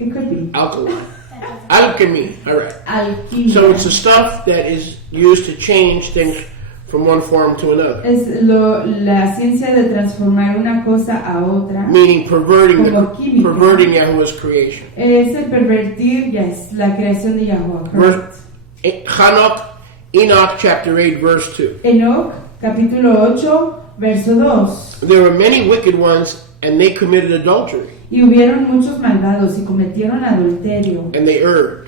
It could be. Alkaline. Alchemy. All right. Alquimia. So it's the stuff that is used to change things from one form to another. Es la ciencia de transformar una cosa a otra. Meaning perverting Como Yahuwah's creation. Es el pervertir, yes, la creación de Yahweh. Correct. Enoch chapter 8 verse 2. Enoch, capítulo 8, verso 2. There were many wicked ones and they committed adultery. Y hubieron muchos malvados y cometieron adulterio. And they erred.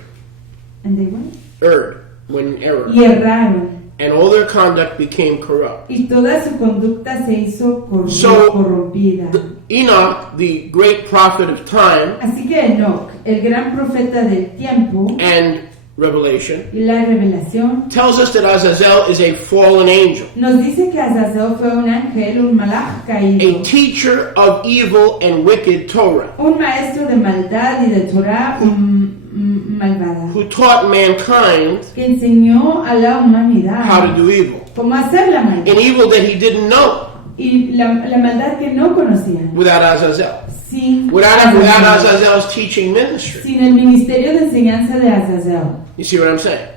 And they what? Erred. When error. Y erraron. And all their conduct became corrupt. Y toda su conducta se hizo corrompida. Enoch, the great prophet of time, Así que Enoch, el gran profeta del tiempo, and Revelation, y la revelación, tells us that Azazel is a fallen angel, nos dice que Azazel fue un ángel, un malach caído, a teacher of evil and wicked Torah, un maestro de maldad y de Torah malvada, who taught mankind que enseñó a la humanidad how to do evil, cómo hacer la maldad, an evil that he didn't know y la maldad que no conocían, without Azazel, sin without Azazel's teaching ministry. sin el ministerio de enseñanza de Azazel. You see what I'm saying?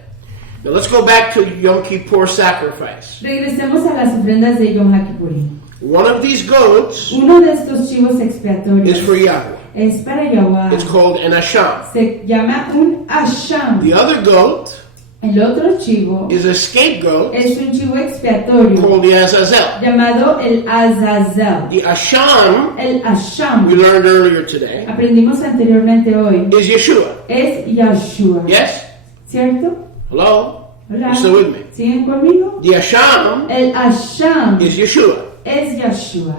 Now let's go back to Yom Kippur sacrifice. Regresemos a las ofrendas de Yom HaKippurim. One of these goats Uno de estos chivos expiatorios is for Yahweh. es para Yahweh. It's called an asham. Se llama un asham. The other goat El otro chivo is a scapegoat es un chivo expiatorio called the Azazel. llamado el Azazel. The asham, El asham, we learned earlier today, aprendimos anteriormente hoy, is Yeshua. es Yahshua. Yes? ¿Cierto? Hello? Hola. You still with me? ¿Siguen conmigo? The asham El asham is Yeshua. es Yahshua.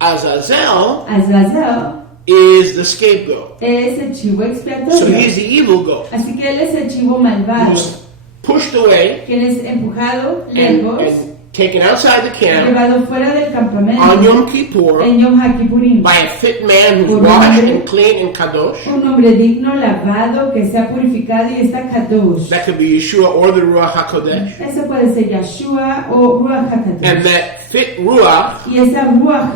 Azazel Azazel is the scapegoat. es el chivo So expiatorio. he's the evil goat Así que él es el chivo malvado, who's pushed away quien es empujado and lejos, taken outside the camp llevado fuera del campamento on Yom Kippur en Yom HaKippurim. by a fit man who's Por washed hombre. and clean and kadosh. Un hombre digno, lavado, que se ha purificado y está kadosh. That could be Yeshua or the Ruach HaKodesh. Eso puede ser Yahshua o Ruach And HaKadosh. that fit Ruach Y esa Ruach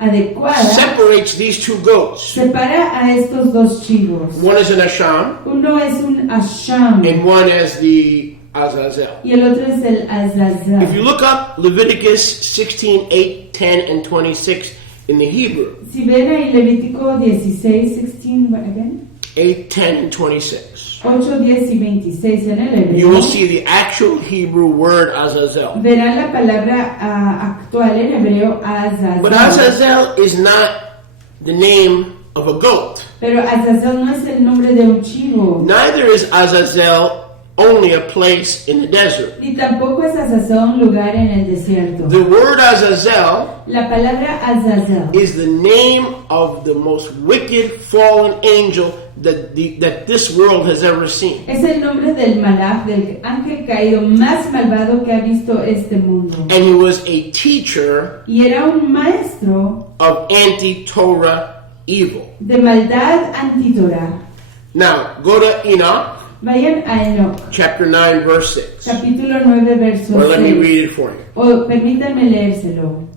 adecuada separates these two goats. separa a estos dos chivos. One is an asham Uno es un asham and one is the Azazel. y el otro es el If you Azazel. look up Leviticus 16, 8, 10, and 26 in the Hebrew, Si ven ahí Levítico 16, 16, what again? 8, 10, and 26, 8, 10 y 26 en el you will hebreo, see the actual Hebrew word Azazel. verán la palabra actual en hebreo But Azazel. Azazel is not the name of a goat. Pero Azazel no es el nombre de un chivo, Neither is Azazel only a place in the desert. ni tampoco es Azazel un lugar en el desierto. The word Azazel La palabra Azazel is the name of the most wicked fallen angel that this world has ever seen. es el nombre del malach, del ángel caído más malvado que ha visto este mundo. And he was a teacher Y era un maestro of anti-Torah evil. de maldad antitorah. Now, go to Enoch, Vayan a Enoch, chapter 9, verse 6. capítulo 9, verso Or let me 6. read it for you. O permítanme leérselo.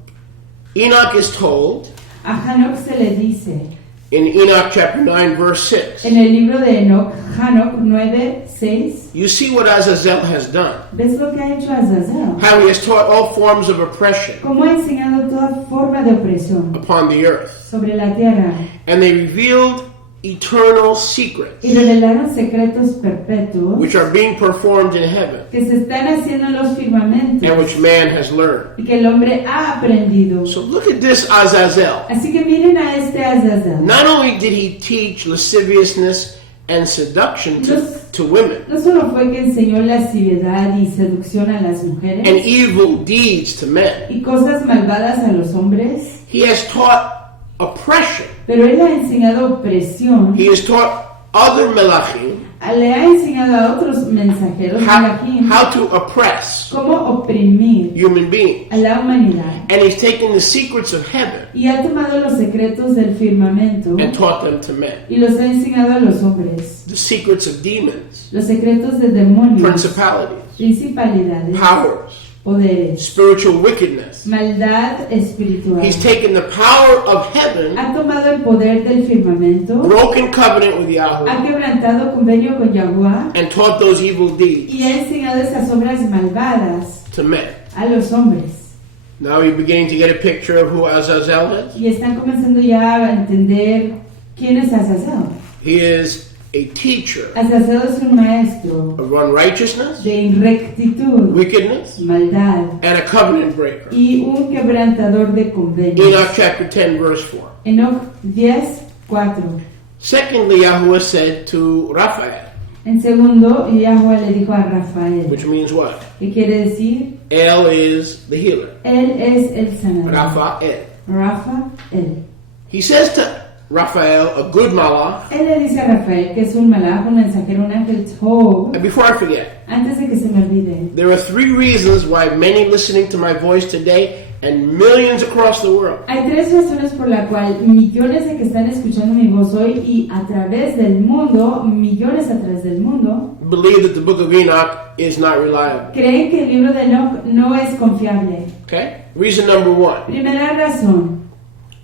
Enoch is told A Hanok se le dice, in Enoch chapter 9, verse 6, en el libro de Enoch, Hanok 9, 6, you see what Azazel has done. ¿ves lo que ha hecho Azazel? How he has taught all forms of oppression Cómo ha enseñado toda forma de opresión upon the earth. sobre la tierra And they revealed eternal secrets y revelaron secretos perpetuos which are being performed in heaven que se están haciendo en los firmamentos and which man has learned. y que el hombre ha aprendido. So look at this Azazel. Así que miren a este Azazel. Not only did he teach lasciviousness and seduction to women No solo fue que enseñó lasciviedad y seducción a las and mujeres evil deeds to men, y cosas malvadas a los hombres, he has taught oppression. pero él ha enseñado opresión. He has taught other melachim Le ha enseñado a otros mensajeros malachim how to oppress cómo oprimir human beings. a la humanidad. And he's taken the secrets of heaven Y ha tomado los secretos del firmamento and taught them to men. y los ha enseñado a los hombres. The secrets of demons, Los secretos de demonios, principalities, principalidades, powers, poderes, spiritual wickedness wickedness. Maldad espiritual. He's taken the power of heaven, Ha tomado el poder del firmamento, broken covenant with ha Yahweh, quebrantado convenio con Yahuwah and taught those evil deeds y ha enseñado esas obras malvadas to men. a los hombres. Now you're beginning to get a picture of who Azazel is. Y están comenzando ya a entender quién es Azazel. He is a teacher Azazel es un maestro of unrighteousness, de inrectitud, wickedness, maldad and a covenant breaker. y un quebrantador de convenios. Enoch chapter 10 verse 4. Enoch 10:4. Secondly, Yahweh said to Raphael, En segundo, Yahweh le dijo a Rafael, which means what? ¿qué quiere decir? El is the healer. Él es el sanador. Raphael. Rafael. He says to Raphael, a good malach, Él le dice a Rafael que es un malach, un mensajero, un ángel Tov. and before I forget, Antes de que se me olvide, there are 3 reasons why many listening to my voice today and millions across the world hay 3 razones por la cual millones de que están escuchando mi voz hoy y a través del mundo, millones a través del mundo, believe that the book of Enoch is not reliable. creen que el libro de Enoch no es confiable. Okay? Reason number 1, Primera razón,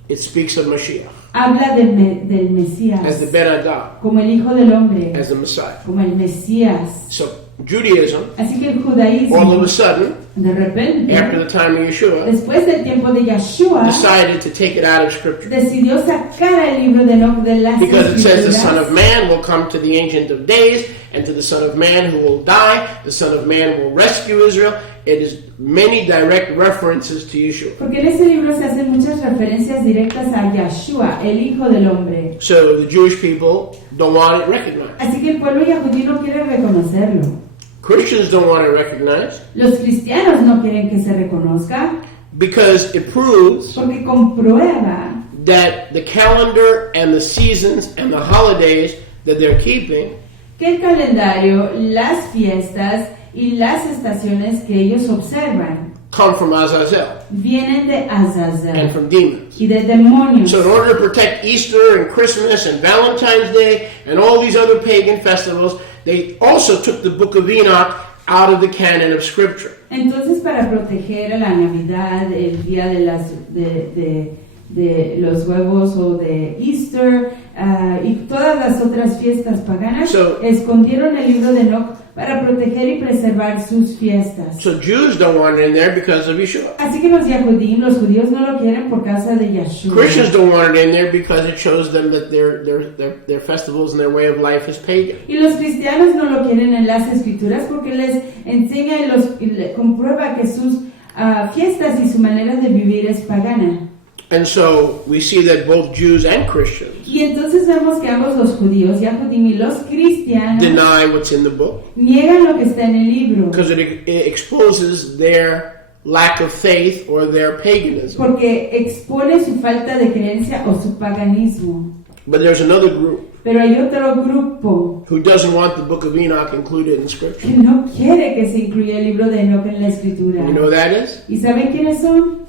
it speaks of Mashiach habla del Mesías as the Ben Adam, como el Hijo del Hombre, as the Messiah. como el Mesías. So Judaism, Así que el all of judaísmo, a sudden, de repente, after the time of Yeshua, después del tiempo de Yeshua, decided to take it out of Scripture. decidió sacar el libro de Enoch de las Because it says the Son Escrituras, of Man will come to the Ancient of Days, and to the Son of Man who will die, the Son of Man will rescue Israel. It is many direct references to Yeshua. porque en ese libro se hacen muchas referencias directas a Yeshua, el Hijo del Hombre. So the Jewish people don't want it recognized. Así que el pueblo yahudí no quiere reconocerlo. Christians don't want to recognize Los cristianos no quieren que se reconozca because it proves porque comprueba that the calendar and the seasons and the holidays that they're keeping que el calendario, las fiestas y las estaciones que ellos observan come from Azazel vienen de and Azazel from demons. y de demonios. So in order to protect Easter and Christmas and Valentine's Day and all these other pagan festivals, they also took the book of Enoch out of the canon of Scripture. Entonces, para proteger a la Navidad, el día de los huevos o de Easter y todas las otras fiestas paganas, escondieron el libro de Enoch para proteger y preservar sus fiestas. So Jews don't want it in there because of Yeshua. Así que los judíos no lo quieren por causa de Yeshua. Christians don't want it in there because it shows them that their festivals and their way of life is pagan. Y los cristianos no lo quieren en las escrituras porque les enseña y le comprueba que sus fiestas y su manera de vivir es pagana. And so we see that both Jews and Christians Y entonces vemos que ambos los judíos, Yahudim y los cristianos, deny what's in the book niegan lo que está en el libro because it exposes their lack of faith or their paganism. porque expone su falta de creencia o su paganismo. But there's another group Pero hay otro grupo who doesn't want the book of Enoch included in Scripture. que no quiere que se incluya el libro de Enoch en la escritura. You know who that is? ¿Y saben quiénes son?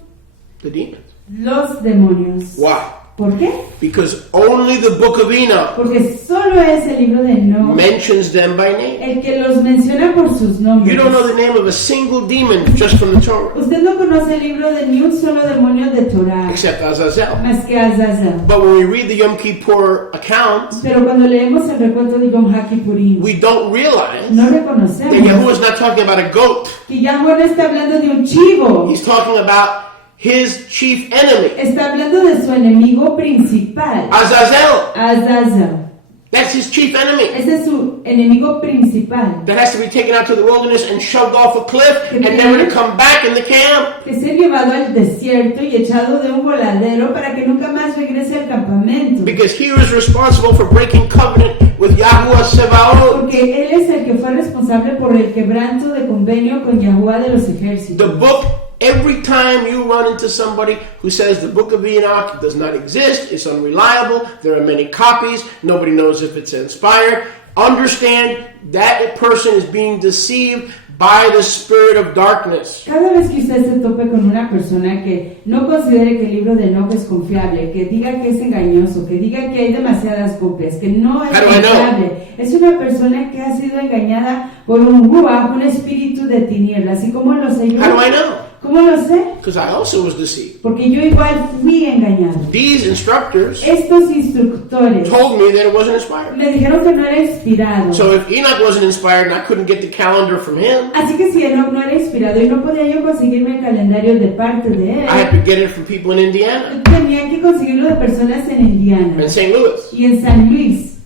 The demons. Los demonios. Why? ¿Por qué? Because only the book of Enoch Porque solo es el libro de Enoch mentions them by name. el que los menciona por sus nombres. You don't know the name of a single demon just from the Torah, Usted no conoce el libro de ni un solo demonio de Torah, except Azazel. más que Azazel. But when we read the Yom Kippur account, Pero cuando leemos el recuento de Yom HaKippurim, we don't realize no that reconocemos Yahuwah is not talking about a goat. que Yahweh no está hablando de un chivo, He's talking about his chief enemy, está hablando de su enemigo principal, Azazel. Azazel. That's his chief enemy. Ese es su enemigo principal, That has to be taken out to the wilderness and shoved off a cliff and never to come back in the camp. que ser llevado al desierto y echado de un voladero para que nunca más regrese al campamento. Because he was responsible for breaking covenant with Yahuwah Sebaot. Porque él es el que fue responsable por el quebranto de convenio con Yahuwah de los ejércitos. The book, every time you run into somebody who says the book of Enoch does not exist, it's unreliable, there are many copies, nobody knows if it's inspired, understand that person is being deceived by the spirit of darkness. Cada vez que usted se tope con una persona que no considere que el libro de Enoch es confiable, que diga que es engañoso, que diga que hay demasiadas copias, que no es confiable, es una persona que ha sido engañada por un ruach, un espíritu de tinieblas. ¿Y cómo lo sé yo? How do I know? ¿Cómo lo sé? Because I also was deceived. Porque yo igual fui engañado. These instructors Estos instructores told me that it wasn't inspired. me dijeron que no era inspirado. So if Enoch wasn't inspired and I couldn't get the calendar from him, Así que si Enoch no era inspirado y no podía yo conseguirme el calendario de parte de él, I had to get it from people in Indiana tenía que conseguirlo de personas en Indiana and St. Louis y en San Luis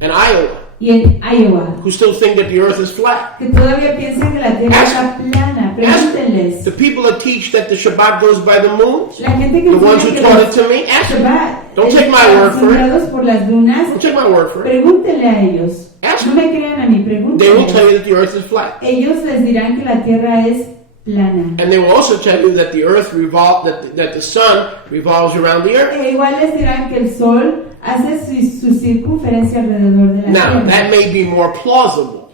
and Iowa y en Iowa, who still think that the earth is flat. que todavía piensan que la tierra está plana. Pregúntenles. The people that teach that the Shabbat goes by the moon, La gente que the ones who enseña que taught los it to me, ask them. Shabbat Don't take my word for it. asombrados por las lunas, Don't take my word for it. pregúntenle a ellos. Ask No me crean a mí, They will pregúntenle. tell you that the earth is flat. Ellos les dirán que la tierra es plana. And they will also tell you that the earth that the sun revolves around the earth. E igual les dirán que el sol hace su circunferencia alrededor de la Now, tierra. that may be more plausible.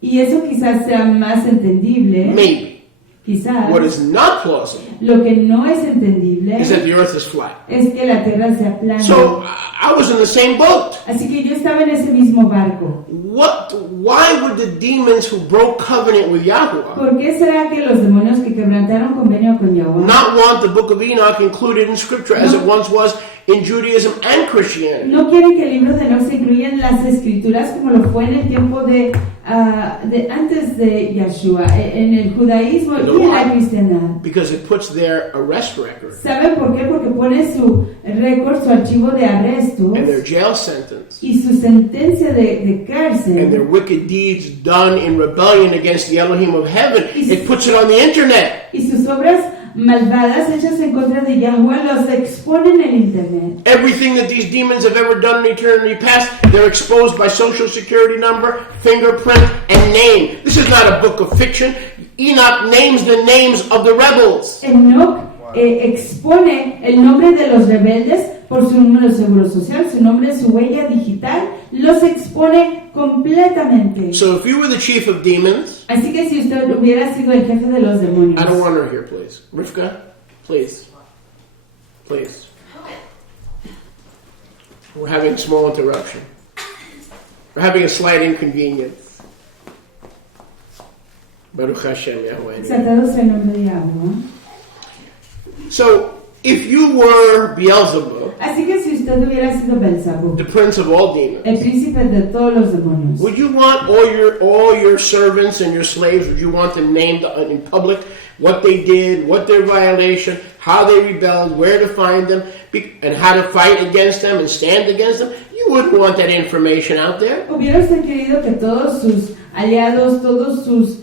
Y eso quizás sea más entendible. Maybe. Quizás. What is not plausible Lo que no es entendible is that the earth is flat. es que la tierra sea plana. So, I was in the same boat. Así que yo estaba en ese mismo barco. Why would the demons who broke covenant with Yahweh ¿Por qué será que los demonios que quebrantaron convenio con Yahweh not want the book of Enoch included in Scripture as it once was in Judaism and Christianity? no quieren que el libro de Enoch se incluya en las escrituras como lo fue en el tiempo de antes de Yahshua, en el judaísmo y en la cristiandad? Because it puts their arrest record ¿Saben por qué? Porque pone su récord, su archivo de arrestos and their jail sentence y su sentencia de and cárcel their wicked deeds done in rebellion against the Elohim of heaven. It puts it on the internet. y sus obras malvadas hechas en contra de Yahweh los exponen en internet. Everything that these demons have ever done in eternity past, they're exposed by social security number, fingerprint, and name. This is not a book of fiction. Enoch names the names of the rebels. Enoch expone el nombre de los rebeldes por su número de seguro social, su nombre, su huella digital, los expone completamente. So if you were the chief of demons, Así que si usted hubiera sido el jefe de los demonios, I don't want her here, please. Rivka, please. Please. We're having a small interruption. We're having a slight inconvenience. Baruch Hashem, Yahweh. exaltado sea el nombre de Yahweh. So, if you were Beelzebub, Así que si usted hubiera sido Belzebú, the prince of all demons, el príncipe de todos los demonios, would you want all your servants and your slaves, would you want them named in public, what they did, what their violation, how they rebelled, where to find them, and how to fight against them and stand against them? You wouldn't want that information out there. ¿hubiera usted querido que todos sus aliados, todos sus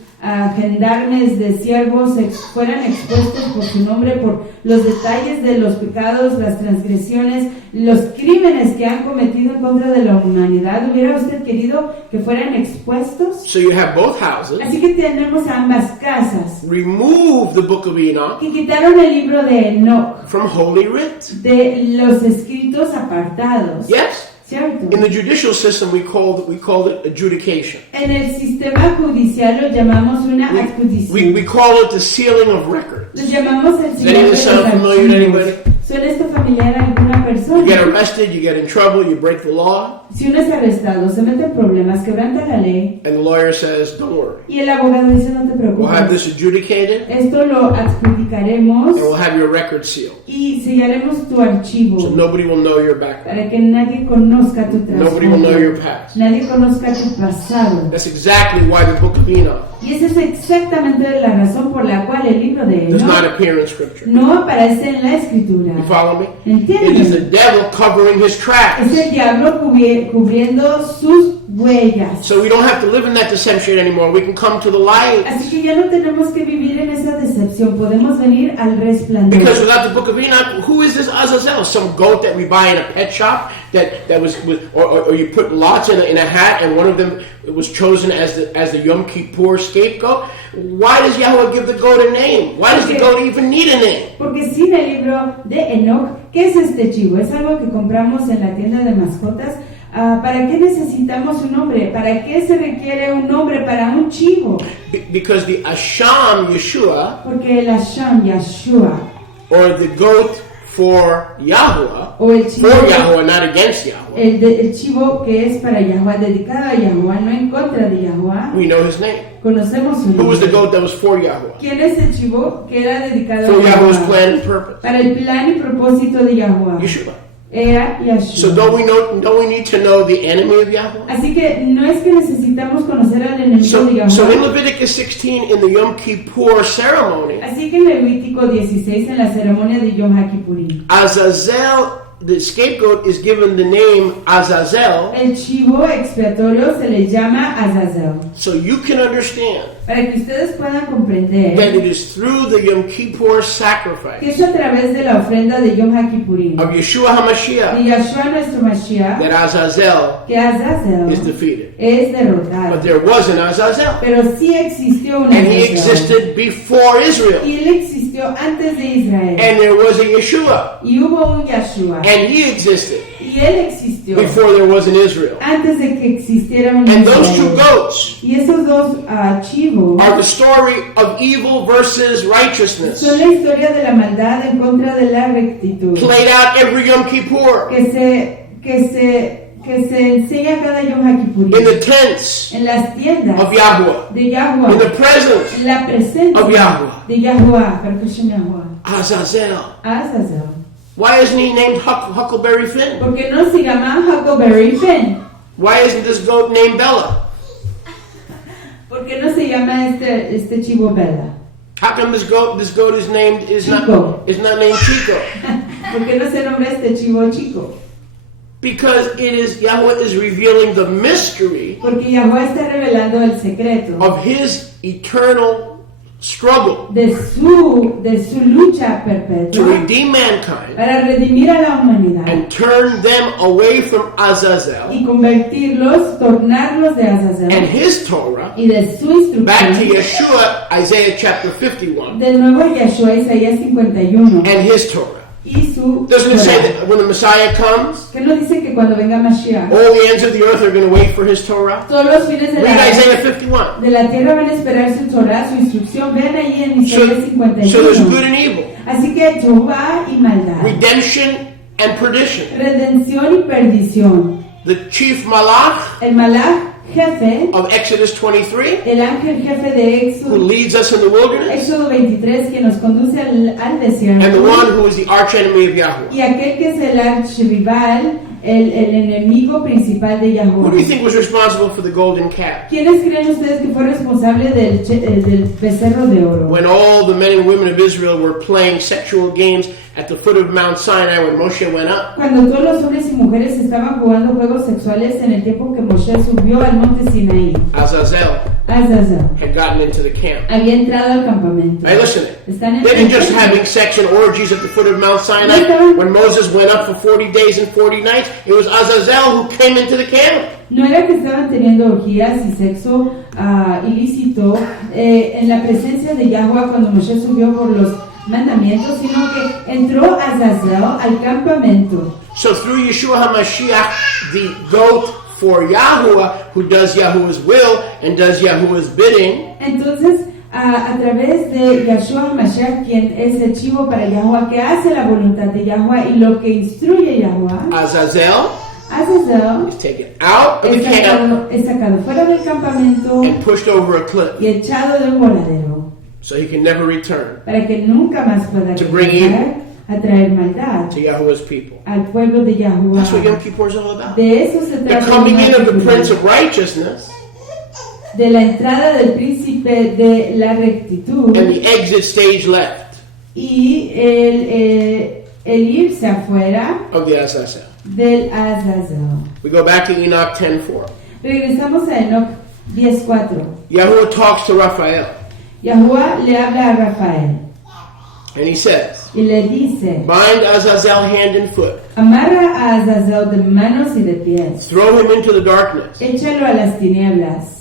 gendarmes de siervos fueran expuestos por su nombre, por los detalles de los pecados, las transgresiones, los crímenes que han cometido en contra de la humanidad? ¿Hubiera usted querido que fueran expuestos? So you have both houses. Así que tenemos ambas casas Remove the book of Enoch que quitaron el libro de Enoch from Holy Writ. de los escritos apartados. Yes. ¿Cierto? In the judicial system, we called it adjudication. En el sistema judicial lo llamamos una adjudición. We call it the sealing of records. Lo llamamos el Does any of sistema this de sound los familiar to archivos. anybody? ¿Suena esto familiar a alguna You persona? get arrested, you get in trouble, you break the law, Si uno es arrestado, se mete en problemas, quebranta la ley and the lawyer says, don't worry. y el abogado dice no te We'll have preocupes, this adjudicated, esto lo adjudicaremos and we'll have your record sealed. y sellaremos tu So archivo nobody will know your background. para que nadie conozca tu Nobody will know your trasfondo, past. nadie conozca tu pasado. That's exactly why the book of Enoch Y esa es exactamente la razón por la cual el libro de does not Enoch appear in Scripture. no aparece en la escritura. You follow me? It is the ¿Entienden? devil covering his Es tracks. el diablo cubriendo sus huellas. So we don't have to live in that deception anymore. We can come to the light. Así que ya no tenemos que vivir en esa decepción, podemos venir al resplandor. Because without the book of Enoch, who is this Azazel? Some goat that we buy in a pet shop that was with, or you put lots in a hat, and one of them was chosen as the Yom Kippur scapegoat. Why does Yahweh give the goat a name? Why does the goat even need a name? Porque sin el libro de Enoch, ¿qué es este chivo? Es algo que compramos en la tienda de mascotas. ¿Para qué necesitamos un nombre? ¿Para qué se requiere un nombre para un chivo? Because the Asham Yeshua, Porque el Hashem, Yahshua, or the goat for Yahweh, o el chivo, for Yahweh, not against Yahweh, el chivo que es para Yahweh, dedicado a Yahweh, no en contra de Yahweh, we know his name. conocemos su Who was the nombre. goat that was for Yahweh? ¿Quién es el chivo que era dedicado For a Yahweh's Yahweh? plan and purpose. Para el plan y propósito de Yahweh. Yeshua. Era Yahshua. So don't we need to know the enemy of Yahweh? Así que no es que necesitamos conocer al enemigo de Yahweh. So in Leviticus 16 in the Yom Kippur ceremony, Así que en Levítico 16 en la ceremonia de Yom HaKippurim, Azazel, the scapegoat, is given the name Azazel, el chivo expiatorio se le llama Azazel. so you can understand Para que ustedes puedan that comprender it is through the Yom Kippur que sacrifice es a través de la ofrenda de Yom HaKippurim, of Yeshua de HaMashiach Yahshua nuestro Mashiach, that Azazel que Azazel is defeated. es But derrotado. there was an Azazel, Pero sí existió un and he Azazel. existed before Israel, Y él existió antes de Israel. and there was a Yeshua, Y hubo un Yahshua. and he existed Y él existió before there was an Israel. antes de que existiera un And those two Israel. goats Y esos dos chivos are the story of evil versus righteousness, son la historia de la maldad en contra de la rectitud. played out every Yom Kippur, Que se enseña cada Yom in the HaKippurim. tents En las tiendas of Yahweh, de Yahweh. in the presence En la presencia of Yahweh. de Yahweh. Percusión Yahweh. Azazel. Azazel. Why isn't he named Huckleberry Finn? ¿Por qué no se llama Huckleberry Finn? Why isn't this goat named Bella? ¿Por qué no se llama este chivo Bella? How come this goat is Chico. not named Chico? ¿Por qué no se nombra este chivo Chico? Because Yahweh is revealing the mystery Porque Yahweh está revelando el secreto of his eternal struggle de su lucha to perpetua redeem mankind para redimir a la humanidad and turn them away from Azazel y convertirlos, tornarlos de Azazel and his Torah y de su back to instrucción Yeshua, Isaiah chapter 51, de nuevo a Yahshua, Isaías 51 and his Torah. y su Doesn't it say Torah. that when the Messiah comes, ¿Qué no dice que cuando venga Mashiach all the ends of the earth are going to wait for his Torah? todos los fines de Read la, Isaiah 51. de la tierra van a esperar su Torah, su instrucción? Vean ahí en So, Isaías so there's good 51. and evil, Así que Jehová y maldad, redemption and perdition. redención y perdición. The chief malach El malach jefe, of Exodus 23, el ángel jefe de who Éxodo, leads us in the wilderness, Éxodo 23, que nos conduce al and the desierto, one who is the archenemy of Yahweh. y aquel que es el archrival, el enemigo principal de Who do you Yahweh. think was responsible for the golden calf? ¿Quiénes creen ustedes que fue responsable del becerro de oro? When all the men and women of Israel were playing sexual games at the foot of Mount Sinai when Moshe went up, Cuando todos los hombres y mujeres estaban jugando juegos sexuales en el tiempo que Moshe subió al monte Sinaí, Azazel Azazel had gotten into the camp. había entrado al campamento. Hey, listen, Están en they didn't just having sex and orgies at the foot of Mount Sinai when Moses went up for 40 days and 40 nights. It was Azazel who came into the camp. No era que estaban teniendo orgías y sexo ilícito en la presencia de Yahweh cuando Moshe subió por los mandamientos, sino que entró Azazel al campamento. So through Yeshua HaMashiach, the goat for Yahuwah, who does Yahuwah's will and does Yahuwah's bidding, Entonces, a través de Yahshua Mashiach, quien es el chivo para Yahweh, que hace la voluntad de Yahweh y lo que instruye Yahweh, Azazel Azazel is taken out of the camp es sacado fuera del campamento and pushed over a cliff y echado de un voladero, so he can never return para que nunca más pueda To bring regresar a traer maldad to Yahuwah's people. al pueblo de That's what Yom Yahweh. Kippur is all about. De eso se The trata coming in of the Yom Prince Kippur. of Righteousness De la entrada del príncipe de la rectitud and the exit stage left y el irse afuera of the Azazel. del Azazel. We go back to Enoch 10:4. Regresamos a Enoch 10:4. Yahuwah talks to Raphael Yahuwah le habla a Rafael and he says, y le dice: bind Azazel hand and foot, amarra a Azazel de manos y de pies, throw him into the darkness. échalo a las tinieblas.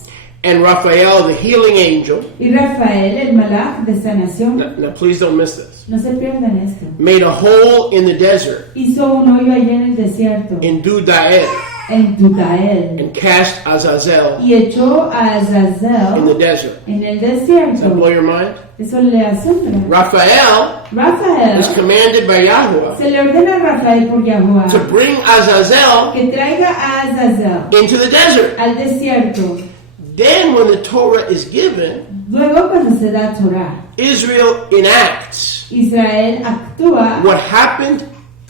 And Raphael, the healing angel, Y Rafael, el malach de sanación, now please don't miss this, no se pierdan esto, made a hole in the desert hizo un hoyo allá en el desierto, in Dudael en Dudael, and cast Azazel y echó a in the Azazel desert. en el Does that blow desierto. your mind? Eso le asombra. Raphael Rafael, is commanded by Yahuwah se le ordena a Rafael por to Yahuwah bring Azazel que traiga a Azazel into the desert. al desierto. Then when the Torah is given, Luego, cuando se da Torah, Israel enacts Israel actúa, what happened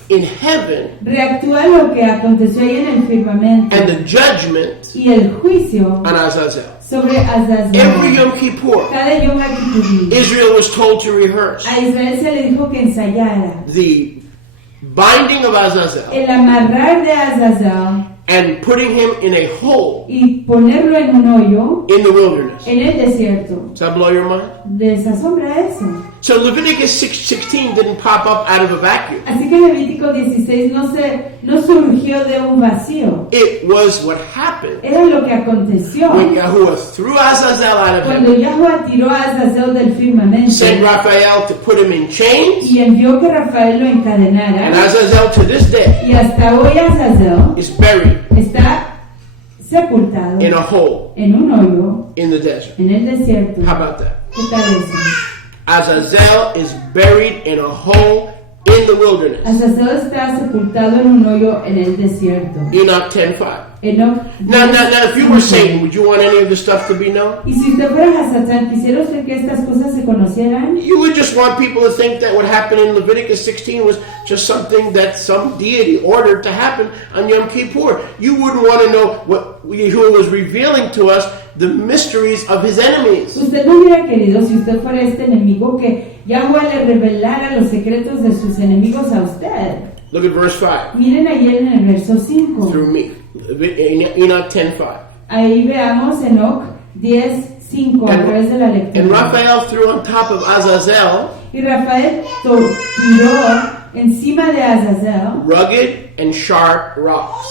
in heaven reactúa lo que aconteció ahí en el firmamento and the judgment y el juicio on Azazel. sobre Azazel. Every Yom Kippur, Cada Yom Kippurim, Israel was told to rehearse a Israel se le dijo que ensayara the binding of Azazel el amarrar de Azazel and putting him in a hole y ponerlo en un hoyo in the wilderness. en el desierto. Does that blow your mind? ¿Les asombra eso? So Leviticus 6:16 didn't pop up out of a vacuum. Así que Levítico 16 no surgió de un vacío. It was what happened Era lo que aconteció when Yahuwah threw Azazel out of cuando heaven, Yahweh tiró a Azazel del firmamento sent Raphael to put him in chains, y envió que Rafael lo and encadenara. Azazel to this day Y hasta hoy Azazel is buried está sepultado in a hole en un hoyo in the desert. en el desierto. How about that? ¿Qué tal eso? Azazel is buried in a hole in the wilderness. Azazel está sepultado en un hoyo en el desierto. Enoch 10:5. Enoch. Now, if you were Satan, would you want any of this stuff to be known? Y si usted fuera Satán, ¿quisiera usted que estas cosas se conocieran? You would just want people to think that what happened in Leviticus 16 was just something that some deity ordered to happen on Yom Kippur. You wouldn't want to know what Yahuwah was revealing to us, the mysteries of his enemies. Usted no hubiera querido, si usted fuera este enemigo, que Yahweh le revelara los secretos de sus enemigos a usted. Look at verse 5. Miren ayer en el verso 5. Through me. Enoch 10:5. Ahí veamos Enoch 10:5 a través de la And lectura. Raphael threw on top of Azazel Y Rafael tiró encima de Azazel rugged and sharp rocks.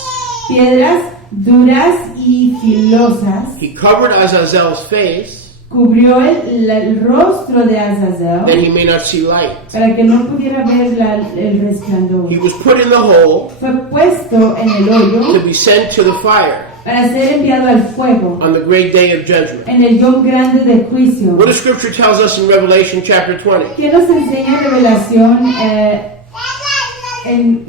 piedras duras y filosas. He covered Azazel's face Cubrió el rostro de Azazel that he may not see light. para que no pudiera ver el resplandor. He was put in the hole Fue puesto en el to hoyo be sent to the fire para ser enviado al fuego on the great day of judgment. en el yom grande de juicio. What the scripture tells us in Revelation chapter 20. ¿Qué nos enseña Revelación?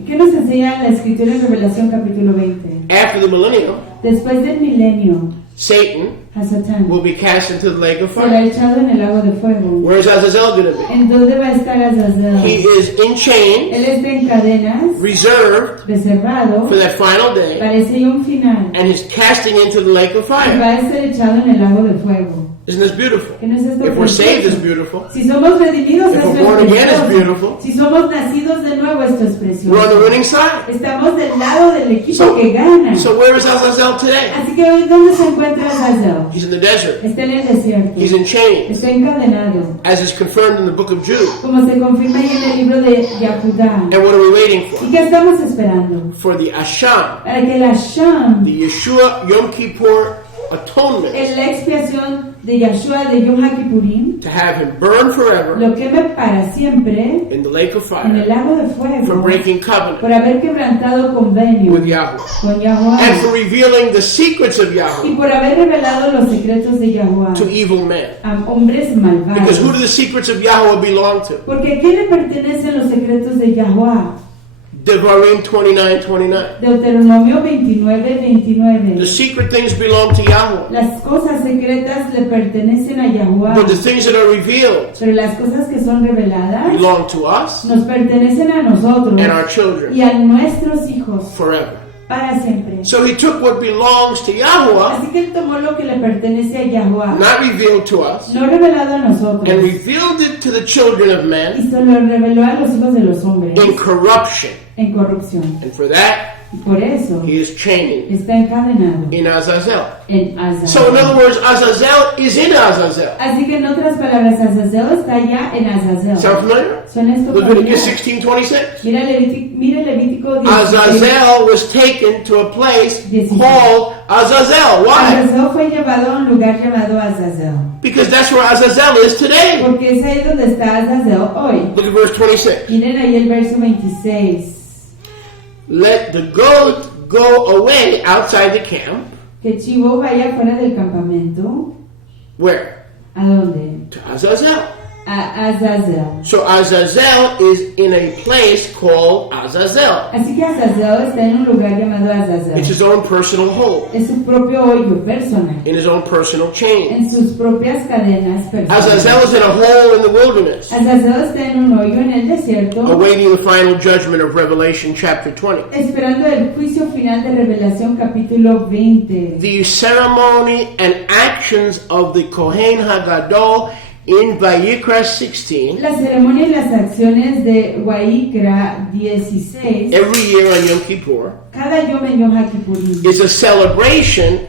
¿Qué nos enseña la escritura en Revelación capítulo 20? After the millennium, Después del milenio, Satan a Satán will be cast into the lake of será fire. echado en el lago de fuego. Where's Azazel going to be? ¿En dónde va a estar He Azazel? is in chains, Él está en cadenas, reserved reservado for that final day, para ese yom final. and is casting into the lake of Y fire. va a ser echado en el lago de fuego. Isn't this beautiful? ¿Qué no es esto If we're saved, it's precioso? beautiful. Si somos redimidos, If esto we're born es again, it's precioso. beautiful. Si somos nacidos de nuevo, esto es We're on the precioso. winning side. Estamos del lado del equipo So, que gana. so where is Azazel today? Así que hoy, ¿dónde se encuentra Azazel? He's in the desert. Está en el desierto. He's in chains, Está encadenado. as is confirmed in the book of Jude. Como se confirma ahí en el libro de Yahudá. And what are we waiting for? ¿Y qué estamos esperando? For the Asham, Para que la Sham, the Yeshua Yom Kippur atonement, en la expiación de Yahshua de Yom HaKippurim, to have him burn forever lo queme para siempre in the lake of en el fire lago de for fuego breaking covenant por haber quebrantado convenio with Yahweh con Yahweh and for revealing the secrets of y Yahweh por haber revelado los secretos de Yahweh to evil men. a hombres Because who do malvados. the secrets of Yahweh belong to? Porque ¿a quién le pertenecen los secretos de Yahweh? Devarim 29:29. Deuteronomio 29:29. The secret things belong to Yahweh, Las cosas secretas le pertenecen a Yahweh, but the things that are revealed pero las cosas que son reveladas belong to us nos pertenecen a nosotros and our children y a nuestros hijos forever. para siempre. So he took what belongs to Yahweh, Así que él tomó lo que le pertenece a Yahweh, not revealed to us, no revelado a nosotros, and revealed it to the children of men y se lo reveló a los hijos de los hombres in corruption. en corrupción. And for that, Y por eso he is chaining está encadenado in Azazel. en Azazel. So in other words, Azazel is in Azazel. Así que en otras palabras, Azazel está ya en Azazel. Sound familiar? ¿Suena esto Leviticus familiar? 16:26. Mira Levítico 16. Azazel was taken to a place 16. called Azazel. Why? Azazel fue llevado a un lugar llamado Azazel. Because that's where Azazel is today. Porque es ahí donde está Azazel hoy. Look at verse 26. Miren ahí el verso 26. Let the goat go away outside the camp. Que el chivo vaya fuera del campamento. Where? ¿A dónde? To Azazel. a Azazel. So Azazel is in a place called Azazel. Así que Azazel está en un lugar llamado Azazel. It's his own personal hole, Es su propio hoyo personal, in his own personal chain. en sus propias cadenas personales. Azazel is in a hole in the wilderness, Azazel está en un hoyo en el desierto, awaiting the final judgment of Revelation chapter 20. esperando el juicio final de Revelación capítulo 20. The ceremony and actions of the Kohen Hagadol in Vayikra 16 La ceremonia y las acciones de Waikra 16, every year on Yom Kippur cada Yom en Yom HaKippurim, is a celebration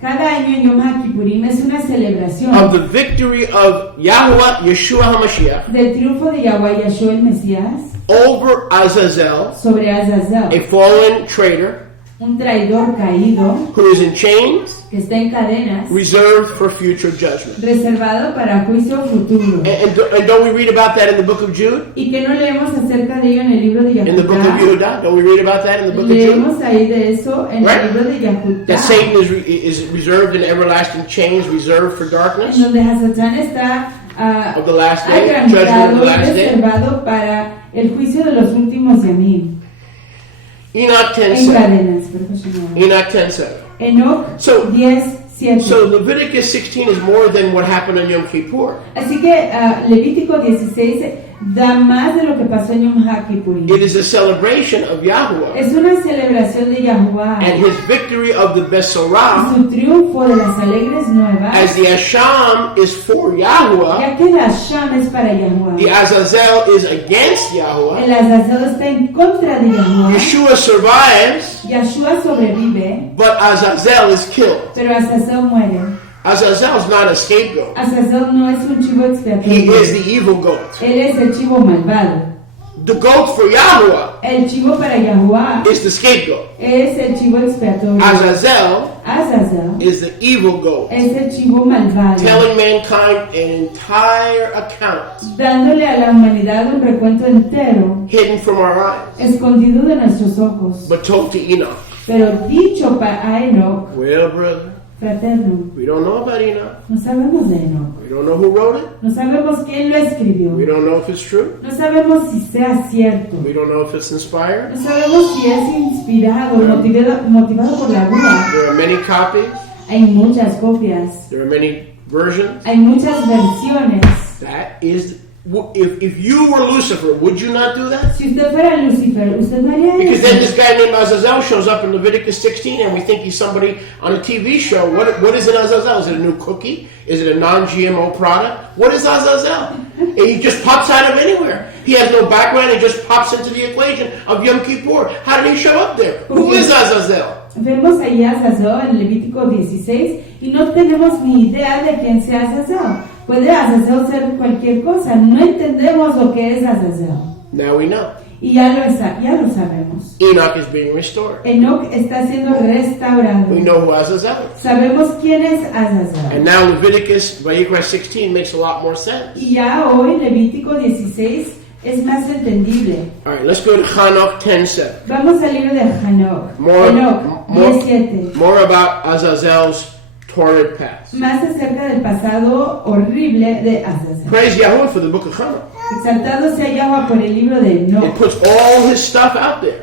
cada año en Yom HaKippurim es una celebración of the victory of Yahweh Yeshua HaMashiach del triunfo de Yahweh Yahshua el Mesías over Azazel, sobre Azazel, a fallen traitor un traidor caído who is in chains, que está en cadenas, reserved for future judgment. reservado para juicio futuro. And don't we read about that in the book of Jude? Y que no leemos acerca de ello en el libro de In the book of Yahudá. Yehudah? Don't we read about that in the book of Jude? Leemos ahí de eso en Right. el libro de Yahudá, That Satan is reserved in everlasting chains, reserved for en darkness donde Hasatán está of the last day, judgment of atrancado, the last day. reservado para el juicio de los últimos yamim, Enoch en 10:7. cadenas. Profesional. Enoch 10:7. Enoch So- 10:7. So Leviticus 16 is more than what happened on Yom Kippur. Así que Levítico 16 da más de lo que pasó en Yom HaKippurim. It is a celebration of Yahweh Es una celebración de Yahuwah and his victory of the y Besorah, su triunfo de las alegres nuevas, as the Asham is for Yahweh, ya que la Sham es para Yahuwah. the Azazel is against Yahweh. El Azazel está en contra de Yahuwah. Yeshua survives, Yahshua sobrevive, but Azazel is killed. pero Azazel muere. Azazel is not a scapegoat. Azazel no es un chivo He expiatorio. is the evil goat. Él es el chivo malvado. The goat for Yahweh El chivo para Yahuwah is the scapegoat. es el chivo expiatorio. Azazel Azazel is the evil goat, es el chivo malvado, telling mankind an entire account dándole a la humanidad un recuento entero, hidden from our eyes, escondido de nuestros ojos, but told to Enoch. pero dicho a Enoch, Well, brother, fraterno. we don't know about Enoch. No sabemos de Enoch, We don't know who wrote it. no sabemos quién lo escribió, We don't know if it's true. no sabemos si sea cierto, We don't know if it's inspired. no sabemos si es inspirado, motivado por la duda. There are many copies. Hay muchas copias, There are many versions. hay muchas versiones. That is, if you were Lucifer, would you not do that? Si usted fuera Lucifer, usted no haría Because then eso. this guy named Azazel shows up in Leviticus 16, and we think he's somebody on a TV show. What is an Azazel? Is it a new cookie? Is it a non-GMO product? What is Azazel? And he just pops out of anywhere. He has no background. He just pops into the equation of Yom Kippur. How did he show up there? Who is Azazel? Vemos ahí a Azazel en Levítico 16 y no tenemos ni idea de quién sea Azazel. Puede Azazel ser cualquier cosa, no entendemos lo que es Azazel. Now we know. Y ya lo sabemos. Enoch is being restored. Enoch está siendo restaurado. We know who Azazel is. Sabemos quién es Azazel. And now Leviticus, Vayikra 16 makes a lot more sense. Y ya hoy Levítico 16 es más entendible. All right, let's go to Hanoch 10:7. Vamos al libro de Hanoch. More, Enoch more, 17. more about Azazel's torrid past. Más acerca del pasado horrible de Azazel. Praise Yahweh for the book of Hanoch. Exaltado sea Yahweh por el libro de It Enoch. puts all his stuff out there.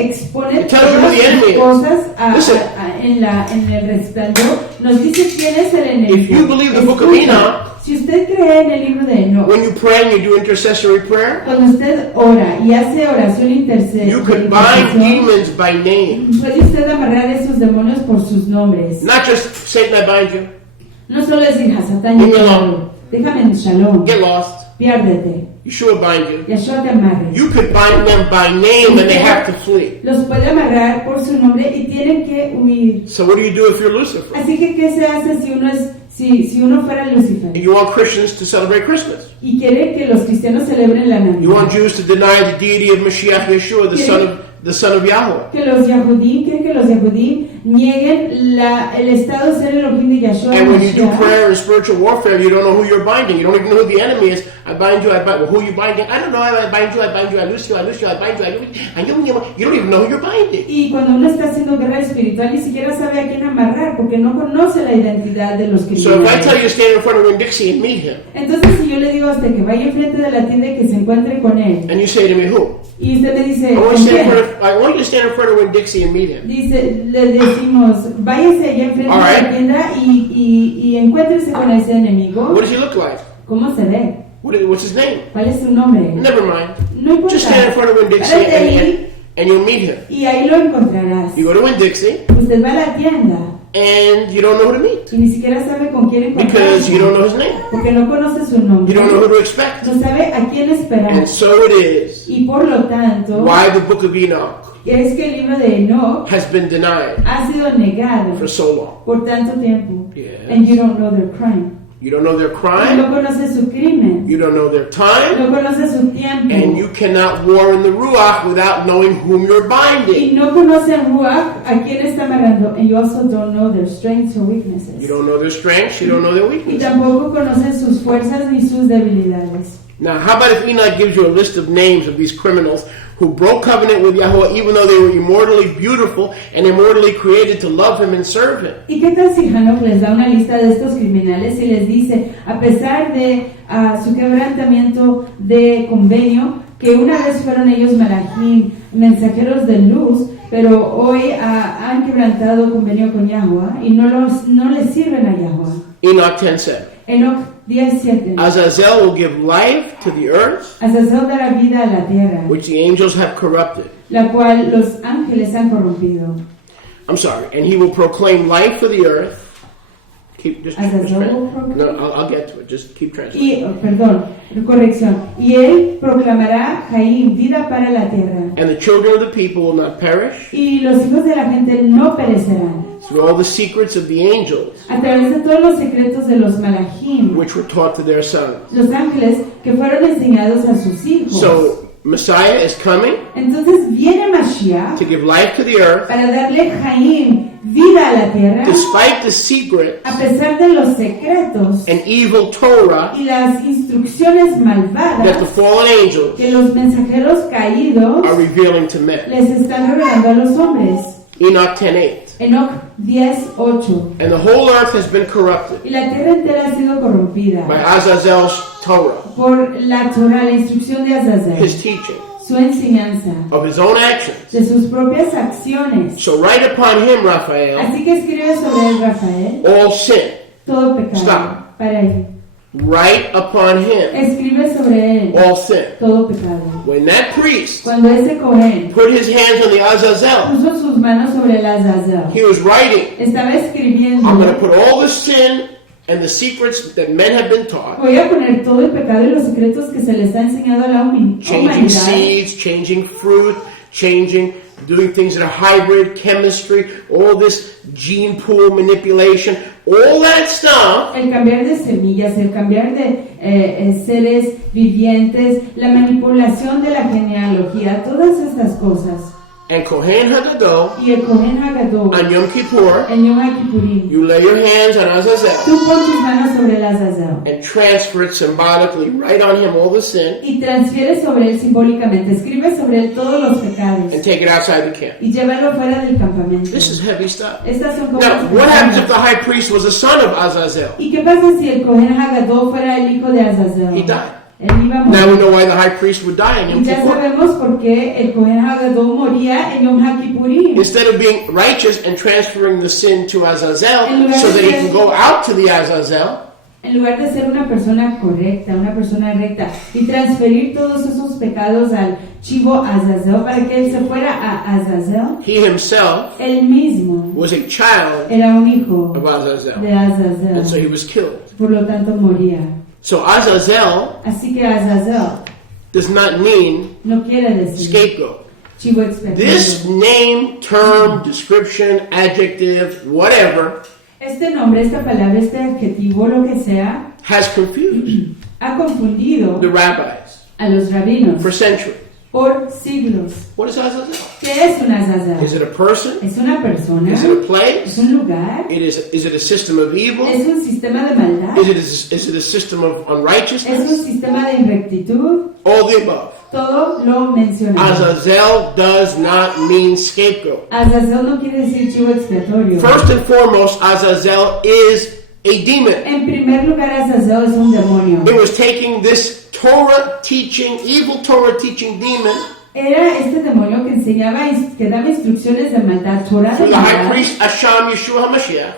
Expone It tells you who todas the enemy sus is. cosas Listen. en el resplandor. Nos dice quién es el enemigo. If you believe the book of Escucha, Enoch, si usted cree en el libro de Enoch, when you pray and you do intercessory prayer, cuando usted ora y hace oración intercesión, you could bind demons by name. puede usted amarrar esos demonios por sus nombres. Not just Satan, I bind you. No solo decir, Hasatán, Leave me alone. déjame en shalom, Get lost. piérdete, Yeshua bind you. Yahshua te amarre. You could bind them by name and they have to flee. Los puede amarrar por su nombre y tienen que huir. So what do you do if you're Lucifer? Así que, ¿qué se hace si uno fuera Lucifer? And you want Christians to celebrate Christmas. Y quiere que los cristianos celebren la You want Navidad. Jews to deny the deity of Mashiach Yeshua, the son of Yahweh. Que los Yahudim, quiere que los Yahudim nieguen el estado de ser el Elohim de Yahshua. And when you do Mashiach. prayer and spiritual warfare, you don't know who you're binding. You don't even know who the enemy is. I bind you, well, who are you binding? I don't know, I bind you, I loose you, I bind you, you don't even know who you're binding. Y cuando uno está haciendo guerra espiritual, ni siquiera sabe a quién amarrar, porque no conoce la identidad de los So if I cristianos. tell you to stand in front of Winn Dixie and meet him, Entonces, si si yo le digo a usted que vaya enfrente de la tienda y que se encuentre con él? And you say to me, who? Y usted me dice, I want ¿con quién? you to stand in front of Winn-Dixie and meet him. Dice, le decimos, váyase allá enfrente All de right. la tienda y encuéntrese con ese enemigo. What does he look like? ¿Cómo se ve? What's his name? ¿Cuál es su nombre? Never mind. No importa. Just stand in front of Winn-Dixie Párate ahí and you'll meet him. y ahí lo encontrarás. You go to Winn-Dixie Usted va a la tienda and you don't know who to meet y ni siquiera sabe con quién because you encontrarse don't know his name. porque no conoce su You nombre. don't know who to expect. No sabe a quién esperar. And so it is Y por lo tanto, why the book of Enoch es que el libro de Enoch has been denied ha sido negado for so long. por tanto tiempo. Yes. And you don't know their crime. You don't know their No crime, conoce su crimen. you don't know their time, No conoce su tiempo. and you cannot war in the Ruach without knowing whom you're Y binding. no conoce a Ruach, a quién está amarrando. And you also don't know their strengths or weaknesses. You don't know their strengths, you don't know their Y weaknesses. tampoco conoce sus fuerzas ni sus debilidades. Now, how about if Enoch gives you a list of names of these criminals who broke covenant with Yahweh even though they were immortally beautiful and immortally created to love him and serve him? ¿Y qué tal si Hanok les da una lista de estos criminales y les dice, a pesar de su quebrantamiento de convenio, que una vez fueron ellos malachim, mensajeros de luz, pero hoy han quebrantado convenio con Yahweh y no les sirven a Yahweh? Enoch 10:7. Enoch 10:7. Azazel will give life to the earth, Azazel dará vida a la tierra, which the angels have corrupted. la cual los ángeles han corrompido. I'm sorry, and he will proclaim life for the earth. Just Azazel will proclaim. No, I'll get to it. Just keep translating. Corrección. Y él proclamará Caín, vida para la tierra. And the children of the people will not perish. Y los hijos de la gente no perecerán. Through all the secrets of the angels, A través de todos los secretos de los malachim, which were taught to their sons. los ángeles que fueron enseñados a sus hijos. So Messiah is coming Entonces viene Mashiach to give life to the earth, para darle Caín, vida a la tierra, despite the secret a pesar de los secretos and evil Torah y las instrucciones that the malvadas fallen angels que los mensajeros caídos are revealing to men. les están revelando a los hombres. Enoch 10:8. Enoch 10:8. And the whole earth has been corrupted Y la tierra entera ha sido corrompida by Azazel's Torah, por la Torah, la instrucción de Azazel, his teaching, su enseñanza, of his own actions. de sus propias acciones. So write upon him, Raphael, Así que escribe sobre él, Rafael, all sin. todo pecado. Stop. Para él. Write upon him Escribe sobre él all sin. todo pecado. When that priest Cuando ese Cohen put his hands on the Azazel, puso sus manos sobre el Azazel, he was writing, estaba escribiendo, I'm going to put all the sin and the secrets that men have been taught, voy a poner todo el pecado y los secretos que se les ha enseñado a la changing humanidad, seeds, changing fruit, doing things that are hybrid, chemistry, all this gene pool manipulation, all that stuff. el cambiar de semillas, el cambiar de seres vivientes, la manipulación de la genealogía, todas estas cosas. And Kohen HaGadol, Y el Cohen Hagadol, on Yom Kippur, en Yom HaKippurim, you lay your hands on Azazel tú pon tus manos sobre el Azazel and transfer it symbolically, write on him all the sin, y transfiere sobre él simbólicamente, escribe sobre él todos los pecados and take it outside the camp. y llévalo fuera del campamento. This is heavy stuff. Estas son Now, cosas what happens if pesadas. the high priest was a son of Azazel? ¿Y qué pasa si el Cohen Hagadol fuera el hijo de Azazel? He died. Él iba a Now we morir. know why the high priest would die in Y Yom ya Kippur. sabemos por qué el Cohen Hagadol moría en Yom HaKippurim. Instead of being righteous and transferring the sin to Azazel En lugar so de that he ser- can go out to the Azazel, En lugar de ser una persona correcta, una persona recta, y transferir todos esos pecados al chivo Azazel para que él se fuera a Azazel, he himself él mismo was a child era un hijo of Azazel. de And so he Azazel, was killed. por lo tanto moría. So Azazel Así que Azazel does not mean no quiere decir scapegoat. chivo This expiatorio. name, term, description, adjective, whatever, Este nombre, esta palabra, este adjetivo, lo que sea, has confused ha confundido the rabbis a los rabinos for centuries. por siglos. What is Azazel? ¿Qué es un Azazel? Is it a person? ¿Es una persona? Is it a ¿Es place? un lugar? Is it a system of evil? ¿Es un sistema de maldad? Is it a system of ¿Es un unrighteousness? sistema de irrectitud? All the above. Todo lo mencionado. Azazel does not mean scapegoat. Azazel no quiere decir chivo expiatorio. First and foremost, Azazel is a demon. En primer lugar, Azazel es un demonio. It was taking this Torah teaching, evil Torah teaching demon Era este demonio que enseñaba, que daba instrucciones de maldad, Torah de from the high maldad. priest Asham Yeshua HaMashiach.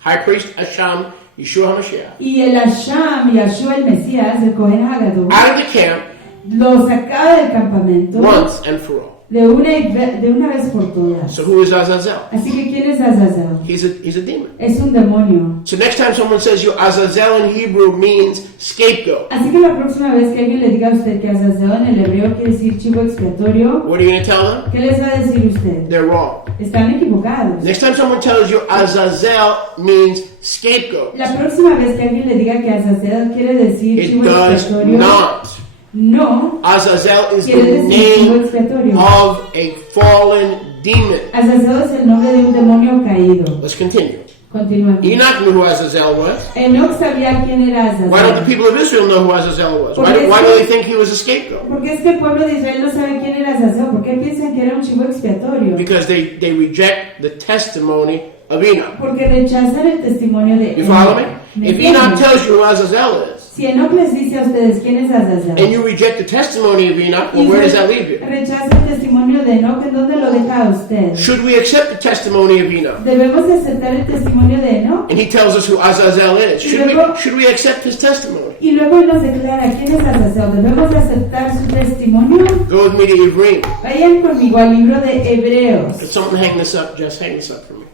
High priest Asham Yeshua HaMashiach. Y el Asham, Yahshua el Mesías, el Cohen Hagadol, Out of the camp lo sacaba del campamento once and for all. de una vez por todas. So who is Azazel? Así que ¿quién es Azazel? He's a demon. Es un demonio. So next time someone says you Azazel in Hebrew means scapegoat. Así que la próxima vez que alguien le diga a usted que Azazel en el hebreo quiere decir chivo expiatorio, What are you going to tell them? ¿qué les va a decir usted? They're wrong. Están equivocados. Next time someone tells you Azazel means scapegoat, La próxima vez que alguien le diga que Azazel quiere decir it chivo does expiatorio, not. no, Azazel is quiere the decir chivo name expiatorio. of a fallen demon. Azazel es el nombre de un demonio caído. Let's continue. Continuemos. Enoch knew who Azazel was. Enoch sabía quién era Why don't the Azazel. people of Israel know who Azazel was? Why do they think he was a scapegoat? Porque es que el pueblo de Israel no sabe quién era Azazel. ¿Por qué piensan que era un chivo expiatorio? Because they reject the testimony of Enoch. Porque rechazan el testimonio de You follow Enoch. me? ¿Me If Enoch entienden? tells you who Azazel is, Si Enoch les dice a ustedes quién es Azazel, and you reject the testimony of Enoch, well, y where does usted that leave you? rechaza el testimonio de Enoch, ¿en dónde lo deja a usted? Should we accept the testimony of Enoch? ¿Debemos de aceptar el testimonio de Enoch? And he tells us who Azazel is. Should we accept his testimony? Y luego él nos declara quién es Azazel. ¿Debemos de aceptar su testimonio? Go with me to Ephraim. Vayan conmigo al libro de Hebreos. Could someone hang this up? Just hang this up for me.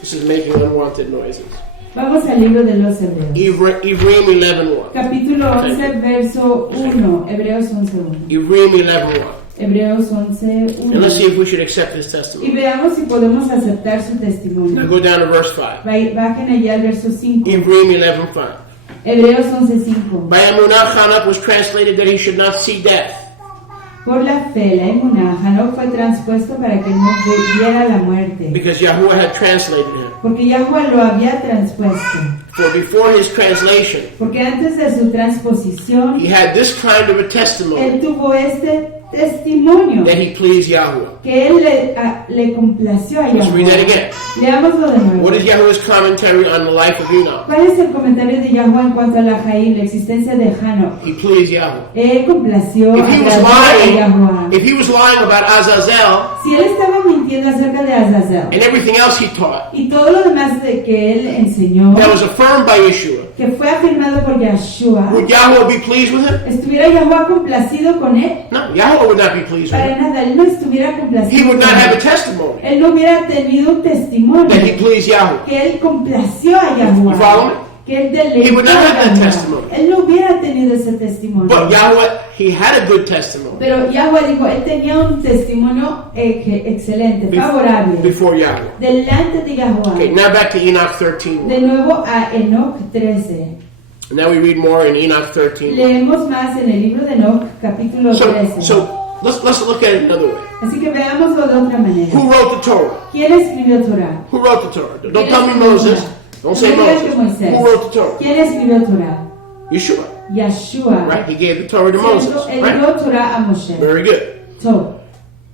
This is making unwanted noises. Vamos al libro de los Hebreos. Ephraim 11:1. Capítulo 11, verso 1. Hebreos 11:1. Ephraim 11:1. Hebreos 11, And let's see 1. if we should accept his Y testimony. veamos si podemos aceptar su Now testimonio. go down to verse 5. Bajen allá al verso 5. Ephraim 11:5. Hebreos 11:5. By Emunah Hanok was translated that he should not see death. Por la fe, la emuná, Hanok fue transpuesto para que no viera la muerte. Because Yahuwah had translated him. Porque Yahweh lo había transpuesto. For before his translation, Porque antes de su transposición, he had this kind of a testimony él tuvo este testimonio that he pleased Yahuwah. que él le complació a Let's read that Yahweh. again. Leámoslo de nuevo. What is Yahuwah's commentary on the life of Enoch? ¿Cuál es el comentario de Yahweh en cuanto a la Jaim, la existencia de Hanok? He pleased Yahuwah. Él complació If he was agradó a lying, Yahweh. if he was lying about Azazel Si él estaba mintiendo acerca de Azazel and everything else he taught, y todo lo demás de que él enseñó, that was affirmed by Yeshua, que fue afirmado por Yahshua, would Yahuwah be pleased with him? ¿estuviera Yahweh complacido con él? No, Yahuwah would not be pleased with Para him. nada, él no estuviera He complacido would con not have a él. testimony Él no hubiera tenido un testimonio that he pleased Yahuwah. que él complació a You follow Yahweh, me? que él He deleitó would not a have that Yahweh. testimony. Él no hubiera tenido ese testimonio. But Yahuwah, he had a good testimony Pero Yahweh dijo, él tenía un testimonio excelente, bef- favorable, before Yahuwah. delante de Yahweh. Okay, now back to Enoch 13. De nuevo a Enoch 13. Now we read more in Enoch 13. Leemos más en el libro de Enoch, capítulo 13. So let's look at it another way. Así que veámoslo de otra manera. Who wrote the Torah? ¿Quién escribió Torah? Who wrote the Torah? Don't ¿Quién tell me escribió Moses. Torah? Don't say No digan que Moses. Moisés. Who wrote the Torah? ¿Quién escribió Torah? Yeshua. Yahshua. Right? He gave the Torah to Moses. ¿Cierto? Él Right? dio Torah a Moshe. Very good. So,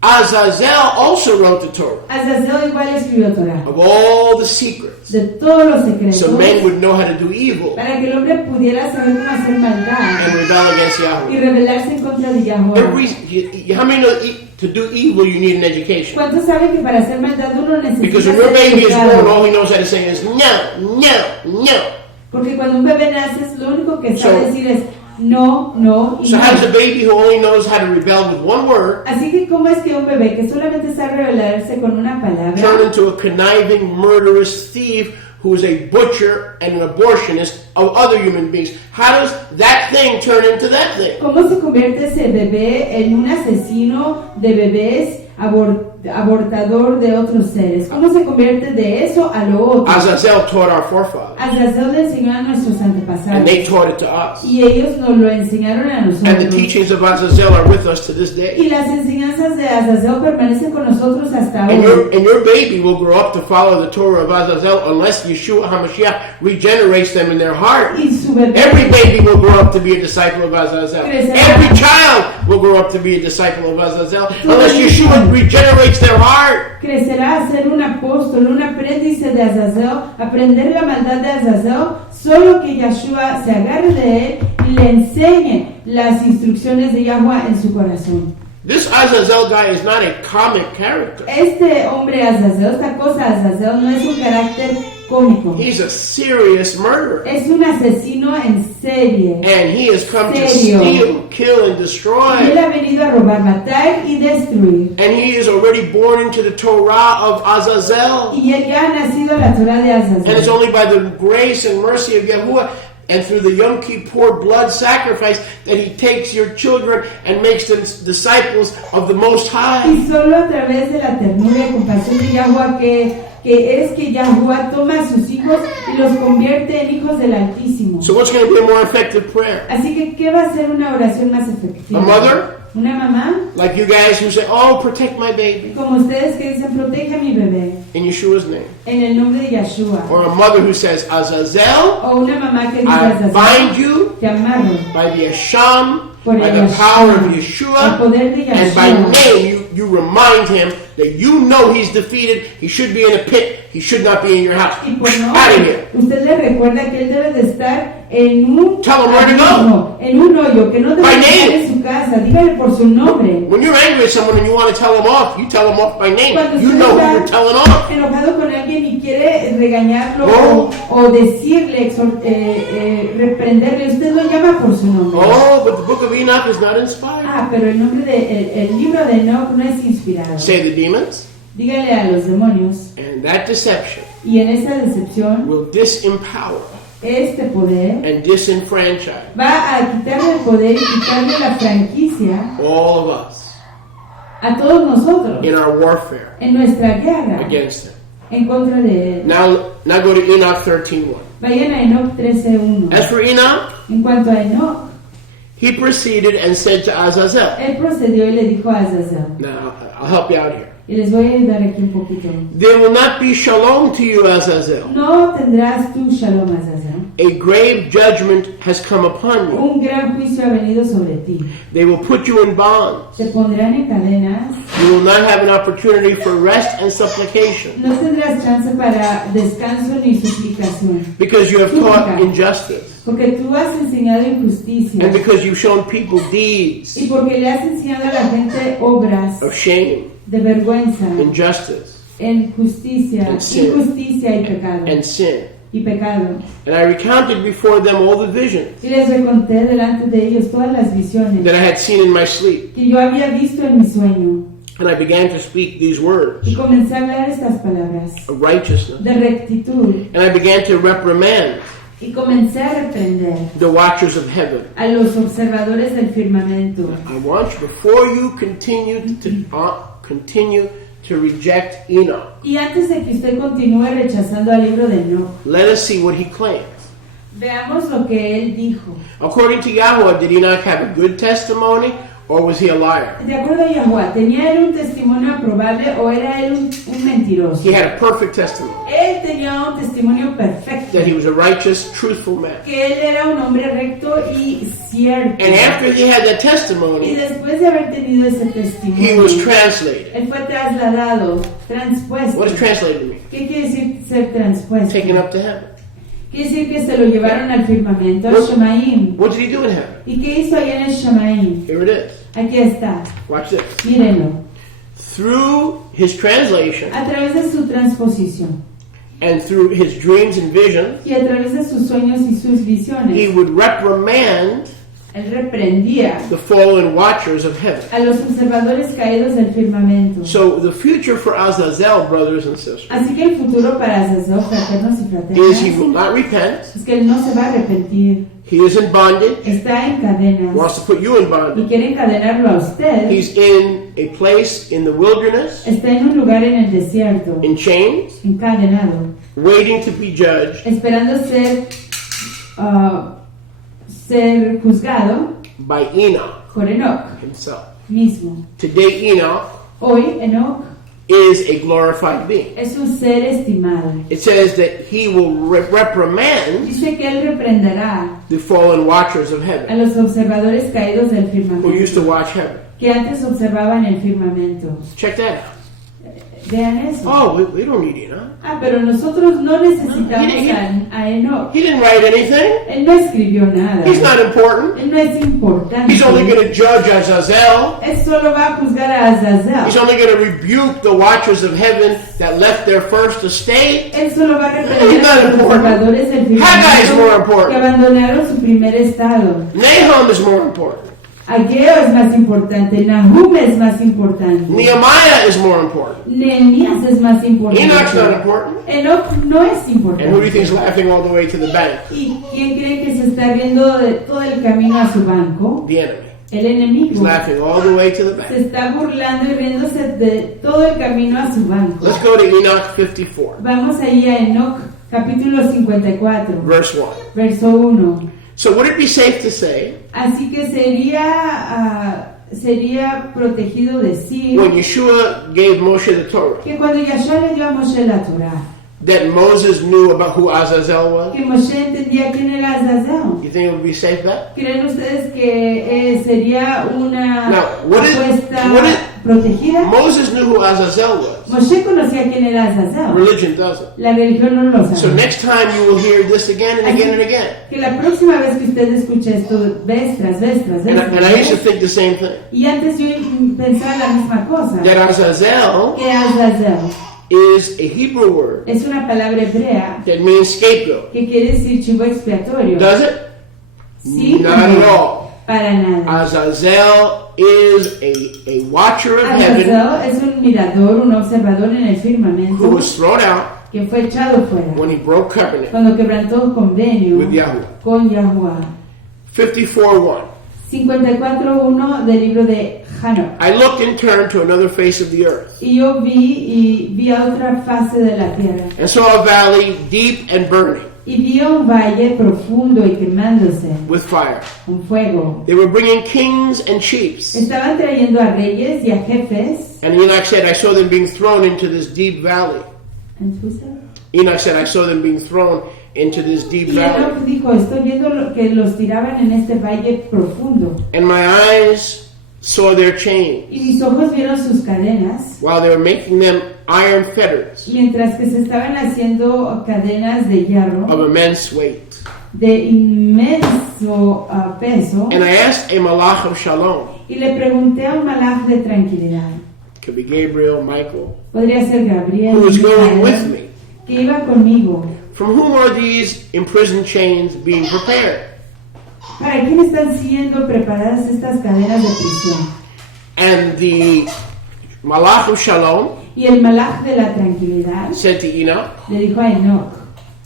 Azazel also wrote the Torah Azazel igual escribió Torah. of all the secrets, De todos los secretos. so men would know how to do evil Para que el hombre pudiera saber cómo hacer maldad and rebel against y Yahweh. rebelarse en contra de Yahweh. How many know to do evil you need an education? ¿Cuántos saben que para hacer maldad uno necesita Because when ser your baby is born, educado? all he knows how to say is no, no, no. Porque cuando un bebé nace, lo único que sabe So- decir es no, no y So no. how does a baby who only knows how to rebel with one word Así que, ¿cómo es que un bebé que solamente sabe rebelarse con una turn palabra into a conniving, murderous thief who is a butcher and an abortionist of other human beings? How does that thing turn into that thing? ¿Cómo se convierte ese bebé en un asesino de bebés, abortador de otros seres? ¿Cómo se convierte de eso a lo otro? Azazel taught our forefathers, Azazel le enseñó a nuestros antepasados and they taught it to us. y ellos nos lo enseñaron a And the nosotros. teachings of Azazel are with us to this day. Y las enseñanzas de Azazel permanecen con nosotros hasta And hoy. your baby will grow up to follow the Torah of Azazel unless Yeshua HaMashiach regenerates them in their heart. Y su bebé Every baby will grow up to be a disciple of Azazel. Crecerá. Every child will grow up to be a disciple of Azazel unless Yeshua regenerates breaks their heart. Crecerá a ser un apóstol, un aprendiz de Azazel, aprender la maldad de Azazel, solo que Yahshua se agarre de él y le enseñe las instrucciones de Yahweh en su corazón. This Azazel guy is not a comic character. Este hombre Azazel, esta cosa Azazel, no es un carácter cómico. He's a serious murderer. Es un asesino en serie. And he has come to Serio. steal, kill, and Y él destroy. ha venido a robar, matar y destruir. And he is already born into the Torah of Azazel. Y él ya ha nacido a la Torah de And it's Azazel. only by the grace and mercy of Yahuwah and through the Yom Kippur blood sacrifice that he takes your children and makes them disciples of the Most High. Y solo a través de la ternura y compasión de Yahweh que es que Yahweh toma a sus hijos y los convierte en hijos del Altísimo. So what's going to be a more effective prayer? Así que, ¿qué va a ser una oración más efectiva? A mother? Una mamá, Like you guys who say, oh, protect my baby como ustedes que dicen, protege a mi bebé in Yeshua's name. en el nombre de Yahshua. Or a mother who says, Azazel, O una mamá que I diga, bind you te amarro by the Asham, por by el the power of al Yeshua, poder de and by Yahshua. name you remind him that you know he's defeated, he should be in a pit, he should not be in your house. Y por no, Out of here. usted le recuerda que él debe de estar en un Tell him where to go. abismo, en un hoyo, que no debe By estar name. en su casa. Dígale por su nombre. When you're angry at someone and you want to tell them off, you tell them off by name. Cuando You usted know who está you're telling off. enojado con alguien y quiere regañarlo Oh. o decirle, reprenderle, usted lo llama por su nombre. Oh, but the book of Enoch is not inspired. Ah, pero el nombre el libro de Enoch no es inspirado. Say the demons, Dígale a los demonios. and that deception Y en esa decepción, will disempower este poder and disenfranchise va a quitarle el poder y quitarle la franquicia all of us a todos nosotros in our warfare en nuestra guerra against him. en contra de él. Now go to Enoch 13:1. Vayan a Enoch 13:1. As for Enoch, En cuanto a Enoch, he proceeded and said to Azazel. él procedió y le dijo a Azazel. Now, I'll help you out here. Y les voy a ayudar aquí un poquito. There will not be shalom to you, Azazel. No tendrás tú shalom, Azazel. A grave judgment has come upon you. Un gran juicio ha venido sobre ti. They will put you in bonds. Te pondrán en cadenas. You will not have an opportunity for rest and supplication, No tendrás chance para descanso ni suplicación. because you have taught injustice, Porque tú has enseñado injusticia. and because you've shown people deeds Y porque le has enseñado a la gente obras of shame, de vergüenza, injustice, injusticia, And sin. injusticia y pecado. and sin. Y pecado. And I recounted before them all the visions Y les reconté delante de ellos todas las visiones that I had seen in my sleep, que yo había visto en mi sueño. and I began to speak these words Y comencé a hablar estas palabras of righteousness, de rectitud. and I began to reprimand Y comencé a reprender the watchers of heaven. a los observadores del firmamento. I want you, before you continue to reject Enoch, Y antes de que usted continúe rechazando al libro de Enoch, let us see what he claims. veamos lo que él dijo. According to Yahweh, did Enoch have a good testimony, or was he a liar? De acuerdo a Yahweh, ¿tenía él un testimonio aprobable o era él un mentiroso? He had a perfect testimony, Él tenía un testimonio perfecto, that he was a righteous, truthful man. que él era un hombre recto y cierto. And after he had that Y testimony, después de haber tenido ese he testimonio, was translated. él fue trasladado, transpuesto. What does translated mean? ¿Qué quiere decir ser transpuesto? Taken up to heaven. Quiere decir que se lo llevaron al firmamento, al What- Shemaim. What did he do in heaven? ¿Y qué hizo allá en el Shemaim? Here it is. Aquí está, Watch this. mírenlo. Through his translation A través de su transposición and through his dreams and visions, y a través de sus sueños y sus he visiones, would reprimand él reprendía the fallen watchers of heaven. a los observadores caídos del firmamento. So the future for Azazel, brothers and sisters, Así que el futuro para Azazel, fraternos y is he fraternas, will not repent. es que él no se va a arrepentir. He is in bondage. Está en cadenas Wants to put you in y bondage. quiere encadenarlo a usted. He's in a place in the wilderness, Está en un lugar en el desierto, in chains, encadenado, waiting to be judged esperando ser juzgado by Enoch por Enoch himself. mismo. Today, Enoch Hoy Enoch is a glorified being. es un ser estimado. It says that he will reprimand Dice que él reprenderá the fallen watchers of a heaven los observadores caídos del who used to firmamento, watch heaven. que antes observaban el firmamento. Check that out. Vean eso. Oh, we don't need Enoch. Pero nosotros no necesitamos a Enoch. He didn't write anything. Él no escribió nada. He's not important. Él no es importante. He's only going to judge Azazel. Él solo va a juzgar a Azazel. He's only going to rebuke the watchers of heaven that left their first estate. Él solo va a reprender a los observadores del Haggai is more firmamento important. que abandonaron su primer estado. Nahum is more important. Ageo es más importante. Nahum es más importante. Nehemiah is more important. Nehemías es más importante. Enoch's not important. Enoch no es And who do you importante. think is laughing all the way to the bank? ¿Y quién cree que se está viendo de todo el camino a su banco? The enemy. El He's enemigo. laughing all the way to the Se bank. está burlando y riéndose de todo el camino a su banco. Let's go to Enoch 54, Vamos ahí a Enoch capítulo 54, verse 1. verso 1. So would it be safe to say, Así que sería protegido decir when Yeshua gave Moshe the Torah, que cuando Yahshua le dio a Moshe la Torah, that Moses knew about who Azazel was? que Moshe entendía quién era Azazel? You think it would be safe bet? ¿Creen ustedes que sería una No, what is- apuesta protegida? Moses knew who Azazel was. Moshe conocía quién era Azazel. Religion doesn't. La religión no lo So sabe. next time you will hear this again and again and again. Que la próxima vez que usted escuche esto, vez tras vez tras vez, And I used to think the same thing. y antes yo pensaba la misma cosa, That Azazel que Azazel is a Hebrew word es una palabra hebrea that means scapegoat. que quiere decir chivo expiatorio. Does it? Sí, Not o no? at all. Para nada. Azazel is a watcher of heaven Azazel es un mirador, un observador en el who firmamento was thrown out que fue echado fuera when he broke covenant cuando quebrantó convenio with Yahweh. con Yahuwah. 54:1. 54:1 del libro de Hanoch. I looked and turned to another face of the earth, Y yo vi a otra fase de la tierra. and saw a valley deep and burning Y vi un valle profundo y quemándose with fire. con fuego. They were bringing kings and chiefs. Estaban trayendo a reyes y a jefes. And Enoch said, I saw them being thrown into this deep valley. Enoch said, I saw them being thrown into this deep Y valley. Enoch dijo, estoy viendo que los tiraban en este valle profundo. And my eyes saw their chains, Y mis ojos vieron sus cadenas, while they were making them iron fetters mientras que se estaban haciendo cadenas de hierro of immense weight. de inmenso peso. And I asked a malach of shalom, Y le pregunté a un malaj de tranquilidad, could be Gabriel, Michael, podría ser Gabriel, who was going Micael, with me, que iba conmigo. from whom are these imprisoned chains being prepared? ¿Para quién están siendo preparadas estas cadenas de prisión? And the malach of shalom Y el malaj de la tranquilidad said to Enoch, le dijo a Enoch,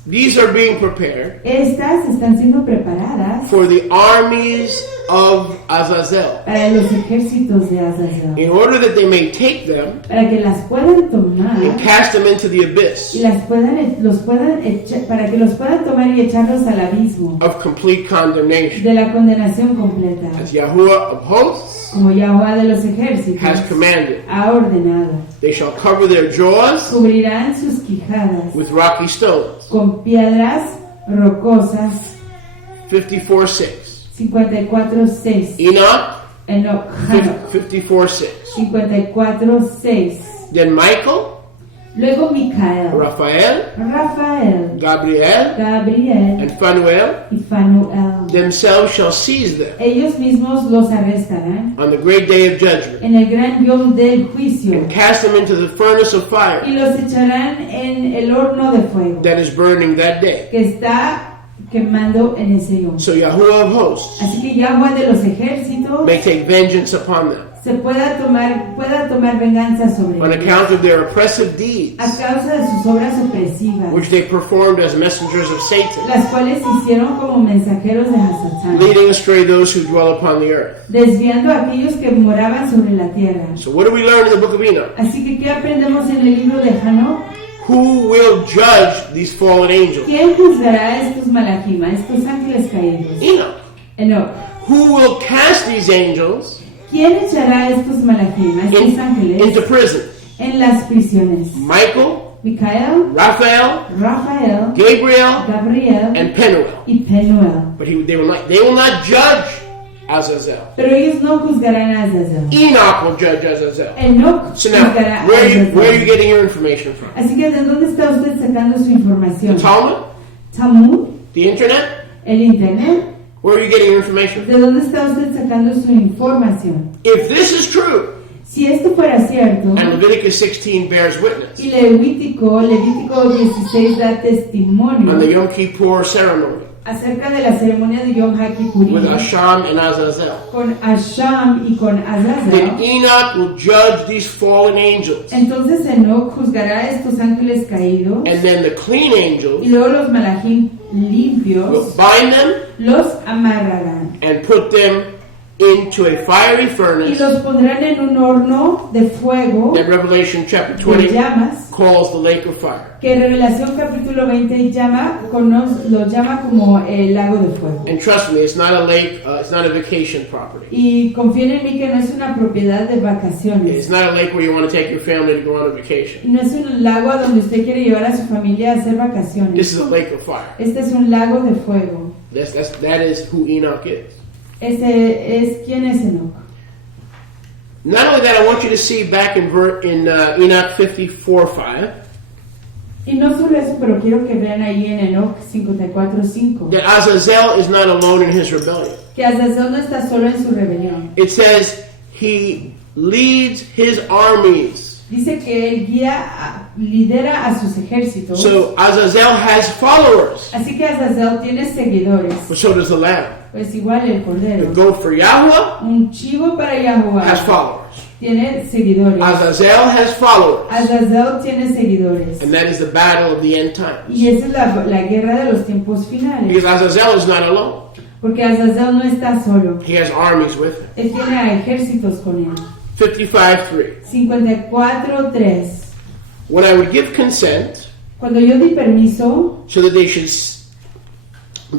these are being prepared estas están siendo preparadas for the armies of Azazel, para los ejércitos de Azazel, in order that they may take them para que las puedan tomar and cast them into the abyss y para que los puedan tomar y echarlos al abismo of complete condemnation. de la condenación completa, As Yahuwah of hosts como Yahuwah de los ejércitos has commanded, ha ordenado. they shall cover their jaws Cubrirán sus quijadas with rocky stones. con piedras rocosas. 54:6. 54:6. Enoch, Hanoch 54:6. 54:6. Then Michael, Luego Micael, Raphael, Rafael, Gabriel, Gabriel and Phanuel y Fanuel. themselves shall seize them Ellos mismos los arrestarán on the great day of judgment en el gran yom del juicio and cast them into the furnace of y fire los echarán en el horno de fuego that is burning that day. que está quemando en ese yom. So Yahuwah of hosts Así que Yahweh de los ejércitos may take vengeance upon them se pueda tomar venganza sobre on ellos account of their oppressive deeds, a causa de sus obras opresivas, which they performed as messengers of Satan, las cuales hicieron como mensajeros de Hasatán, leading astray those who dwell upon the earth. desviando a aquellos que moraban sobre la tierra. So what do we learn in the book of Enoch? Así que, ¿qué aprendemos en el libro de Hanoch? Who will judge these fallen angels? ¿Quién juzgará a estos malajim, a estos ángeles caídos? Enoch. Enoch. Who will cast these angels ¿Quién echará a estos malajim, a estos into ángeles, prison? en las prisiones? Michael, Micael, Raphael, Rafael, Gabriel, Gabriel and Penuel. y Penuel. But they will not judge Azazel. Pero ellos no juzgarán a Azazel. Enoch will judge Azazel. Enoch So now, juzgará a where are you Azazel. getting your information from? Así que ¿de dónde está usted sacando su The información? Talmud? ¿Talmud? The internet? ¿El internet? Where are you getting your information from? ¿De dónde está usted sacando su información? If this is true, Si esto fuera cierto, and Leviticus 16 bears witness y Levítico 16 da on the testimonio Yom Kippur ceremony acerca de la ceremonia de Yom HaKippurim with Asham and Azazel, con Asham y con then Azazel, Enoch will judge these fallen angels, entonces Enoch juzgará a estos ángeles caídos and then the clean y angels luego los malachim will limpios bind them los amarrarán and put them into a fiery y furnace los pondrán en un horno de fuego that Revelation chapter de 20 llamas calls the lake of fire. que Revelación capítulo 20 lo llama como el lago de fuego. And trust me, it's not a lake, it's not a vacation property. Y confíen en mí que no es una propiedad de vacaciones. It's not a lake where you want to take your family to go on a vacation. No es un lago a donde usted quiere llevar a su familia a hacer This vacaciones. is a lake of fire. Este es un lago de fuego. That is who Enoch is. Ese es quién es Enoch. Not only that, I want you to see back in Enoch 54:5 Y no solo eso, pero quiero que vean ahí en Enoch 54:5 that Azazel is not alone in his rebellion. que Azazel no está solo en su rebelión. It says he leads his armies. Dice que él lidera a sus ejércitos. So Azazel has followers, Así que Azazel tiene seguidores. but so does the lamb. Pues igual el The cordero. goat for Yahweh Un chivo para Yahuwah has followers. tiene seguidores. Azazel has followers. Azazel tiene seguidores. And that is the battle of the end times. Y esa es la guerra de los tiempos finales. Because Azazel is not alone. Porque Azazel no está solo. He has armies with him. Él tiene a ejércitos con él. 55:3. 54:3. When I would give consent Cuando yo di permiso so that they should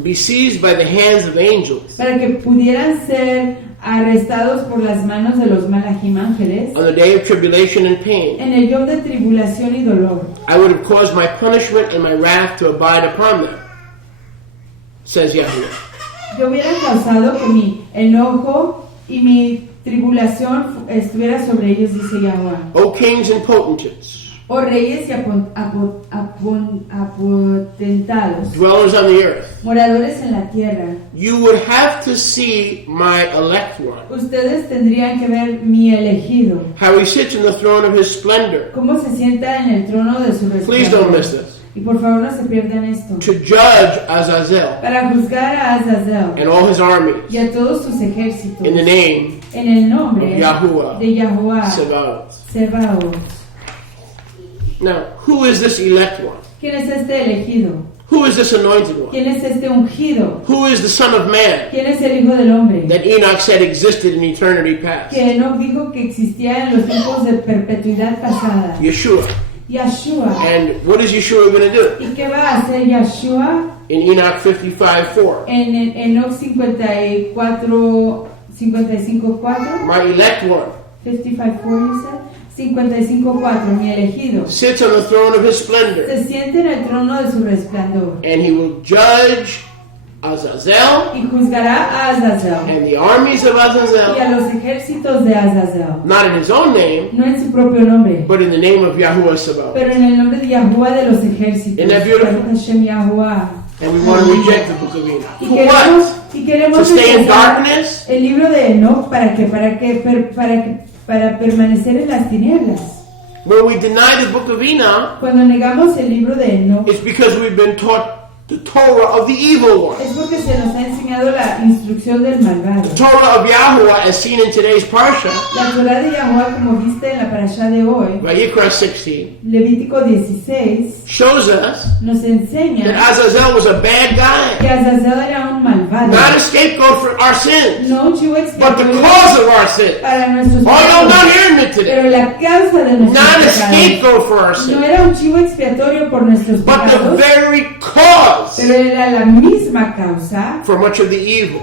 be seized by the hands of angels para que pudieran ser arrestados por las manos de los malachim ángeles on the day of tribulation and pain, en el yom de tribulación y dolor, I would have caused my punishment and my wrath to abide upon them, says Yahweh. yo hubiera causado que mi enojo y mi tribulación estuviera sobre ellos, dice Yahweh. O kings and potentates, Oh reyes y apotentados, dwellers on the earth, moradores en la tierra, you would have to see my elect one, ustedes tendrían que ver mi elegido, how he sits in the throne of his splendor. cómo se sienta en el trono de su Please don't miss resplandor. this. Y por favor no se pierdan esto. To judge Azazel Para juzgar a Azazel and all his armies y a todos sus ejércitos in the name en el nombre of Yahuwah de Yahuwah Sebaot. Sebaot. Now, who is this elect one? ¿Quién es este elegido? Who is this anointed one? ¿Quién es este ungido? Who is the Son of Man ¿Quién es el Hijo del Hombre? that Enoch said existed in eternity past? Que Enoch dijo que existía en los tiempos de perpetuidad pasada. Yeshua. Yeshua. And what is Yeshua going to do? ¿Y qué va a hacer Yeshua In Enoch 55:4. en Enoch 55:4? My elect one 55:4 you said? 55:4, mi elegido. sits on the throne of his splendor, Se siente en el trono de su resplandor and he will judge Azazel y juzgará a Azazel and the armies of y a Azazel, los ejércitos de Azazel, not in his own name, no en su propio nombre, but in the name of Yahuwah Sabaoth. pero en el nombre de Yahuwah de los ejércitos. Isn't that beautiful? Baruch Hashem Yahuwah. And we want to reject the book of Enoch. Y For queremos, what? y queremos To stay in rechazar darkness? el libro de Enoch para permanecer en las tinieblas. When we deny the book of Enoch, Cuando negamos el libro de Enoch it's because we've been taught the Torah of the evil one. es porque se nos ha enseñado la instrucción del malvado. The Torah of Yahuwah, as seen in today's parsha, La Torah de Yahuwah, como viste en la parashá de hoy, Vayikra 16, Levítico 16, shows us nos that enseña Azazel was a bad que guy, Azazel era un malvado, not a scapegoat for our sins, no un chivo but the expiatorio cause of our sins. para nuestros Oh, you're not pecados, hearing it today. pero la causa de nuestros Not a pecados scapegoat for our no sins, era un chivo expiatorio por nuestros but the pecados, very cause Pero era la misma causa for much of the evil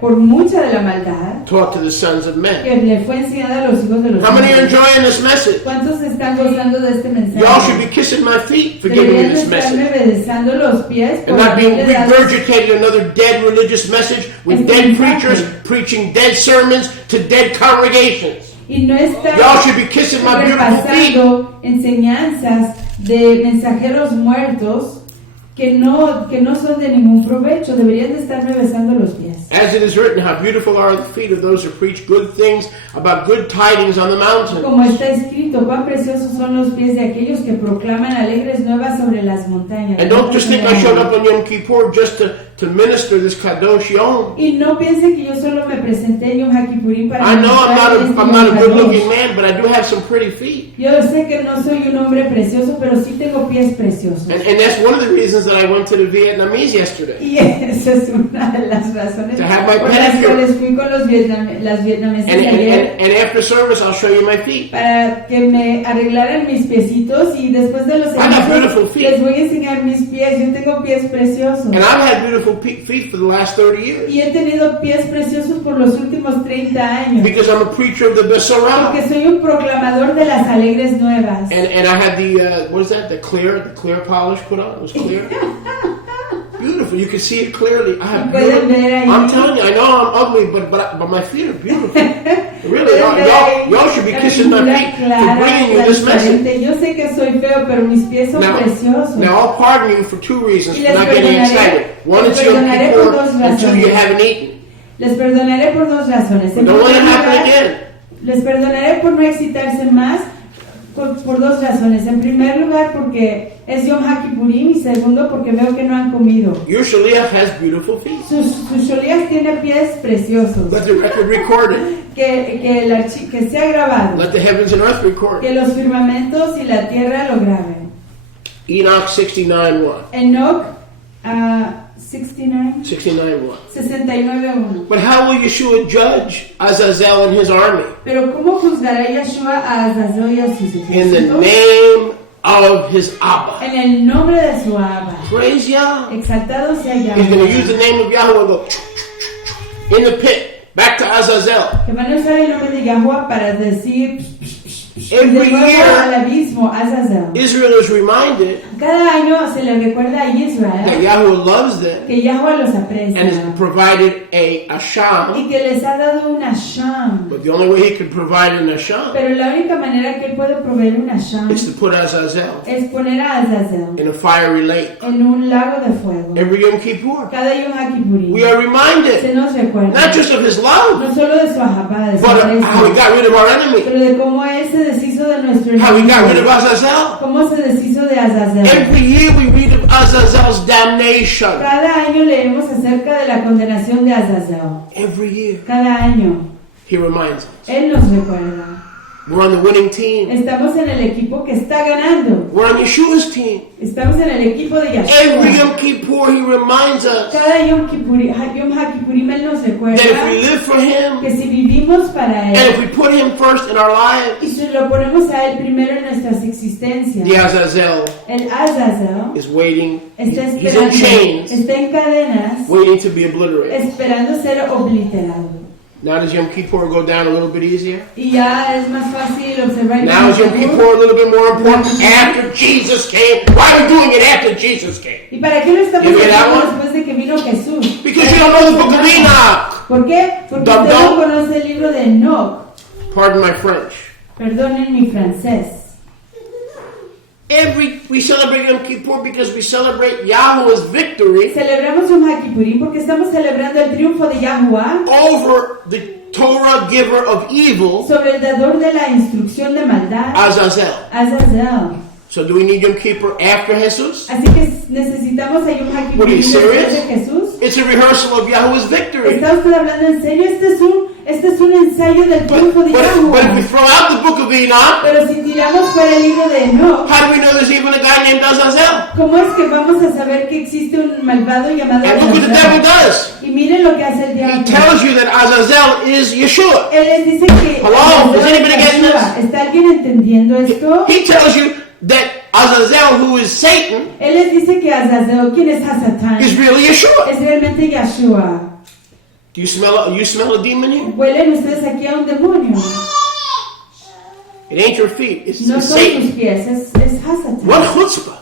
por mucha de la maldad taught to the sons of men. que le fue enseñada a los hijos de los How many are hombres. enjoying this message? ¿Cuántos están gozando de este mensaje? Y'all should be kissing my feet for giving me Deberían this estarme message. besando los pies And por not be haberle dado regurgitating another dead religious message with Este dead mensaje. preachers preaching dead sermons to dead congregations. y no estar Y'all should be kissing my beautiful feet. repasando enseñanzas de mensajeros muertos que no son de ningún provecho. Deberían de estarme besando los pies. As it is written, how beautiful are the feet of those who preach good things about good tidings on the mountain. Como está escrito, cuán preciosos son los pies de aquellos que proclaman alegres nuevas sobre las montañas. And don't just think I showed up on Yom Kippur just to minister this Kadosh Yom. Y no piensen que yo solo me presenté en Yom HaKippurim para I know ministrar este I'm not a Yom good looking Kadosh. man, but I do have some pretty feet. Yo sé que no soy un hombre precioso, pero sí tengo pies preciosos. And that's one of the reasons that I went to the Vietnamese yesterday. Y esa es una de las razones To have my por las pedicure. cuales fui con las vietnamesas ayer, And after service, I'll show you my feet. para que me arreglaran mis piecitos, y después de los I got beautiful servicios feet. les voy a enseñar mis pies. Yo tengo pies preciosos. And I've had beautiful feet for the last 30 years. Y he tenido pies preciosos por los últimos 30 años. Because I'm a preacher of the Besorah. Porque soy un proclamador de las alegres nuevas. And I had the, what is that? The clear polish put on. It was clear. Beautiful. You can see it clearly. I have Pueden beautiful. ver ahí. I'm telling you, I know I'm ugly, but my feet are beautiful. Really, Pueden ver ahí y'all should be la kissing my figura feet for clara, bringing you this message. transparente. Yo sé que soy feo, pero mis pies son preciosos. Now I'll pardon you for two reasons Y for les not getting perdonaré- excited. One, les it's Yom perdonaré por Kippur, dos and two, you razones. haven't eaten. Les perdonaré por dos razones. En Don't let it primer happen lugar, again. les perdonaré por no excitarse más por dos razones. En primer lugar, porque es Yom HaKippurim, y segundo, porque veo que no han comido. Your shaliach has beautiful feet. Sus sholiach tiene pies preciosos. Let the record record it. Que sea grabado. Let the heavens and earth record Que it. los firmamentos y la tierra lo graben. Enoch 69:1. Enoch 69. 69:1. 69:1. But how will Yeshua judge Azazel and his army? Pero ¿cómo juzgará Yeshua a Azazel y a sus In the ejércitos? name of his Abba. En el nombre de su Abba. Praise Yah. Exaltado sea He's going to Yahweh. use the name of Yahweh and go in the pit. Back to Azazel. Que van a usar el nombre de Yahweh para decir de Every nuevo al year, abismo, Azazel. Israel is reminded Cada año se le recuerda a that Israel Yahweh loves them que Yahweh los and aprecia has provided a y Asham. que les ha dado un Asham. But the only way he could provide an Asham Pero la única manera que él puede proveer un Asham is to put Azazel es poner a Azazel in a fiery lake. en un lago de fuego. Every Yom Kippur, Cada Yom HaKippurim we are se reminded nos recuerda not just of his love, no solo de su ajabá, de su but of how he aprecio, got rid of our enemy, pero de cómo él se deshizo de nuestro how he got rid of enemigo, Azazel. cómo se deshizo de Azazel. Every year we read of Azazel's damnation. Cada año leemos acerca de la condenación de Azazel. Every year Cada año he reminds us. él nos recuerda. We're on the winning team. Estamos en el equipo que está ganando. We're on Yeshua's team. Estamos en el equipo de Every Yahshua. Yom Kippur he reminds us Cada Yom HaKippurim él nos that if we recuerda live for him que si vivimos para and if él we put him first in our y lives, si lo ponemos a él primero en nuestras existencias, the Azazel el Azazel is waiting. está He's in esperando, chains, está en cadenas, waiting to be obliterated. esperando ser obliterado. Now does Yom Kippur go down a little bit easier? Y ya es más fácil observar Now is Yom que Kippur a little bit more important after Jesus came? Why are we doing it after Jesus came? ¿Y para qué lo estamos You hear that haciendo one? después de que vino Jesús? Because you don't know the book of Enoch. ¿Por qué? Porque Dum, usted dum. no conoce el libro de Enoch. Pardon my French. Perdonen mi francés. We celebrate Yom Kippur because we celebrate Yahweh's victory Celebramos Yom HaKippurim porque estamos celebrando el triunfo de Yahuwah over the Torah giver of evil, sobre el dador de la instrucción de maldad, Azazel. Azazel. So do we need Yom Kippur after Jesus? Así que necesitamos a Yom What are HaKippurim you serious? después de Jesús. It's a rehearsal of Yahweh's victory. ¿Está usted hablando en serio? Este es un ensayo del triunfo de But if we Yahuwah. throw out the book of Enoch, Pero si tiramos fuera el libro de Enoch, how do we know there's even a guy named Azazel? ¿cómo es que vamos a saber que existe un malvado llamado And look what the devil Azazel? does. Y miren lo que hace el He diablo. tells you that Azazel is Yeshua. Él les dice que Hello? Azazel Is anybody es getting Yeshua. ¿Está alguien entendiendo esto? He tells you that Azazel, who is Satan, Él les dice que Azazel, ¿quién es Hasatán? is really Yeshua. Es realmente Yeshua. Do you smell a demon here? ¿Huelen ustedes aquí a un demonio? It ain't your feet. It's No son sus Satan. pies, es What Hasatán. chutzpah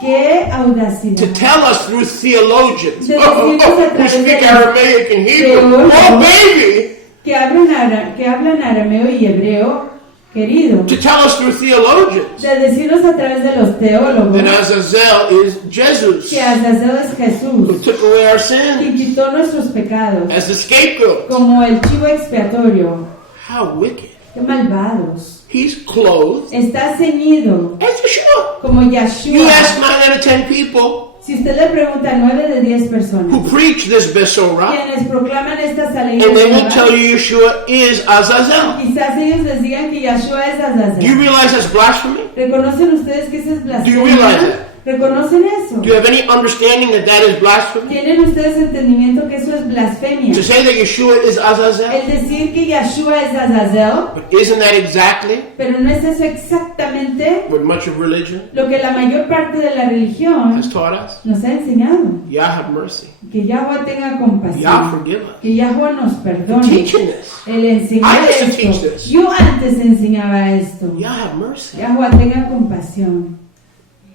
¡Qué audacidad! to tell us through theologians De decirnos a who través speak de Aramaic and Hebrew. teólogos Oh, baby! que hablan arameo y hebreo, querido. To tell us through theologians De decirnos a través de los teólogos that Azazel is Jesus, que Azazel es who Jesús, took away our quien sins quitó nuestros pecados, as the scapegoat. como el chivo expiatorio. How wicked. ¡Qué malvados! He's clothed Está ceñido as Yeshua. como You Yeshua. ask 9 out of 10 people Si usted le pregunta a 9 de 10 personas who preach this Besorah, quienes proclaman estas and they will alegrías, tell you Yeshua is Azazel. quizás ellos les digan que Yeshua es Do you Azazel. realize that's blasphemy? ¿Reconocen ustedes que eso es Do you realize blasfemia? that? ¿Reconocen eso? Do you have any understanding that that is blasphemy? ¿Tienen ustedes entendimiento que eso es blasfemia? To say that Yeshua is Azazel? El decir que Yeshua es Azazel, But isn't that exactly pero no es eso exactamente what much of religion lo que la mayor parte de la religión has taught us? nos ha enseñado. Yah have mercy. Que Yahweh tenga Yah compasión. forgive us. Que Yahweh nos perdone. Teaching this. El enseñar I used to teach esto. this. Yo antes enseñaba esto. Yah have mercy. Yahweh tenga compasión.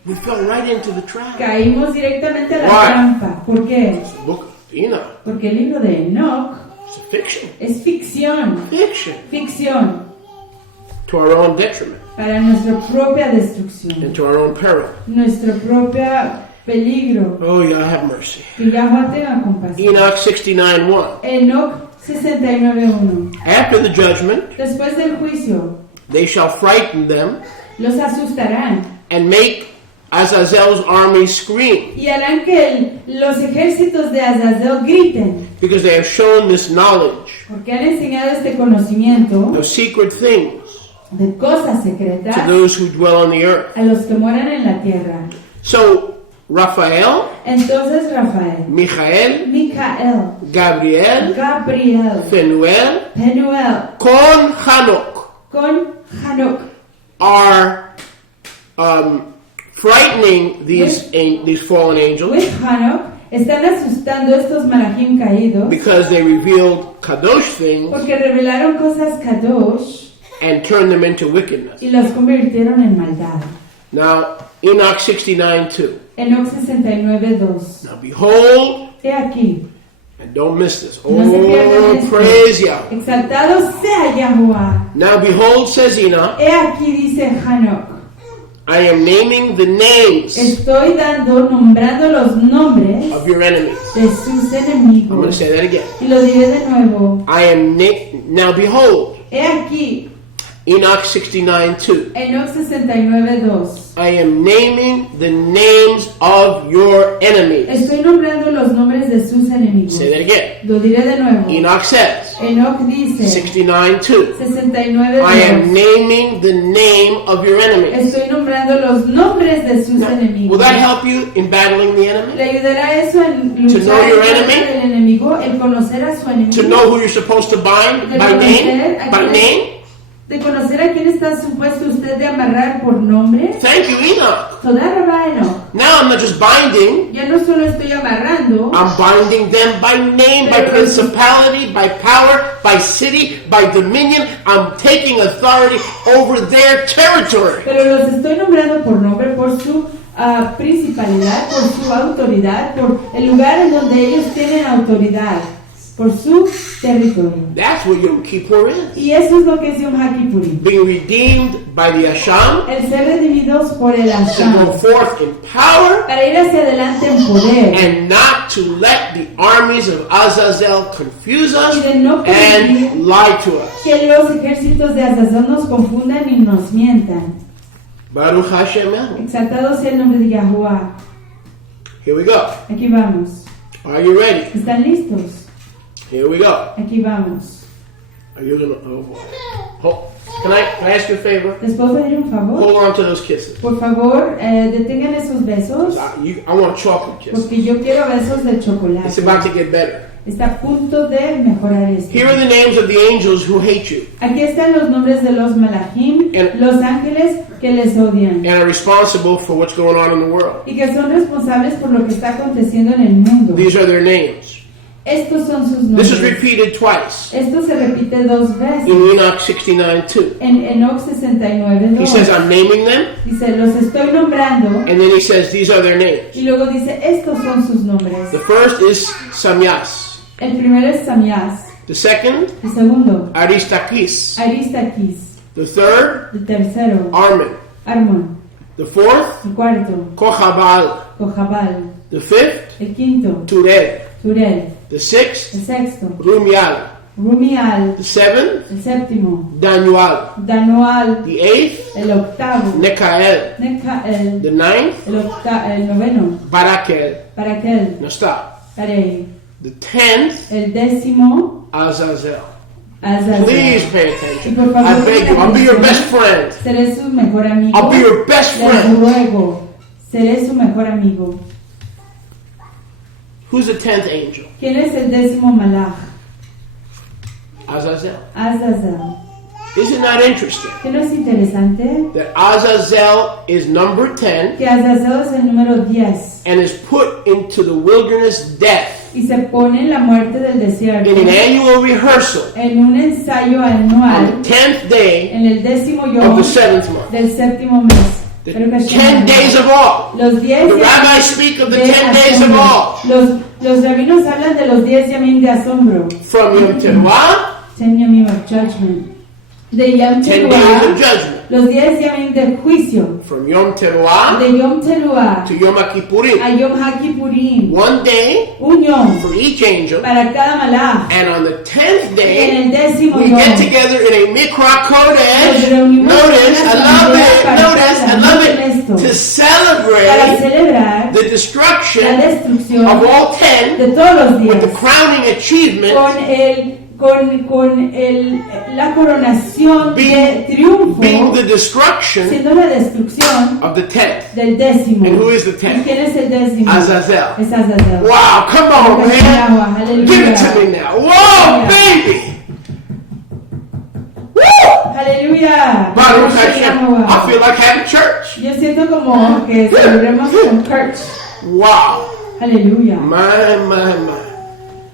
We fell right into the trap. Caímos directamente a la Why? trampa. ¿Por qué? The book of Enoch. Porque el libro de Enoch It's a fiction. es ficción. Fiction. Ficción. To our own detriment Para nuestra propia destrucción. and to our own peril. Nuestro propio peligro. Oh, Yah have mercy. Que Yahweh tenga compasión. Enoch 69:1. Enoch 69:1. After the judgment, Después del juicio, they shall frighten them los asustarán and make Azazel's army scream, y harán que los ejércitos de Azazel griten, because they have shown this knowledge porque han enseñado este conocimiento of secret things de cosas to secretas those who dwell on the earth. a los que moran en la tierra. So, Raphael, Entonces Rafael, Michael, Micael, Gabriel, Gabriel, Phanuel, Penuel, con Hanok con Hanok are frightening these fallen angels with Hanok están asustando a estos malachim caídos because they revealed kadosh things porque revelaron cosas kadosh and turned them into wickedness. y las convirtieron en maldad. Now, Enoch 69:2. Enoch 69:2. Now, behold, He aquí, and don't miss this. no se pierdan Oh, esto. praise Yahweh. Exaltado sea Yahuwah. Now, behold, says Enoch, He aquí dice Hanok. I am naming the names Estoy nombrando los nombres of your enemies. de sus I'm going to enemigos. say that again. Y lo diré de nuevo. I am now behold, He aquí, Enoch 69:2. Enoch 69:2. I am naming the names of your enemies. Estoy nombrando los nombres de sus enemigos. Say that again. Lo diré de nuevo. Enoch says, Enoch dice 69:2. 69:2. I am naming the name of your enemies. Estoy nombrando los nombres de sus Will enemigos. that help you in battling the enemy? ¿Le ayudará eso en To know luchar your contra enemy? el enemigo? El conocer a su enemigo. To know who you're supposed to bind De by conocer name? a By quién- name? De conocer a quién está supuesto usted de amarrar por nombre. Thank you, Enoch. Toda Rabá Enoch. Now I'm not just binding, Ya no solo estoy amarrando, I'm binding them by name, by principality, by power, by city, by dominion. I'm taking authority over their territory. pero los estoy nombrando por nombre, por su principalidad, por su autoridad, por el lugar en donde ellos tienen autoridad, por su territorio. That's what Yom Kippur is. Y eso es lo que es Yom HaKippurim. Being redeemed by the Asham El ser redimidos por el to go Hashem, forth in power para ir hacia adelante en poder and not to let the armies of Azazel confuse us y de no permitir and lie to us. que los ejércitos de Azazel nos confundan y nos mientan. Baruch Hashem Elohim. Exaltado sea el nombre de Yahuwah. Here we go. Aquí vamos. Are you ready? ¿Están listos? Here we go. Aquí vamos. Are you gonna? Oh boy. Can I ask you a favor? ¿Les puedo pedir un favor? Hold on to those kisses. Por favor, detengan esos besos, I want chocolate kisses. porque yo quiero besos de It's about chocolate. to get better. está a punto de mejorar esto. Here are the names of the angels who hate you Aquí están los nombres de los malachim, And- los ángeles que les odian and are responsible for what's going on in the world. y que son responsables por lo que está aconteciendo en el mundo. These are their names. Estos son sus This is nombres. repeated twice Esto se repite 2 veces. in Enoch 69:2. En Enoch He 69:2 says, I'm naming them, dice, los estoy nombrando, and then he says, these are their names. y luego dice, estos son sus nombres. The first is Samyas. El primero es Samias, The second, el segundo, Aristakis. Aristakis, The third, el tercero, Armin. Armon, The fourth, el cuarto, Kochabal. Cojabal, The fifth, el quinto, Turel. Turel, The sixth, el sexto, Rumial. Rumial, The seventh, el séptimo, Danual. Danual, The eighth, el octavo, Nekael. Necael, The ninth, el noveno, Barakel. Parakel, Now stop. Parei, The 10th, el décimo, Azazel. Azazel. Please pay attention. Y por favor, I beg you. I'll be your best friend. Seré su mejor amigo. I'll be your best Les friend. ruego, seré su mejor amigo. Who's the 10th angel? ¿Quién es el décimo malach? Azazel. Azazel. Isn't that interesting? ¿Qué no es interesante? That Azazel is number 10 Que Azazel es el número 10 and is put into the wilderness death y se pone en la muerte del desierto in an annual rehearsal en un ensayo on anual the 10th day en el décimo of yom the 7th month. del séptimo mes. The Creo que es 10 days of all. Los 10 The días rabbis speak of the de 10 days of asombro. all. Los rabinos hablan de los 10 yamim de asombro. From Yom Teruah, 10 yamim of judgment. De Yom 10 days Teruah, of judgment. los 10 yamim de juicio. From Yom Teruah De Yom Teruah to Yom Kippurim. a Yom HaKippurim. One day Un yom for each angel. para cada malach. And on the 10th En day, el décimo we yom get together in a Mikra nos Kodesh. reunimos Notice, en I una love asamblea it. Notice, I love Noten it. esto. To Para celebrate celebrar the la destruction destrucción of all 10 de todos los with the días. crowning achievement Con la coronación de triunfo, being the destruction siendo la destrucción of the 10th. del décimo. And who is the ¿Y 10th? quién es el décimo? Azazel. Es Azazel. Wow, come on, man. Hallelujah. Give it to me now. Whoa, baby. Woo! Aleluya. Baruch Hashem. I feel like having church. Yo siento como que celebremos con Kurt. Wow. Aleluya. My.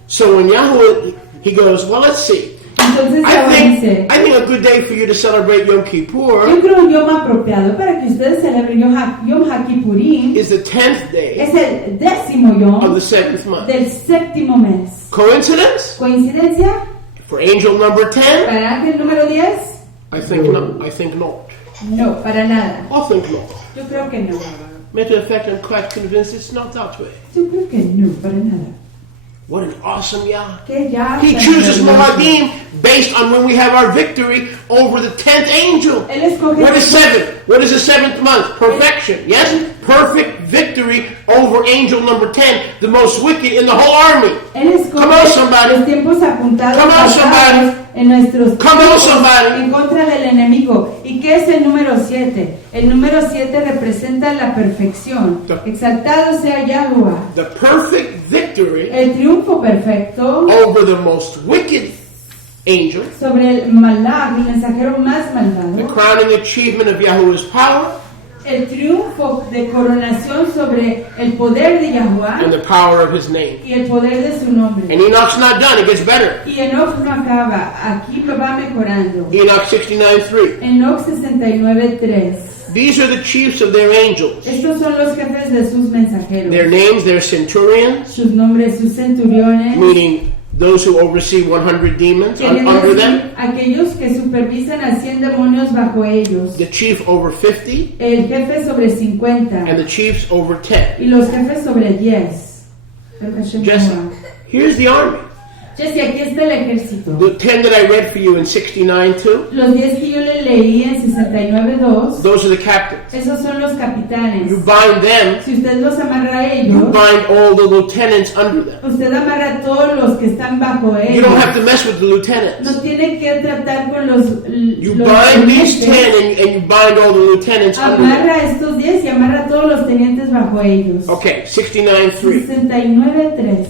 So when Yahweh, he goes, well, let's see. Entonces I Yahweh dice, think a good day for you to celebrate Yom Kippur yo creo un yom apropiado para que ustedes celebren Yom HaKippurim is the 10th day es el décimo of yom the 7th month. del séptimo mes. Coincidence? ¿Coincidencia? For angel number 10? ¿Para ángel número 10? I think not. I think not. No, para nada. I think not. Yo creo que no. Matter of fact, I'm quite convinced it's not that way. Yo creo que no, para nada. What an awesome Yah. Que ya He chooses Moadim based on when we have our victory over the 10th angel. Él escoge What is 7th? What is the 7th month? Perfection. Yes? Perfect victory over angel number 10, the most wicked in the whole army. Él escoge Come on, somebody. los tiempos apuntados Come on, somebody. en nuestros Come on, tiempos somebody. en contra del enemigo. ¿Y qué es el número 7? El número 7 representa la perfección. Exaltado sea Yahweh. The perfect victory El triunfo perfecto over the most wicked angel. sobre el malach, el mensajero más The malvado. crowning achievement of Yahweh's power El triunfo de coronación sobre el poder de and Yahweh the power of his name. y el poder de su nombre. And Enoch's not done, it gets better. Y Enoch no acaba, aquí lo va mejorando. Enoch 69:3. Enoch 69:3. These are the chiefs of their angels. Estos son los jefes de sus mensajeros. Their names, their centurions, Sus nombres, sus centuriones. meaning those who oversee 100 demons Quiere under decir, them. aquellos que supervisan a 100 demonios bajo ellos. The chief over 50, El jefe sobre 50. and the chiefs over 10. Y los jefes sobre 10. Jesse, here's the army. Jesse, aquí está el ejército. The 10 that I read for you in 69:2, Los 10 que yo le leí en 69:2, those are the captains. esos son los capitanes. You bind them, Si usted los amarra a you ellos, bind all the lieutenants under them. usted amarra a todos los que están bajo You ellos. don't have to mess with the lieutenants. No tiene que tratar con los You los bind these tenientes. 10 and you bind all the lieutenants under them. Amarra a estos 10 y amarra a todos los tenientes bajo ellos. Okay, 69:3. 69:3.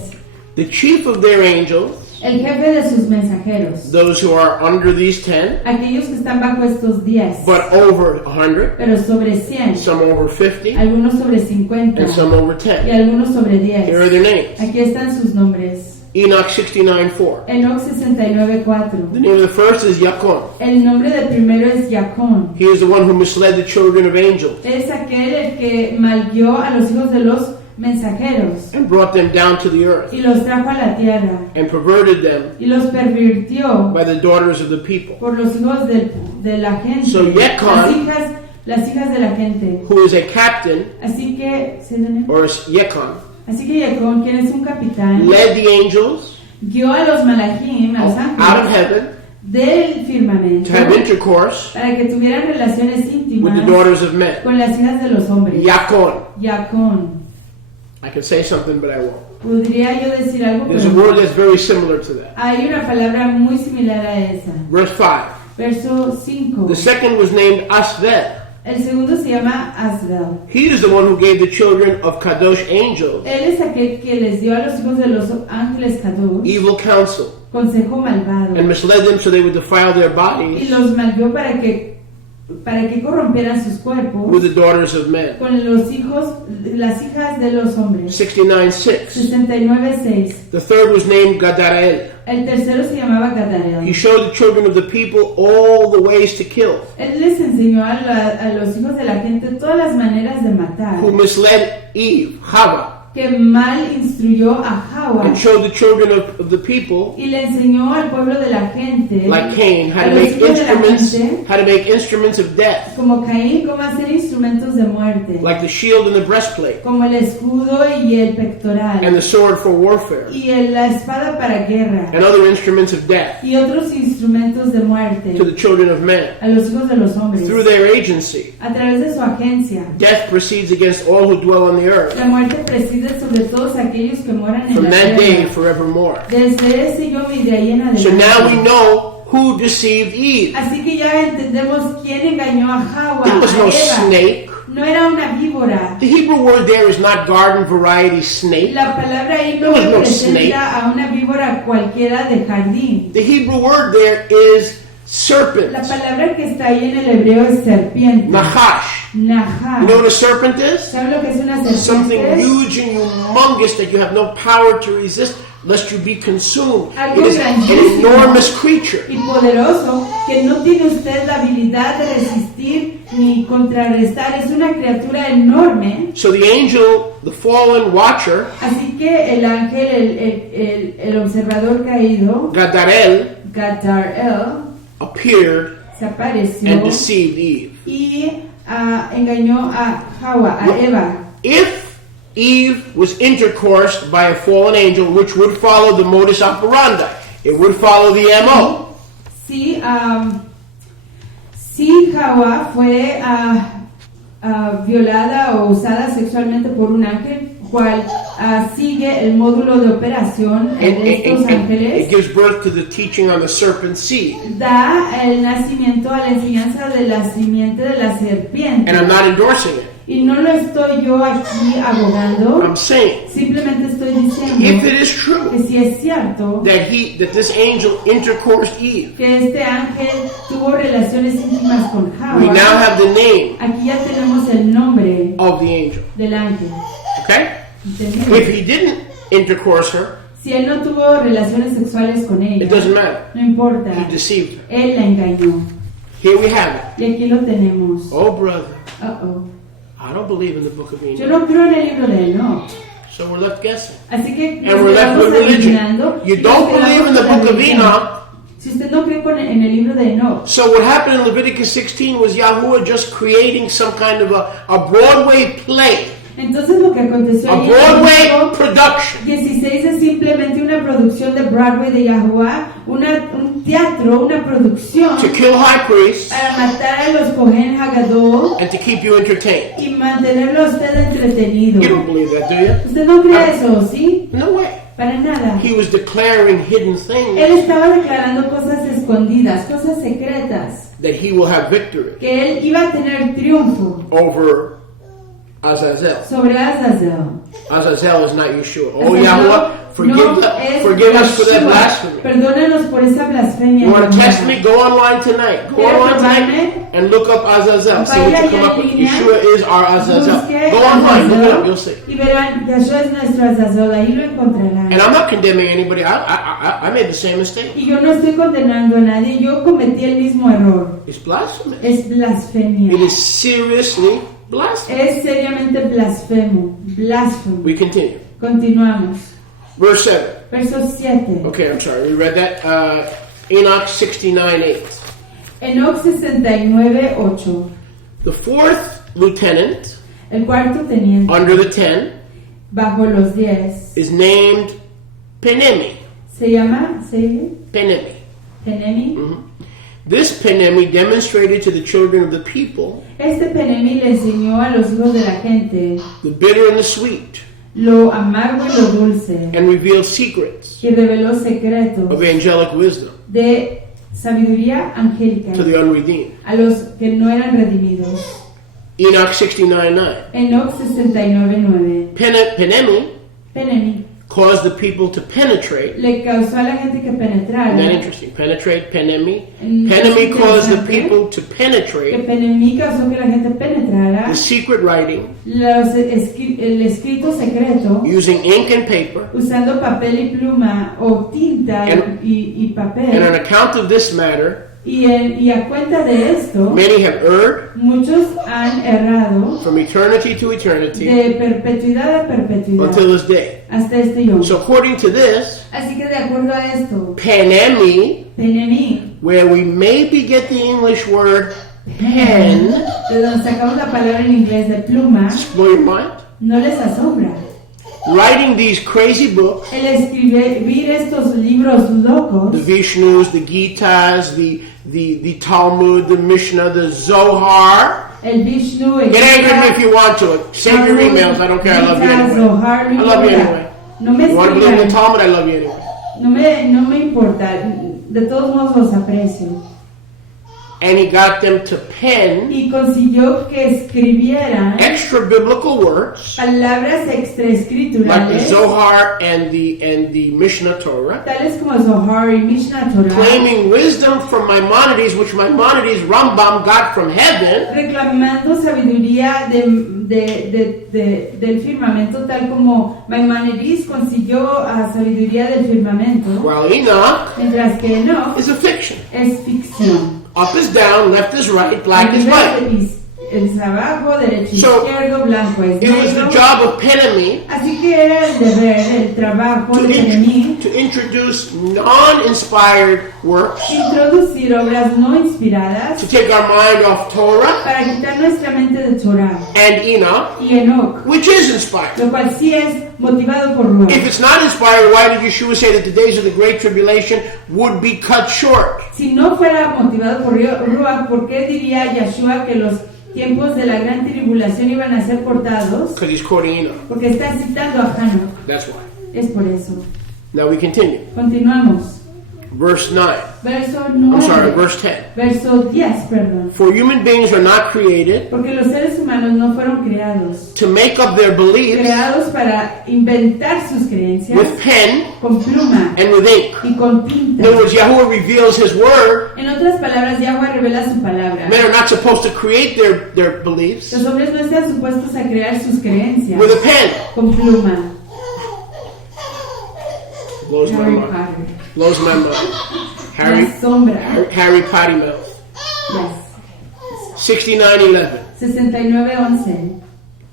the chief of their angels, el jefe de sus mensajeros, those who are under these 10, aquellos que están bajo estos 10, but over 100, pero sobre 100, some over 50, algunos sobre 50 and some over y 10. algunos sobre 10. Here are their names. Aquí están sus nombres. Enoch 69:4. Enoch 69:4. The name of the first is Yacon. El nombre del primero es Yacón. He is the one who misled the children of angels Es aquel el que malguió a los hijos de los mensajeros and brought them down to the earth y los trajo a la tierra and perverted them y los pervirtió by the daughters of the people. por los hijos de la gente, So Yacon, las hijas de la gente. who is a captain, Así que, ¿sí, Daniel? or is Yacon, Así que Yacón, quien es un capitán, led the angels guió a los malachim, a los out of ángeles, heaven del firmamento to have intercourse para que tuvieran relaciones with íntimas the daughters of men. con las hijas de los hombres. Yacon. Yacón. I could say something, but I won't. Podría yo decir algo, There's a pero word that's very similar to that. hay una palabra muy similar a esa. Verse 5. Verso 5. The second was named Azazel. El segundo se llama Azazel. He is the one who gave the children of Kadosh angels Él es aquel que les dio a los hijos de los ángeles Kadosh evil counsel consejo malvado and misled them so they would defile their y bodies los maldió para que corrompieran sus cuerpos with the daughters of men. con las hijas de los hombres. 69:6. 69:6. The third was named Gadarael. El tercero se llamaba He Gadarel. showed the children of the people all the ways to kill, Él les enseñó a los hijos de la gente todas las maneras de matar, who misled Eve, Hava, que mal instruyó a Hawa and showed the children of the people, y le enseñó al pueblo de la gente, like Cain, how a to los make hijos de la instruments, gente, how to make instruments of death, como Caín, cómo hacer instrumentos de muerte, like the shield and the breastplate, como el escudo y el pectoral, and the sword for warfare, y la espada para guerra, and other instruments of death y otros instrumentos de muerte, to the children of men. a los hijos de los hombres, Through their agency, a través de su agencia. death proceeds against all who dwell on the earth. La muerte preside sobre todos aquellos que moran en From la that day tierra. forevermore. Desde ese yo y de ahí en So now we adelante. know who deceived Eve. Así que ya entendemos quién engañó a Hawa, There was a no Eva. snake. No era una víbora. The Hebrew word there is not garden variety snake. La palabra ahí no There was no snake. representa a una víbora cualquiera de jardín. The Hebrew word there is serpent. La palabra que está ahí en el hebreo es serpiente. Nahash. Naha. You know what a serpent is? ¿Sabe lo que es una Something serpiente? huge and humongous that you have no power to resist lest you be consumed. Algo It is an grandísimo enormous creature. y poderoso que no tiene usted la habilidad de resistir ni contrarrestar. Es una criatura enorme. So the angel, the fallen watcher, Así que el ángel, el observador caído, Gadarel, Gadarel, appeared se apareció and deceived Eve. y engañó a Hawa, a Eva. If Eve was intercoursed by a fallen angel, which would follow the modus operandi, it would follow the MO. Si Hawa fue violada o usada sexualmente por un ángel, cual sigue el módulo de operación de estos It ángeles, gives birth to the teaching on the serpent seed. da el nacimiento a la enseñanza de la simiente de la serpiente. And I'm not endorsing it. Y no lo estoy yo aquí abogando, I'm saying, simplemente estoy if diciendo it is true que si es cierto that this angel intercoursed Eve, que este ángel tuvo relaciones íntimas con we now Hawa, have the name aquí ya tenemos el nombre of the angel. del ángel. Okay? ¿Entendido? If he didn't intercourse her, Si él no tuvo relaciones sexuales con ella, it doesn't matter. no importa, He deceived her. él la engañó. Here we have it. Y aquí lo tenemos. Oh, brother, Uh-oh. I don't believe in the book of Yo Enoch. no creo en el libro de Enoch. So we're left guessing. Así que And we're left with religion. You don't believe in the book of Enoch. Si usted no cree en el libro de Enoch, So what happened in Leviticus 16 was Yahuwah just creating some kind of a Broadway play, entonces lo que aconteció a allí en Broadway Levítico production 16 es simplemente una producción de Broadway de Yahuwah, un teatro, una producción to kill high priests para matar a los Kohen Hagadol and to keep you entertained. y mantenerlo a usted entretenido. You don't believe that, do you? ¿Usted no cree eso, sí? No way. Para nada. He was declaring hidden Él things estaba declarando cosas escondidas, cosas secretas, that he will have victory que él iba a tener triunfo over Azazel. sobre Azazel. Azazel is not Yeshua. Oh, Azazel Yahweh, forgive us for that Yeshua. blasphemy. Perdónanos por esa blasfemia. You want to test Yahweh. me? Go online tonight. Go ¿Quieres online tonight probarme? and look up Azazel. See what Vaya you come ya up with. en línea. Yeshua is our Azazel. Busque Go online, look it Azazel up. You'll see. Y verán, Yahshua es nuestro Azazel, ahí lo encontrarán. And I'm not condemning anybody. I made the same mistake. Y yo no estoy condenando a nadie, yo cometí el mismo error. It's blasphemy. Es blasfemia. It is seriously blasphemy. Es seriamente blasfemo. Blasfemo. We continue. Continuamos. Verse 7. Verso 7. Okay, I'm sorry. We read that. Enoch 69:8. Enoch 69:8. The fourth lieutenant El cuarto teniente, under the 10 bajo los 10, is named Penemi. se llama, ¿se dice? Penemi. Penemi. This Penemi demonstrated to the children of the people Este Penemi le enseñó a los hijos de la gente the bitter and the sweet, lo amargo y lo dulce, and revealed secrets y reveló secretos of angelic wisdom de sabiduría angélica to the unredeemed. a los que no eran redimidos. Enoch 69:9. Enoch 69:9. Penemi Penemi caused the people to penetrate. le causó a la gente que penetrara. Isn't that interesting? Penetrate, Penemi. Mm, Penemi caused the interesante. people to Que penetrate Penemi causó que la gente penetrara the secret writing el escrito secreto using ink and paper. usando papel y pluma o tinta And- y And on papel. account of this matter, Y a cuenta de esto, many have erred muchos han errado from eternity to eternity de perpetuidad a perpetuidad until this day. hasta este yom. So according to this, Así que de acuerdo a esto, Penemi, Penemi, where we maybe get the English word pen, de donde sacamos la palabra en inglés de pluma, blow your mind, no les asombra. writing these crazy books, El escribir estos libros locos, the Vishnus, the Gitas, the Talmud, the Mishnah, the Zohar. el Vishnu, el Get angry at me if Gita, you want to. Send your emails. I don't care. I love you Gita, anyway. Zohar, no I love you importa. anyway. No me You want to believe in the escriban, Talmud? I love you anyway. no me importa, de todos modos los aprecio. And he got them to pen Y consiguió que escribieran extra biblical works palabras like the extraescriturales, Zohar and the Mishnah Torah, tales como Zohar y Mishnah Torah, claiming wisdom from Maimonides, which Maimonides Rambam got from heaven, reclamando sabiduría del firmamento, tal como Maimonides consiguió a sabiduría del firmamento, while Enoch mientras que Enoch is a fiction. es ficción. Up is down, left is right, black is white. Es abajo, derecho, So, izquierdo, blanco es It was the negro. job of Penemi Así que era el deber, el trabajo de Penemi, to introduce non-inspired works, introducir obras no inspiradas to take our mind off Torah para quitar nuestra mente de Torah and Enoch, y Enoch, which is inspired. lo cual sí es motivado por Ruach. If it's not inspired, why did Yeshua say that the days of the Great Tribulation would be cut short? Si no fuera motivado por Ruach, ¿por qué diría Yeshua que los tiempos de la gran tribulación iban a ser cortados? Because he's quoting Enoch. Porque está citando a Hanoch. That's why. Es por eso. Now we continue. Continuamos. Verse 9. Verso I'm sorry, 9. verse 10. Verso 10, perdón. For human beings are not created Porque los seres humanos no fueron creados. to make up their beliefs Creados para inventar sus creencias with pen con pluma and with ink. y con In tinta. other words, Yahweh reveals his word. En otras palabras, Yahweh revela su palabra. Men are not supposed to create their beliefs Los hombres no están supuestos a crear sus creencias with a pen. con pluma. Blows my Harry mind. Potter. Blows my mind. Harry La sombra. Harry Potty mouth. Yes. 69:11. 69:11.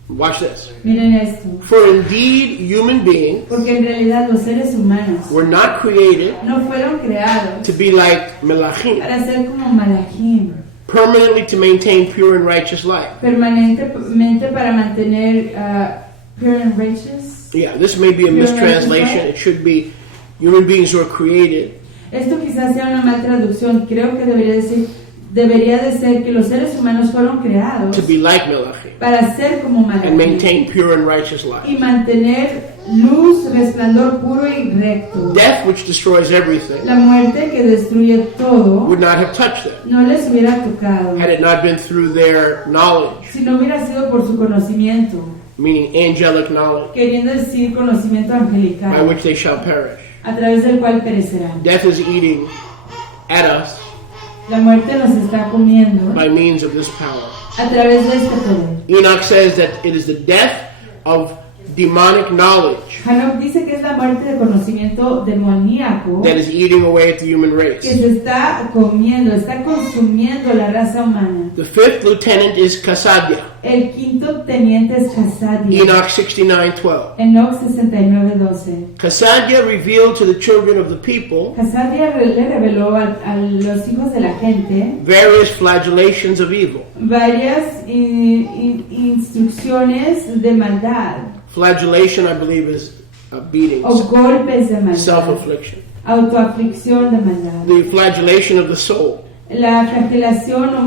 Watch this. Miren esto. For indeed human beings Porque en realidad los seres humanos were not created no fueron creados to be like Melachim, para ser como Malachim, permanently to maintain pure and righteous life. permanentemente para mantener pure and righteous. Yeah, this may be a mistranslation. It should be human beings were created Esto quizás sea una mal traducción. Creo que debería de ser que los seres humanos fueron creados to be like Melachim para ser como and Malachim maintain pure and righteous life. y mantener luz, resplandor puro y recto. Death, which destroys everything, La muerte que destruye todo would not have touched them no les hubiera tocado had it not been through their knowledge, si no hubiera sido por su conocimiento, meaning angelic knowledge, queriendo decir conocimiento by angelical, which they shall perish. a través del cual perecerán. Death is eating at us La muerte nos está comiendo by means of this power. a través de este poder. Enoch says that it is the death of demonic knowledge Hanok dice que es la muerte de conocimiento demoníaco that is eating away at the human que race. se está comiendo, está consumiendo la raza humana. The fifth lieutenant is Kasadia, El quinto teniente es Casadia. Enoch 69:12. Enoch 69:12. Kasadia revealed to the children of the people Casadia le reveló a los hijos de la gente various flagellations of evil. varias instrucciones de maldad Flagellation, I believe, is beatings, o golpes de maldad, self-affliction. autoaflicción de maldad. The flagellation of the soul La flagelación o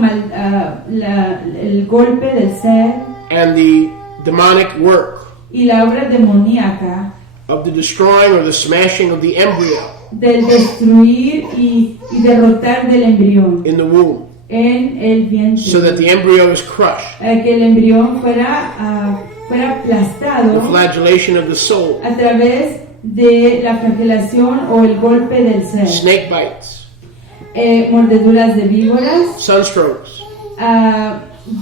el golpe del ser and the demonic work y la obra demoníaca of the destroying or the smashing of the embryo del destruir y derrotar del embrión in the womb, en el vientre, so that the embryo is crushed. para que el embrión fuera aplastado The flagellation of the soul, a través de la flagelación o el golpe del ser. snake bites, Mordeduras de víboras, sunstrokes,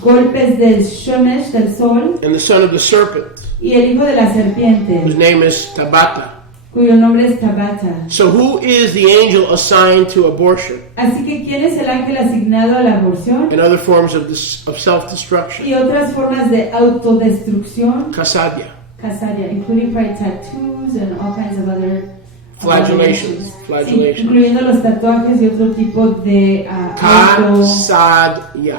golpes del Shomesh, del sol, and the son of the serpent, y el hijo de la serpiente, whose name is Tabata. cuyo nombre es Tabata. So who is the angel assigned to abortion Así que, ¿quién es el ángel asignado a la aborción and other forms of self-destruction? y otras formas de autodestrucción? Kasadia. Casadia, including probably tattoos and all kinds of other Flagellations. Sí, incluyendo los tatuajes y otro tipo de Kasadia.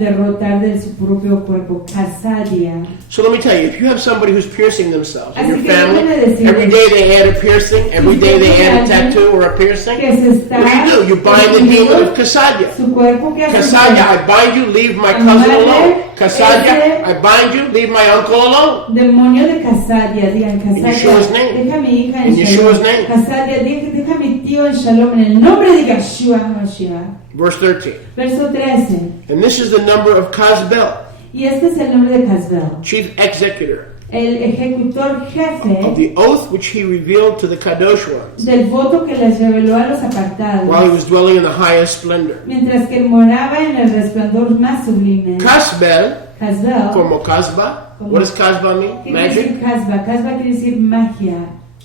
derrotar de su propio cuerpo. Casadia. So let me tell you, if you have somebody who's piercing themselves in Así your que family, déjame decirles every day they add a piercing, every day they add a tattoo or a piercing, que se está what do? You bind the demon of Kasadia. su cuerpo que hace Kasadia, I bind you, leave my cousin alone. Kasadia, I bind you, leave my uncle alone. demonio de Casadia, digan Yeshua's Casadia, name. deja a mi hija en In Yeshua's Shalom. name. Casadia, deja a mi tío en Shalom en el nombre de Yeshua HaMashiach. Verse 13. Verso 13. And this is the number of Kazbel, Y este es el nombre de Casbel, chief executor, el ejecutor of jefe the oath which he revealed to the Kadosh ones, del voto que les reveló a los apartados, while he was dwelling in the highest splendor. mientras que moraba en el resplandor más sublime. Kasbel, Casbel, como Kasba. What does Kasba mean? ¿qué quiere decir Magic? Casba? Casba quiere decir magia.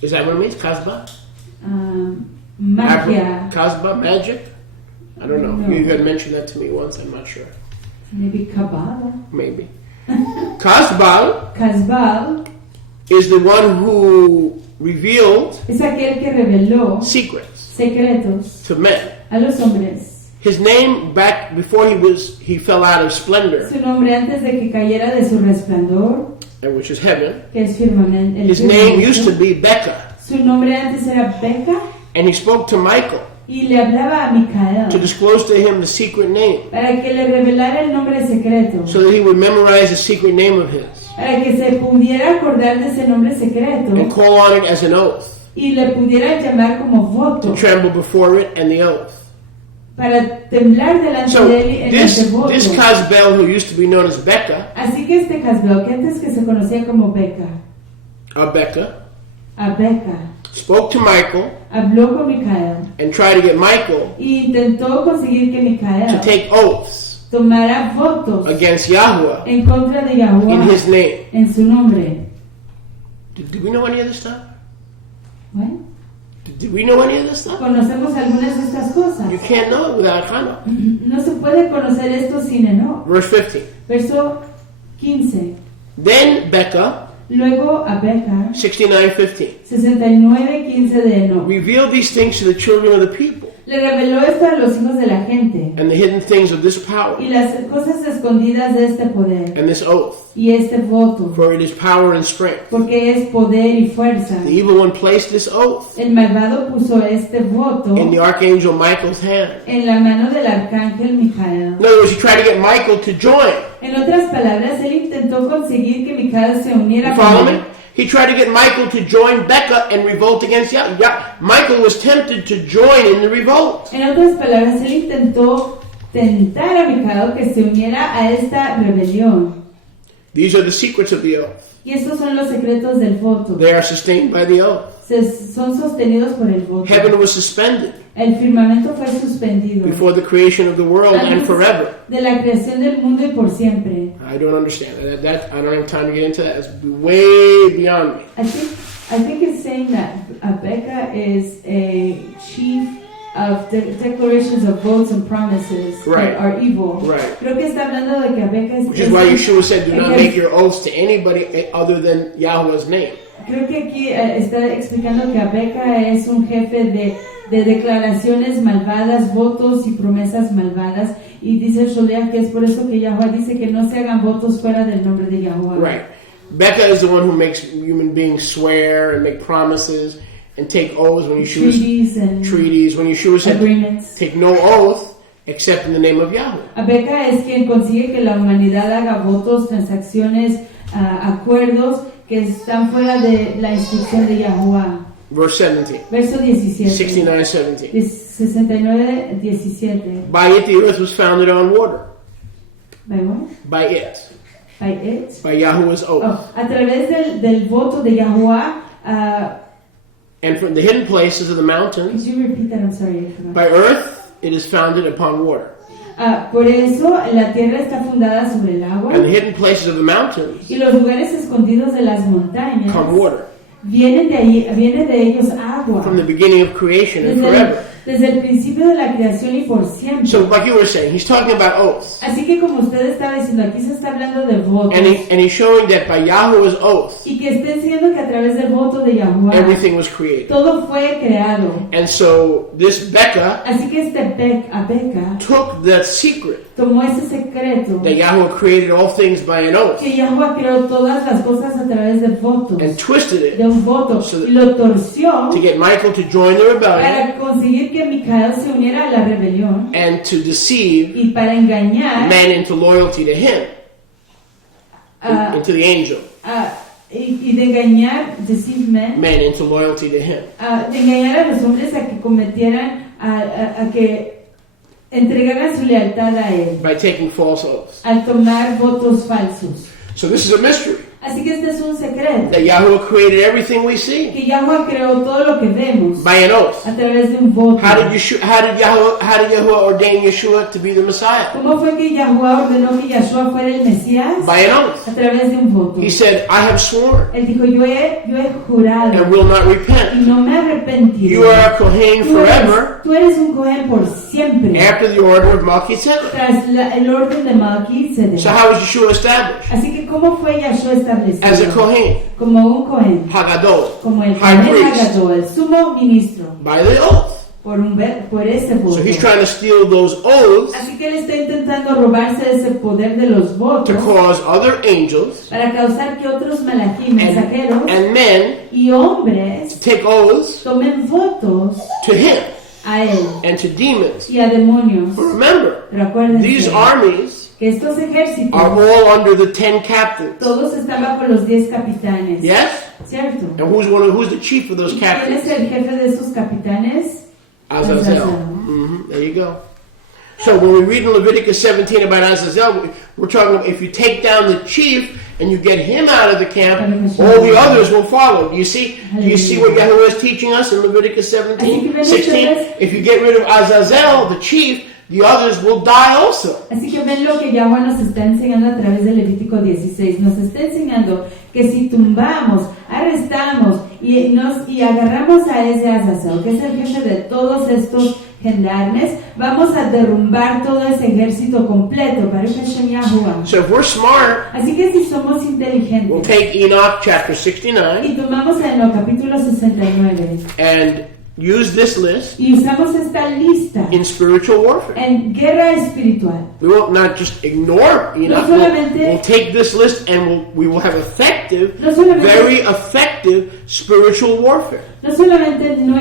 Is that what it means? Kasba? Magia. Kasba, magic? I don't know. No. You had mentioned that to me once, I'm not sure. Maybe Kabbalah. Maybe. Kasbal Casbal is the one who revealed es aquel que reveló secrets secretos to men. a los hombres. His name back before he fell out of splendor, Su nombre antes de que cayera de su resplandor, which is heaven. que es firmamento. His name used to be Becca, Su nombre antes era Beca and he spoke to Michael y le hablaba a Micael to disclose to him the secret name, para que le revelara el nombre secreto, so that he would memorize the secret name of his para que se pudiera acordar de ese nombre secreto and call on it as an oath, y le pudiera llamar como to voto, tremble before it and the oath. para temblar delante So de él en ese voto. this Kazbel, who used to be known as Becca, Así que este Casbel, que antes que se conocía como Beca, a Beca, spoke to Michael habló con Micael and tried to get Michael y intentó conseguir que to Micael take oaths tomara votos against Yahweh en contra de in Yahuwah his name. en su nombre. Did we know any of this stuff? Bueno, Did we know any of this stuff? conocemos algunas de estas cosas. You can't know it without Hannah. No se puede conocer esto sin Enoch. Verse 15. Verso 15. Then Becca, Luego a Beca, 69:15, 69:15 de Enoch, revealed these things to the children of the people le reveló esto a los hijos de la gente and the hidden things of this power y las cosas escondidas de este poder and this oath, y este voto, for it is power and strength. porque es poder y fuerza. The evil one placed this oath El malvado puso este voto in the archangel Michael's hand. en la mano del arcángel Micael. In other words, he tried to get Michael to join. En otras palabras, él intentó conseguir que Micael se uniera You follow con me? él. He tried to get Michael to join Becca and revolt against Yahweh. Michael was tempted to join in the revolt. En otras palabras, él intentó tentar a Micael que se uniera a esta rebelión. These are the secrets of the oath. Y estos son los secretos del voto. They are sustained by the oath. Son sostenidos por el voto. Heaven was suspended El firmamento fue suspendido before the creation of the world and forever. de la creación del mundo y por siempre. I don't understand that. I don't have time to get into that. It's way beyond me. I think it's saying that Becca is a chief of the declarations of votes and promises Right. that are evil. Right. Creo que está hablando de que Becca es... Which is why Yeshua said, do not make your oaths to anybody other than Yahweh's name. Creo que aquí está explicando que Becca es un jefe de declaraciones malvadas, votos y promesas malvadas. Y dice Sholia que es por eso que Yahweh dice que no se hagan votos fuera del nombre de Yahweh. Right. Becca is the one who makes human beings swear and make promises and take oaths when Yeshua treaties. When Yeshua said, agreements. Take no oath except in the name of Yahweh. Becca es quien consigue que la humanidad haga votos, transacciones, acuerdos que están fuera de la instrucción de Yahuwah. Verse 17. Verso 17. 69:17. 69:17. By it the earth was founded on water. By what? By it. By it. By Yahweh's oath. A través del voto de Yahuwah. And from the hidden places of the mountains. Could you repeat that? I'm sorry. I forgot. By earth it is founded upon water. Por eso la tierra está fundada sobre el agua. And the hidden places of the mountains Y los lugares escondidos de las montañas. come water. Viene de ellos agua. From the beginning of creation and forever. Desde el principio de la creación y por siempre. So, like you were saying, he's talking about oaths. Así que como usted estaba diciendo, aquí se está hablando de votos. And he's showing that by Yahweh's oath, Y que está enseñando que a través del voto de Yahuwah, everything was created. todo fue creado. And so, this Becca Así que Becca took that secret tomó ese secreto that Yahweh created all things by an oath que Yahuwah creó todas las cosas a través de votos, and twisted de it un voto, so y lo torció to get Michael to join the rebellion para conseguir que Micael se uniera a la rebelión and to deceive y para engañar men into loyalty to him, into the angel. Y de engañar, deceive Men into loyalty to him. De engañar a los hombres a que cometieran, a que entregaran su lealtad a él, By taking false oaths. al tomar votos falsos. So this is a mystery. Así que este es un secreto, That Yahweh created everything we see que Yahweh creó todo lo que vemos by an oath. a través de un voto. How did Yahweh ordain Yeshua to be the Messiah? ¿Cómo fue que Yahweh ordenó que Yahshua fuera el Mesías? By an oath. A través de un voto. He said, I have sworn Él dijo, yo he jurado and will not y repent. no me he arrepentido. You are a Kohen forever Tú eres un Cohen por siempre, after the order of Melchizedek. tras el orden de Melquisedec. So how was Yeshua established? Así que ¿cómo fue Yahshua establecido? As a Kohen, Como un Cohen, Hagadol, como el high Cohen priest, Hagadol, el sumo ministro, by the oath. por ese voto. So he's trying to steal those oaths Así que él está intentando robarse ese poder de los votos to cause other angels para causar que otros malachim, mensajeros and men y hombres to take oaths tomen votos to him a él and to demons. y a demonios. But remember, Pero acuérdense these armies que estos ejércitos are all under the 10 captains. todos están bajo los 10 capitanes. Yes? ¿Cierto? And who's the chief of those ¿Y quién captains? es el jefe de esos capitanes? Azazel. There you go. So when we read in Leviticus 17 about Azazel, we're talking about if you take down the chief and you get him out of the camp, all the others will follow. Do you see what Yahweh is teaching us in Leviticus 17, 16? If you get rid of Azazel, the chief, the others will die also. Así que ven lo que Yahweh nos está enseñando a través de Levítico 16. Nos está enseñando que si tumbamos, arrestamos y agarramos a ese Azazel, que es el jefe de todos estos gendarmes, vamos a derrumbar todo ese ejército completo. Baruch Hashem Yahuwah. So if we're smart, Así que si somos we'll inteligentes take Enoch chapter 69 y tomamos en el capítulo 69 and use this list y usamos esta lista in spiritual warfare. en guerra espiritual, We will not just ignore Enoch. No solamente- We'll take this list and we will have effective, No solamente- very effective spiritual warfare. no solamente no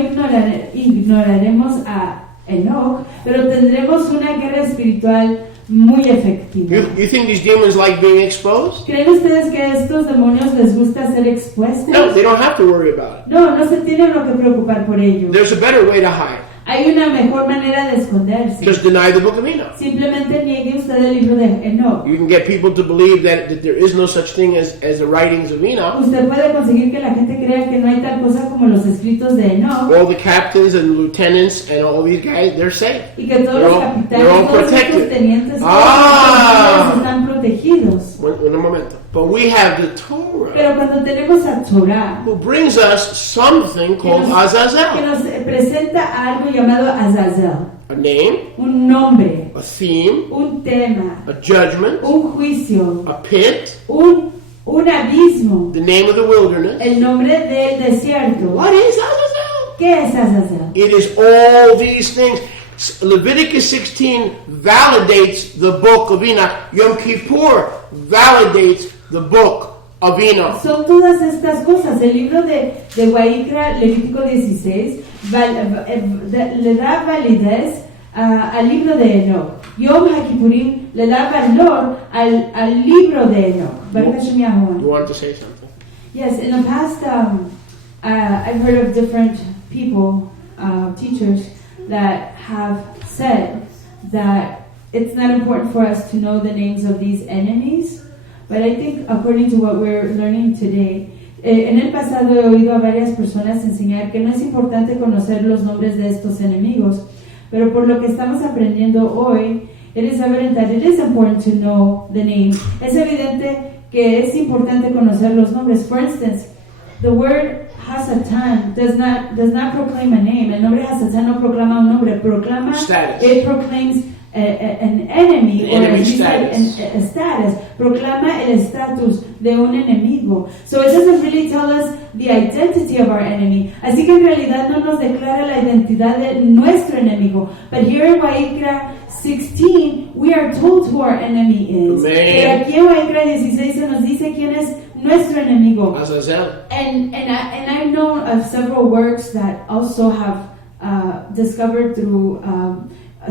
ignoraremos a Enoch, pero tendremos una guerra espiritual muy efectiva. You think these demons like being exposed? ¿Creen ustedes que a estos demonios les gusta ser expuestos? No, they don't have to worry about it. No, no se tienen lo que preocupar por ello. There's a better way to hide. Hay una mejor manera de esconderse. Just deny the book of Enoch. Simplemente niegue usted el libro de Enoch. You can get people to believe that there is no such thing as the writings of Enoch. Usted puede conseguir que la gente crea que no hay tal cosa como los escritos de Enoch. All the captains and lieutenants and all these guys, they're safe. Y que todos los capitanes, they're all todos estos protected. tenientes, todos están protegidos. Un momento. But we have the Torah, Pero cuando tenemos a Torah, who brings us something called que Azazel. nos presenta algo llamado Azazel, A name, un nombre, a theme, un tema, a judgment, un juicio, a pit, un abismo, the name of the wilderness. el nombre del desierto. What is Azazel? ¿Qué es Azazel? It is all these things. Leviticus 16 validates the book of Enoch. Yom Kippur validates the book of Enoch. Son todas estas cosas. El libro de Waikra, Levítico 16, le da validez al libro de Enoch. Yom HaKippurim le da valor al libro de Enoch. You wanted to say something? Yes, in the past, I've heard of different people, teachers, that have said that it's not important for us to know the names of these enemies, but I think according to what we're learning today, en el pasado he oído a varias personas enseñar que no es importante conocer los nombres de estos enemigos, pero por lo que estamos aprendiendo hoy, it is evident that it is important to know the names. Es evidente que es importante conocer los nombres. For instance, the word Hasatan does not proclaim a name. El nombre Hasatan no proclama un nombre, proclama Status. It proclaims an enemy, An or enemy as we say, a status. Proclama el estatus de un enemigo. So it doesn't really tell us the identity of our enemy. Así que en realidad no nos declara la identidad de nuestro enemigo. But here in Waikra 16, we are told who our enemy is. Pero aquí en Waikra 16 se nos dice quién es nuestro enemigo. Azazel. And I know of several works that also have discovered through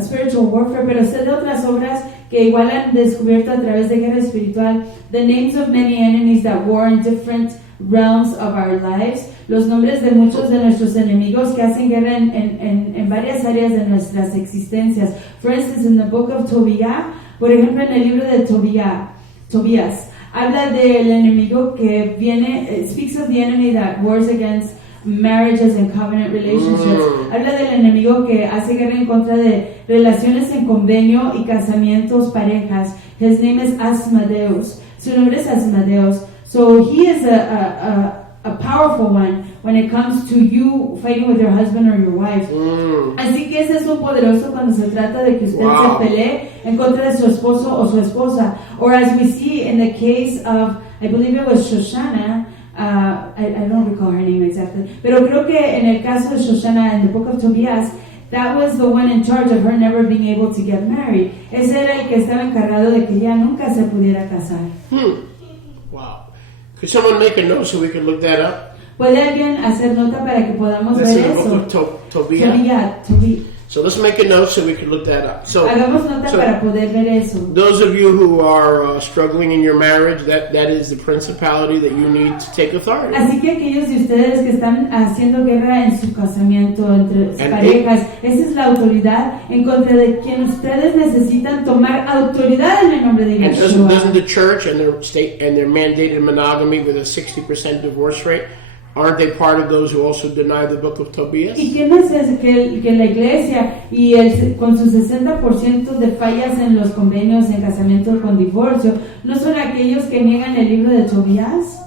spiritual warfare, pero sé de otras obras que igual han descubierto a través de guerra espiritual the names of many enemies that war in different realms of our lives, los nombres de muchos de nuestros enemigos que hacen guerra en varias áreas de nuestras existencias. For instance, in the book of Tobiah, por ejemplo en el libro de Tobías, habla del enemigo que viene, it speaks of the enemy that wars against marriages and covenant relationships. Habla del enemigo que hace guerra en contra de relaciones en convenio y casamientos parejas. His name is Asmodeus. Su nombre es Asmodeus. So he is a powerful one when it comes to you fighting with your husband or your wife. Así que ese es un poderoso cuando se trata de que usted se pelee en contra de su esposo o su esposa. Or as we see in the case of, I believe it was Shoshana, I don't recall her name exactly, pero creo que en el caso de Shoshana in the book of Tobias, that was the one in charge of her never being able to get married. Ese era el que estaba encargado de que ella nunca se pudiera casar. Wow. Could someone make a note so we can look that up? ¿Puede alguien hacer nota para que podamos That's ver in the eso? book of Tobiah. Tobiah. So let's make a note so we can look that up. So, Hagamos nota para poder ver eso. those of you who are struggling in your marriage, that is the principality that you need to take authority. Así que aquellos de ustedes que están haciendo guerra en su casamiento, entre sus parejas, esa es la autoridad en contra de quien ustedes necesitan tomar autoridad en el nombre de And Yeshua. doesn't the church and their mandated monogamy with a 60% divorce rate, aren't they part of those who also deny the book of Tobias? ¿Y quién es que la iglesia y con sus 60% de fallas en los convenios en casamiento con divorcio no son aquellos que niegan el libro de Tobías?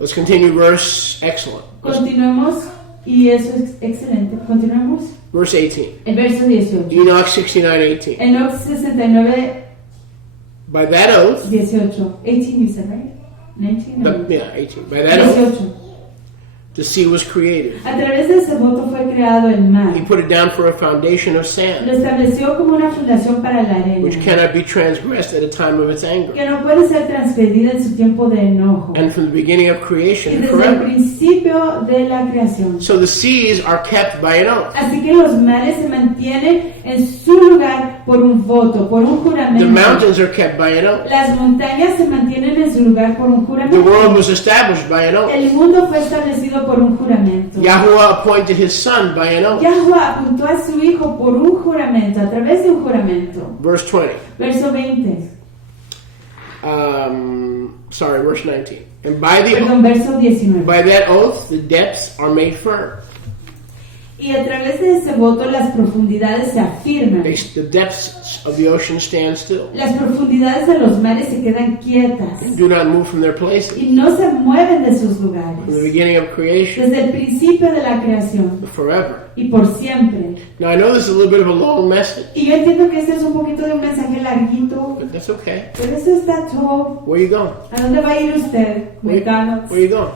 Let's continue verse, excellent. Continuemos, y eso es excelente. Continuemos. Verse 18. El verso 18. Enoch 69:18. Enoch 69, By that oath, 18. 18 you said, right? 19? Or? yeah, 18. By that oath, 18. the sea was created. A través de ese voto fue creado el mar. He put it down for a foundation of Lo sand, estableció como una fundación para la arena, which cannot be transgressed at a time of its anger. que no puede ser transgredida en su tiempo de enojo. And from the beginning of Y creation desde el forever. principio principio de la creación. So the seas are kept by an oath. Así que los mares se mantienen en su lugar por un voto, por un The juramento. mountains are kept by an oath. Las montañas se mantienen en su lugar por un The juramento. world was established by an oath. El mundo fue establecido por un juramento. Yahuwah appointed his son by an oath. Yahweh apuntó a su hijo por un juramento, a través de un juramento. Verse 20. Verso 20. Verse 19. And Perdón, verso 19. by that oath, the depths are made firm. Y a través de ese voto las profundidades se afirman. The depths of the ocean stand still. Las profundidades de los mares se quedan quietas Do not move from their places. y no se mueven de sus From the lugares. beginning of creation, Desde el principio de la creación forever. y por siempre. Now I know this is a little bit of a long message, Y yo entiendo que este es un poquito de un mensaje larguito, but that's okay. pero eso está todo. Where you going? ¿A dónde va a ir usted? McDonald's. Where you going?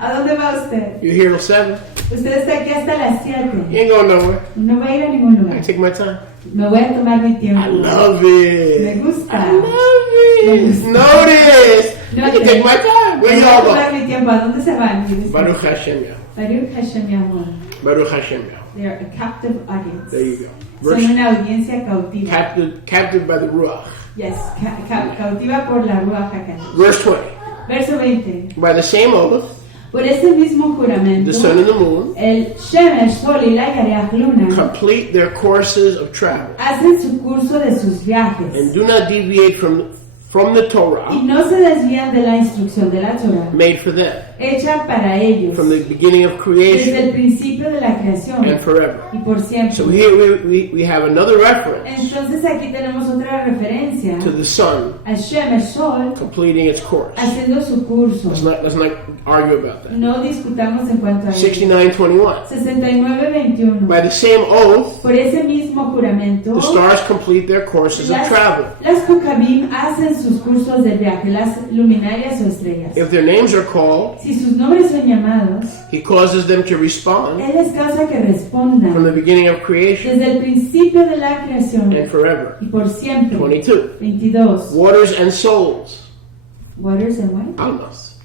¿A dónde va usted? You're here till 7. Usted está aquí hasta las 7. You ain't going nowhere. No va a ir a ningún I lugar. take my time. Me voy a tomar mi I tiempo. love it. Me gusta. I love it. Notice. I can take my time. Where Me you voy a all tomar go? mi tiempo. ¿A dónde se van? Baruch Hashem Yahweh. Baruch Hashem Yahweh. Baruch Hashem Yahweh. They are a captive audience. There you go. Son Verse, una audiencia cautiva. captive by the Ruach. Yes, cautiva por la Ruach HaKodesh. Verse 20. Verso 20. By the same oath, Por ese mismo juramento, the sun and the moon el Shemesh, Sol y la Yareach Luna complete their courses of travel hacen su curso de sus and viajes do not deviate from the Torah y no se desvían de la instrucción de la Torah, made for them hecha para ellos from the beginning of desde creation el principio de la creación and forever. y por siempre. So here we have another reference Entonces aquí tenemos otra referencia to the sun al Shemesh, Sol, completing its course. haciendo su curso. Let's not argue about that. No discutamos en cuanto a ello. 69:21. 69:21. By the same oath, Por ese mismo juramento, the stars complete their courses of travel. las Kukabim hacen sus cursos de viaje, las luminarias o estrellas. If their names are called, Si sus nombres son llamados, he causes them to respond Él les causa que from the respondan beginning of creation desde el principio de la creación and forever. y por siempre. 22. 22. Waters and souls. Waters and what? Almas.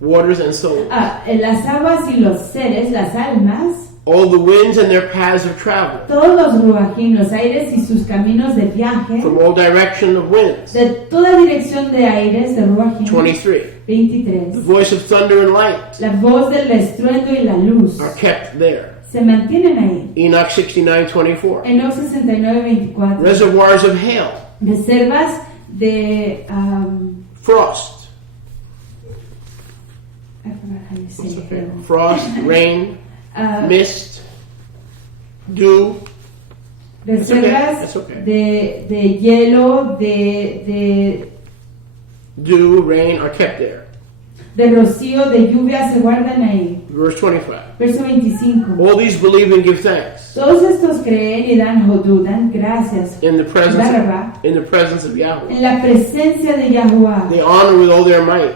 Waters and souls. Las aguas y los seres, las almas, All the winds and their paths of travel. todos los ruajim, los aires y sus caminos de viaje, From all direction of winds. de toda dirección de aires de ruajim. 23. The 23. voice of thunder and light La voz del estruendo y la luz are kept there. se mantienen ahí. Enoch 69:24. Enoch 69:24. Reservoirs of hail. Reservas de Frost. I forgot how you say That's it. okay. Frost, rain, mist, dew. Reservas That's okay. de hielo, de Dew, rain are kept there. rocío, de lluvia se guardan ahí. Verse 25. Verso 25. All these believe and give thanks Todos estos creen y dan hodú, dan gracias in the presence Darabah, of Yahweh. en la presencia de Yahuwah. They honor with all their might.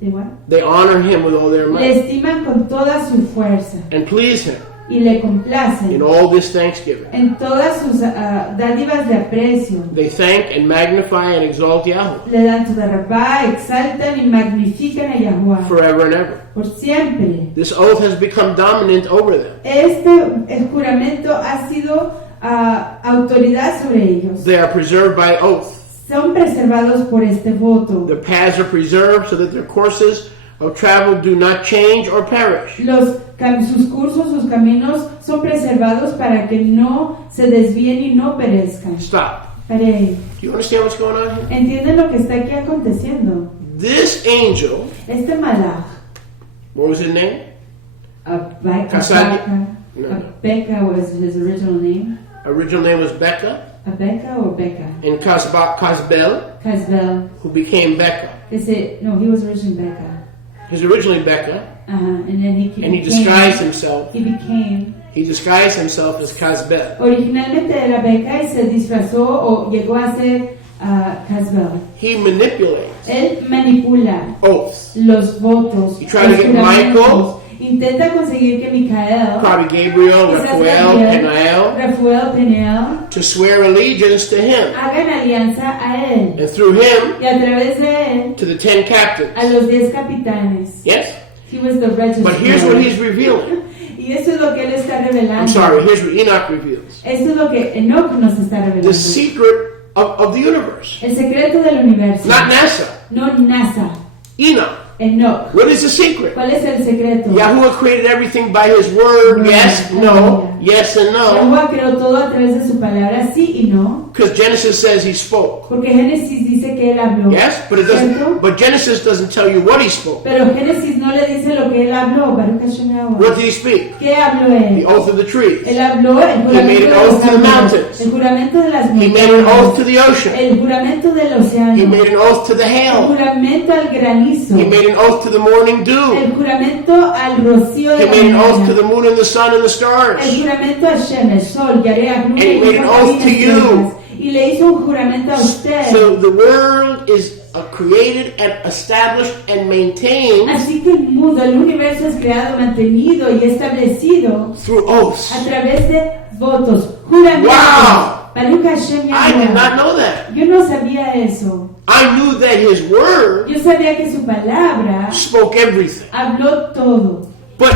¿De what? They honor him with all their Le might estiman con toda su fuerza and please him y le in complacen all this thanksgiving. en todas sus dádivas de aprecio. They thank and magnify and exalt Yahweh Le dan toda rabá, exaltan y magnifican a Yahuwah forever and ever. por siempre. This oath has become dominant over them. El juramento ha sido autoridad sobre ellos. They are preserved by oath. Son preservados por este voto. The paths are preserved so that their courses of travel do not change or perish. Sus cursos, sus caminos son preservados para que no se desvíen y no perezcan. Stop. Pare. Do you understand what's going on here? ¿Entienden lo que está aquí aconteciendo? This angel, Este malach, what was his name? Abeka was his original name. Original name was Becca, Abeka or Becca? and Kazbel, Kazbel. who became Becca. No, he was originally Becca. He was originally Becca, And then and he disguised himself. He disguised himself as Kazbel. Originalmente era Becca y se disfrazó o llegó a ser Kazbel. He manipulates Él manipula oaths. los votos. He tried to los get juramentos. Michael intenta conseguir que Micael, probably Gabriel, quizás Raphael, Peniel, Rafael, Peniel, to swear allegiance to him, hagan alianza a él and through him y a través de él to the 10 captains. a los 10 capitanes. Yes? He was the registrar. But here's what he's revealing. Y eso es lo que él está revelando. I'm sorry, here's what Enoch reveals. Esto es lo que Enoch nos está revelando. The secret of the universe. El secreto del universo. Not NASA. No NASA. Enoch. Enoch. What is the secret? ¿Cuál es el secreto? Yahuwah created everything by his word. Yes, no. Yes and no. Yahuwah creó todo a través de su palabra, sí y no. Because Genesis says he spoke. Porque Génesis dice que él habló. Yes, but it doesn't. But Genesis doesn't tell you what he spoke. Pero Génesis no le dice lo que él habló. Baruch Hashem Yahuwah. What did he speak? ¿Qué habló él? The oth of the trees. Él habló el He made juramento an de los oath to the árboles, mountains. el juramento de las He made an oath montañas, to the ocean. el juramento del océano, He made an oath to the el hail. juramento al granizo, He made an oath to the morning dew. el juramento al rocío He de la made an oath to mañana, the moon and the sun and the stars. el juramento a Shem, el sol, Yareach, Luna And he y made an oath to you. estrellas, y le hizo un juramento a usted. So the world is created and established and maintained Así que el mundo, el universo es creado, mantenido y establecido through oaths. a través de votos, juramentos. Wow! Baruch Hashem I did not Yahuwah. know that. Yo no sabía eso. I knew that his word Yo sabía que su palabra spoke everything. habló todo. But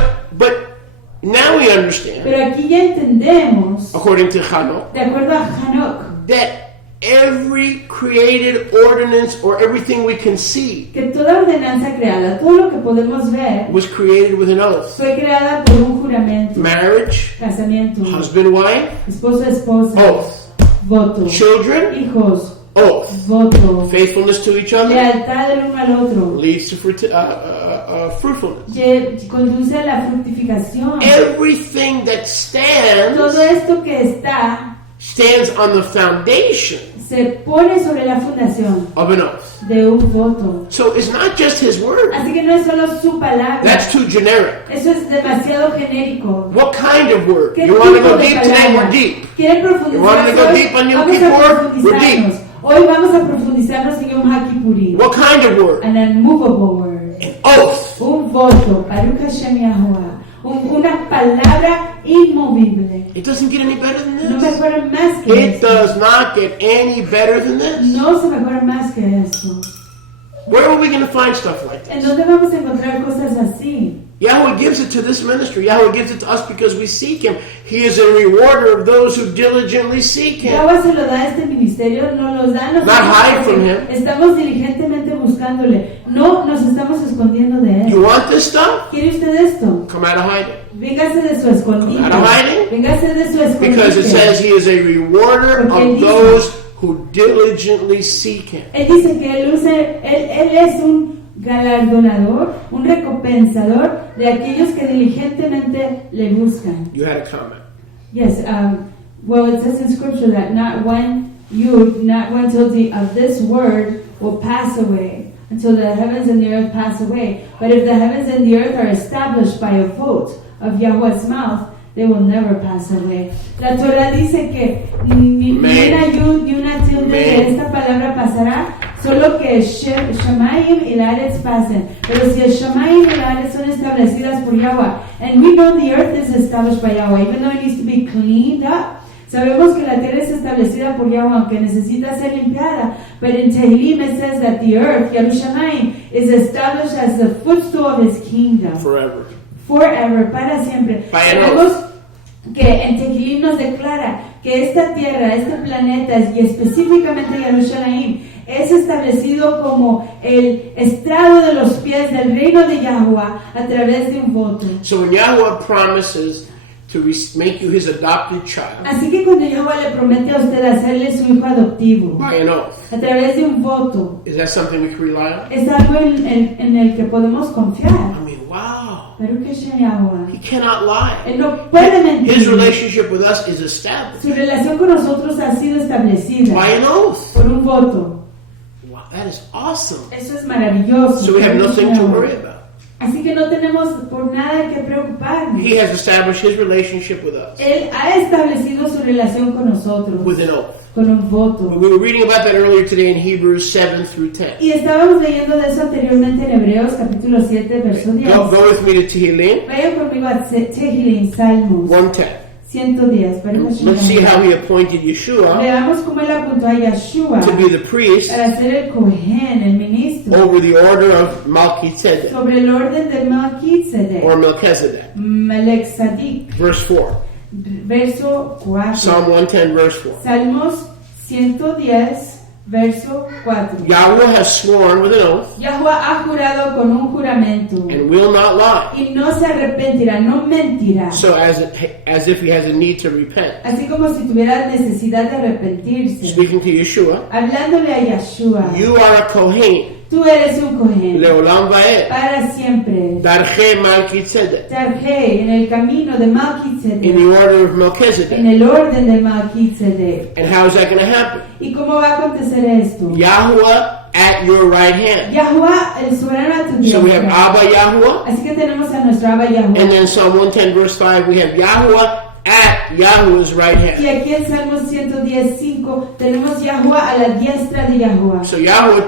now we understand, Pero aquí ya entendemos, according to Hanok, de acuerdo a Hanok, that every created ordinance or everything we can see que toda ordenanza creada, todo lo que podemos ver, was created with an oath. fue creada por un juramento. Marriage, Casamiento, husband, wife, esposo, esposa, oath. voto, Children, hijos, oath. voto, Faithfulness to each other lealtad del uno al otro, leads to fruitfulness. conduce a la fructificación. Everything that Todo stands esto que está stands on the foundation se pone sobre la fundación of an oath. de un voto. So it's not just his word. Así que no es solo su palabra. That's too generic. Eso es demasiado genérico. What kind of word? ¿Qué You want to tipo go de deep today? palabra? We're deep. ¿Quieren You want to profundizarnos? go deep on Yom Vamos a Kippur? We're deep. profundizarnos. Hoy vamos a profundizarnos en Yom HaKippurim. What kind of word? An unmovable word. An oath. Un voto. Baruch Hashem Yahuwah. Una palabra inmovible. It doesn't get any better than No this. mejora más que It esto. does not get any better than this. No se mejora más que esto. Where are we going to find stuff like ¿En this? dónde vamos a encontrar cosas así? Yahweh gives it to this ministry. Yahweh gives it to us because we seek Him. He is a rewarder of those who diligently seek Him. Yahweh se lo da a este ministerio, nos los da a nosotros. Not hide from him. Estamos diligentemente buscándole. No nos estamos escondiendo de You él. want this stuff? ¿Quiere usted esto? Come out of hiding. Véngase de su escondite. Come out of hiding. Véngase de su escondite. Because it says He is a rewarder Porque of dice- those who diligently seek Him. Él dice que él es un galardonador, un recompensador de aquellos que diligentemente le buscan. You had a comment. Yes, well, it says in Scripture that not one till of this word will pass away, until the heavens and the earth pass away. But if the heavens and the earth are established by a vote of Yahweh's mouth, they will never pass away. La Torah dice que ni una yud ni una tilde de esta palabra pasará, solo que Shamayim y la Aretz pasen. Pero si el Shamayim y la Aretz son establecidas por Yahweh, and we know the earth is established by Yahweh, even though it needs to be cleaned up. Sabemos que la tierra es establecida por Yahweh, aunque necesita ser limpiada. But in Tehillim it says that the earth, Yerushalayim, is established as the footstool of His kingdom. Forever. Forever, para siempre. Sabemos que en Tehillim nos declara que esta tierra, este planeta y específicamente Yerushalayim es establecido como el estrado de los pies del reino de Yahweh a través de un voto. So when Yahweh promises to make you His adopted child Así que cuando Yahweh le promete a usted hacerle su hijo adoptivo by an oath, a través de un voto, is that something we can rely on? es algo en el que podemos confiar. I mean, wow. Baruch Hashem Yahweh. He cannot lie. Él no puede mentir. His relationship with us is established Su relación con nosotros ha sido establecida by an oath. por un voto. Wow, that is awesome. Eso es maravilloso. So we have nothing to worry about. Así que no tenemos por nada que preocuparnos. He has established his relationship with us Él ha establecido su relación con nosotros with an oath. con un voto. We were reading about that earlier today in Hebrews 7 through 10. Y estábamos leyendo de eso anteriormente en Hebreos capítulo 7, verso 10. Go with me to Tehillim Vayan conmigo a Tehillim, Salmos 110. 110. Let's see how he appointed Yeshua Veamos cómo él apuntó a Yeshua to be the priest para ser el Cohen, el ministro, over the order of Melchizedek sobre el orden de Melchizedek, or Melchizedek. Melchizedek. Verse 4. Verso 4. Psalm 110, verse 4. Salmos 110, verso 4. Yahweh has sworn with an oath Yahweh ha jurado con un juramento and will not lie. y no se arrepentirá, no mentirá. So as if he has a need to repent. Así como si tuviera necesidad de arrepentirse. Speaking to Yeshua, Hablándole a Yeshua, you are a Kohen, tú eres un Cohen Leolam Vaed, para siempre. Darche Melchizedek, Tarjei, en el camino de in Melchizedek, the order of en Melchizedek. el orden de Melchizedek. And how is that going to happen? ¿Y cómo va a acontecer esto? Yahweh at your right hand. Yahweh, el soberano a tu So we have diestra. Abba Yahweh, Así que tenemos a nuestro Abba and Yahweh. then Psalm 110 verse 5, we have Yahweh at Yahweh's right Y hand. aquí en Salmos 110:5 tenemos Yahweh a la diestra de Yahweh. So Yahweh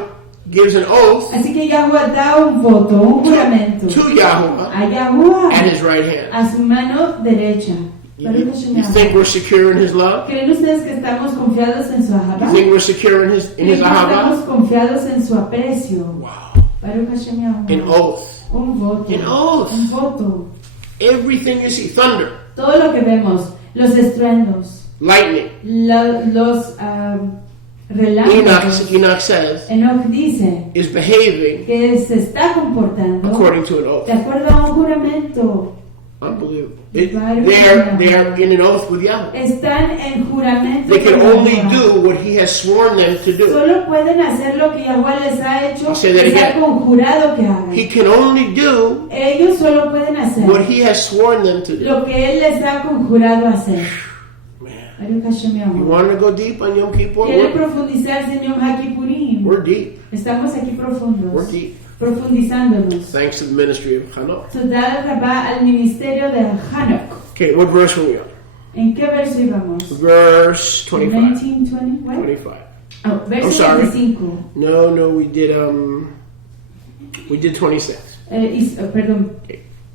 gives an oath Así que Yahweh da un voto, un juramento to Yahweh a Yahweh, at his right hand. a su mano derecha. You think we're secure in his love? ¿Creen ustedes que estamos confiados en su You Ahabá? think we're secure in his ¿Creen que estamos Ahabah? confiados en su aprecio? Wow. Baruch Hashem Yahweh. An oath. Un voto. An oath. Un voto. Everything you see, thunder, Todo lo que vemos, los estruendos, lightning. los relámpagos. Enoch says, Enoch dice is behaving que se está comportando according to an oath. de acuerdo a un juramento. Unbelievable. They are in an oath with Yahweh. Están en juramento. They can con only Yahweh. do what he has sworn them to do. Solo pueden hacer lo que Yahweh les ha hecho, I'll say that les ha again. conjurado que hagan. He can only do Ellos solo pueden hacer what he has sworn them to do. lo que Él les ha conjurado hacer. Man, Baruch Hashem you Yahweh. want to go deep on Yom Kippur? ¿Quiere profundizar, Señor Hakipurim? We're deep. Estamos aquí We're profundos, deep. profundizándonos. Thanks to the ministry of Hanok. Toda va al ministerio de Hanok. Okay, what verse were we on? ¿En qué verso íbamos? Verse 25. 19, 20, what? 25. Oh, verso I'm sorry. 25. No, we did 26. Perdón,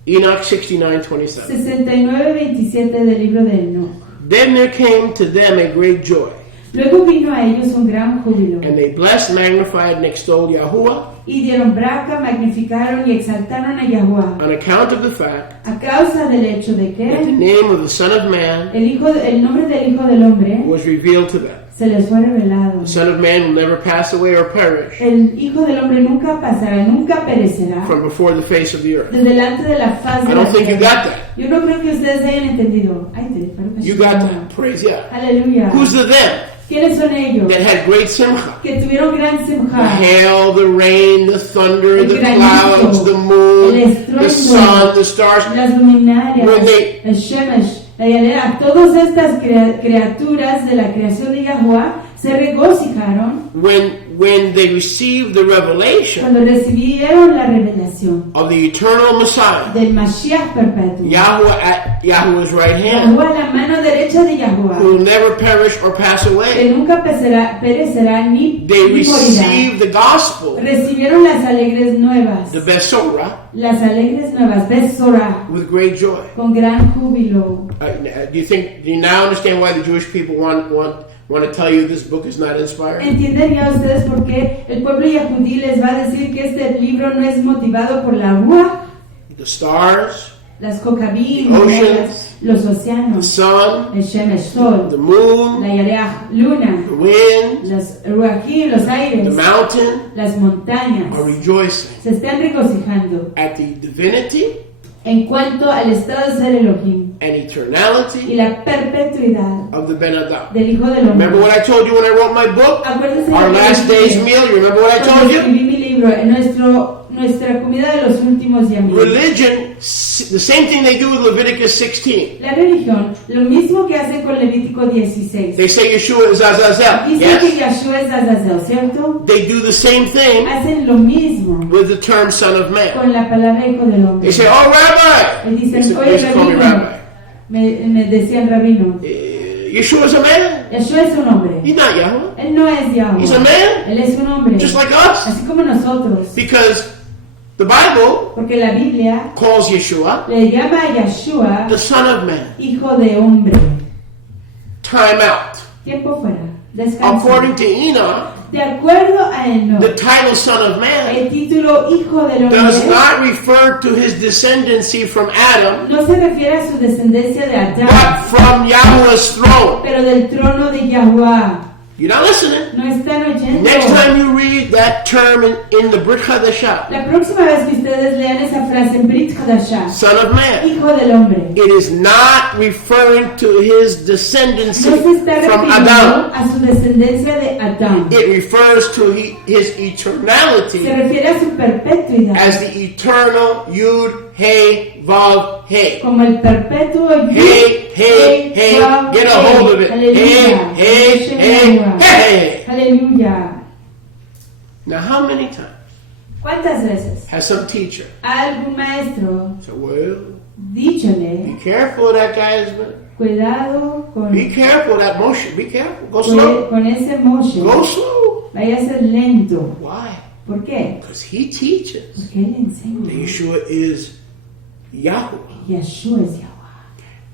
Enoch 69:27. 69:27 del libro de Enoch. Then there came to them a great joy, Luego vino a ellos un gran júbilo, and they blessed, magnified, and extolled Yahuwah y dieron braca, magnificaron y exaltaron a Yahweh, on account of the fact a causa del hecho de that the que name of the Son of Man el nombre del Hijo del Hombre was revealed to them. se les fue revelado. The Son of Man will never pass away or perish El Hijo del Hombre nunca pasará, nunca perecerá from before the face of the earth. de delante de la faz I de la don't think you tierra. got that. Yo no creo que ustedes hayan entendido. Ay, Baruch You Hashem. got that. Praise Yah. Aleluya. Who's the them ¿Quiénes son ellos? that had great simcha? Que tuvieron gran The simcha. hail, the rain, the thunder, El the granizo, clouds, the moon, el estruendo, the sun, the stars. Las luminarias, When they- el Shemesh, la llanera, todas estas criaturas de la creación de Yahweh se regocijaron When they received the revelation cuando recibieron la revelación of the eternal Messiah, del Mashiach perpetuo. Yahweh at Yahweh's right hand, Yahweh a la mano derecha de who Yahweh, will never perish or pass que away. nunca perecerá ni They morirá. received the gospel, Recibieron las alegres nuevas, the Besorah, las alegres nuevas, Besorah, with great joy. con gran júbilo. Do you now understand why the Jewish people want to tell you this book is not inspired? ¿Entienden ya ustedes por qué el pueblo yahudí les va a decir que este libro no es motivado por la Ruach, The stars, las Kokabim, The oceans, los the océanos, sun, el Shemesh, Sol, the moon, la Yareach, Luna, the wind, los Ruachim, los the aires, mountain las montañas, are rejoicing se están regocijando at the divinity en cuanto al estado de ser Elohim and y eternality la perpetuidad of the Ben Adam. del Hijo del Remember Hombre. what I told you when I wrote my book? Acuérdense Our de lo que last dije day's meal. You remember what I cuando told you? escribí mi libro libro, en nuestra comida de los últimos días. Religion, the same thing they do with Leviticus 16. La religión, lo mismo que hacen con Levítico 16. They say Yeshua is Azazel. Dicen que Yes? Yahshua es Azazel, ¿cierto? They do the same thing Hacen lo mismo with the term Son of Man. con la palabra hijo del hombre. They say, oh, Rabbi. Y They dicen, say, oye, they call me rabino, Rabbi. me decían rabino, Yeshua is a man. Yahshua es un hombre. He's not Yahweh. Él no es He's a Yahweh. man, Él es un hombre, just like us. así como nosotros. Because the Bible Porque la Biblia calls Yeshua le llama a Yahshua the Son of Man. hijo de hombre. Time out. Tiempo fuera, descanso. According to Enoch, De acuerdo a Enoch, the title Son of Man el título hijo del does hombre not refer to his descendancy from Adam, no se refiere a su descendencia de Adán, but from Yahweh's throne. pero del trono de Yahuwah. You're not listening. No están oyendo. Next time you read that term in the Brit Hadashah, La próxima vez que ustedes lean esa frase en Brit Hadashah, Son of Man, hijo del hombre, it is not referring to his descendancy no se está from refiriendo Adam. a su descendencia de Adán. It refers to his Se eternality refiere a su perpetuidad, as the eternal Yud Hey Vav Hey. como el perpetuo Yud, Hey, hey, hey, Vav, get a hold of it. Aleluya. Hey, hey, hey, hey. Aleluya. Now, how many times ¿Cuántas veces has some teacher algún maestro said, well, díchole, be careful of that guy's man. cuidado Be careful of that motion. Be careful. Go slow. con ese motion, Go slow. vaya a ser lento? Why? ¿Por qué? Because he teaches Porque él that enseña Yeshua is Yahweh. que Yahshua es Yahuwah.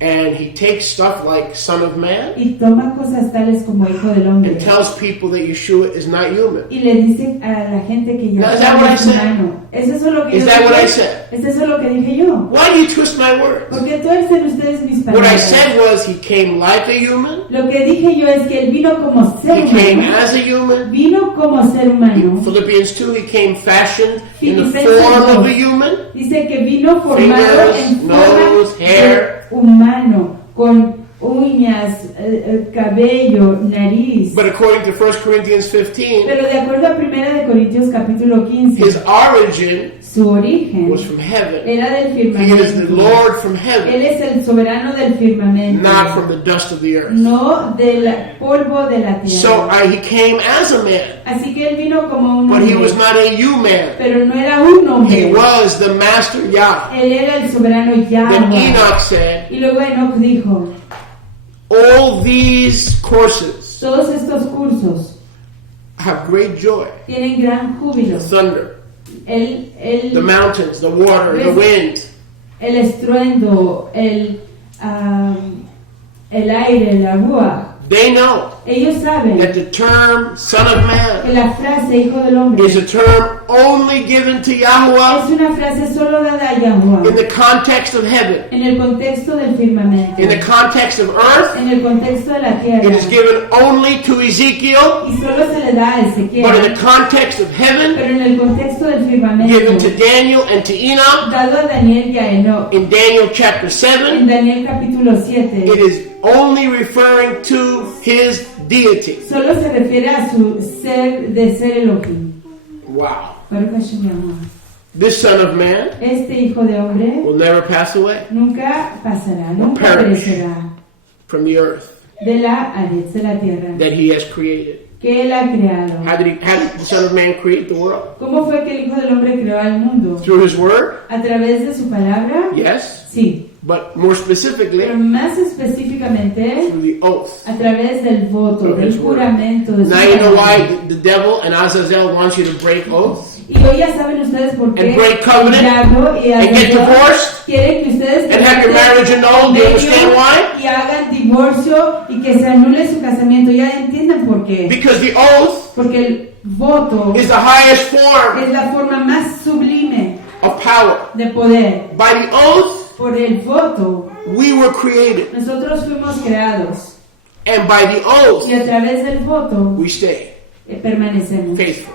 And he takes stuff like Son of Man Y toma cosas tales como hijo del hombre. and tells people that Yeshua is not human. Y le dice a la gente que Now, is Yahshua that what I es said? humano. ¿Es eso lo que Is yo that what I dije? said? ¿Es eso lo que dije yo? Why do you twist my words? Porque tuercen ustedes mis What I palabras. said was he came like a human. Lo que dije yo es que él vino como ser He came humano. as a human. Vino como ser humano. Philippians 2, he came fashioned in the Filipenses form of 2. a human. Dice que vino formado Fingers, en nose, forma hair. de humano, con uñas, cabello, nariz. But according to 1 Corinthians 15, Pero de acuerdo a 1 de Corintios capítulo 15, his origin su origen was from heaven. era del He is the firmamento. Lord from heaven, Él es el soberano del firmamento, not from the dust of the earth. no del polvo de la tierra. So he came as a man, Así que él vino como un but he was hombre, not a you man. pero no era un He hombre. was the master Yah. Él era el soberano Then Yahweh. Enoch said, Y luego Enoch dijo, all these courses todos estos cursos have great joy. tienen gran júbilo. The thunder, El the mountains, the water, the wind. el estruendo, el aire, la rúa. They know Ellos saben that the term Son of Man que la frase hijo del hombre is a term only given to Yahweh es una frase solo dada a Yahuwah in the context of heaven. en el contexto del firmamento, In the context of earth, en el contexto de la it tierra, is given only to Ezekiel, y solo se le da a but in the Ezequiel, context of heaven, pero en el contexto del given firmamento, to Daniel and to Enoch, dado a Daniel y a Enoch. in Daniel chapter En 7, Daniel capítulo 7, it is only referring to his deity. solo se refiere a su ser de ser Elohim. Wow. Baruch Hashem Yahuwah. This Son of Man Este hijo de hombre will never pass away nunca pasará, nunca perish perecerá from the earth de la arez de la tierra that he has created. que él ha creado. How did the Son of Man create the world? ¿Cómo fue que el hijo del hombre creó al mundo? Through his word? ¿A través de su palabra? Yes. Sí, But more specifically, pero más específicamente through the oath. a través del voto, Of del his word. juramento de su Now you know palabra. why the devil and Azazel wants you to break oaths Y hoy ya saben ustedes por qué And break covenant, el diablo y and get Azazel divorced quieren que ustedes and have your marriage annulled. Do you understand why? y hagan divorcio y que se anule su casamiento. Ya entienden por qué. Because the oath Porque el voto is the highest form es la forma más sublime of power. de poder. By the oath, Por el voto we were created. nosotros fuimos creados And by the oath, y a través del voto we stay permanecemos faithful.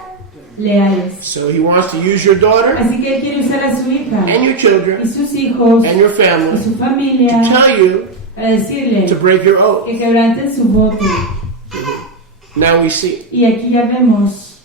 leales. So he wants to use your daughter Así que él quiere usar a su hija and your y children sus hijos and your y family su to familia tell you para decirle to break your oath. que quebranten su voto. Now we see. Y aquí ya vemos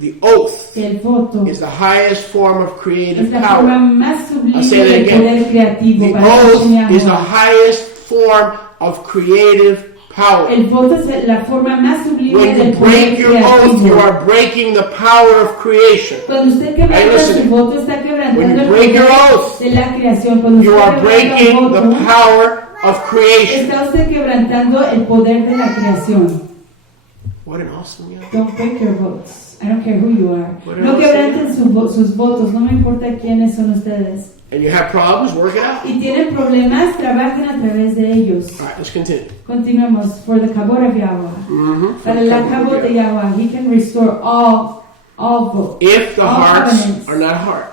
The oath que el voto is the highest form of es creative la forma power. más sublime I'll say that del poder again. creativo The para oath is the Yahweh. highest form of creative power. El voto es la forma más sublime When del you poder break your oath, you creativo. are breaking the power of creation. Cuando usted Hey, quebranta listen. su voto, está When quebrantando you el break your poder oath, de la creación. Cuando You usted are quebranta breaking el the voto, power of creation. está usted quebrantando el poder de la creación. What an awesome young. Don't break your votes. I don't care who you are. What No else? quebranten sus votos, no me importa quiénes son ustedes. And you have problems, work it out. Y tienen problemas, trabajen a través de ellos. All right, let's continue. Continuemos. For the kabod of Yahweh. Para la kabod de Yahweh, He can restore all votes. If the all hearts covenants. are not hard.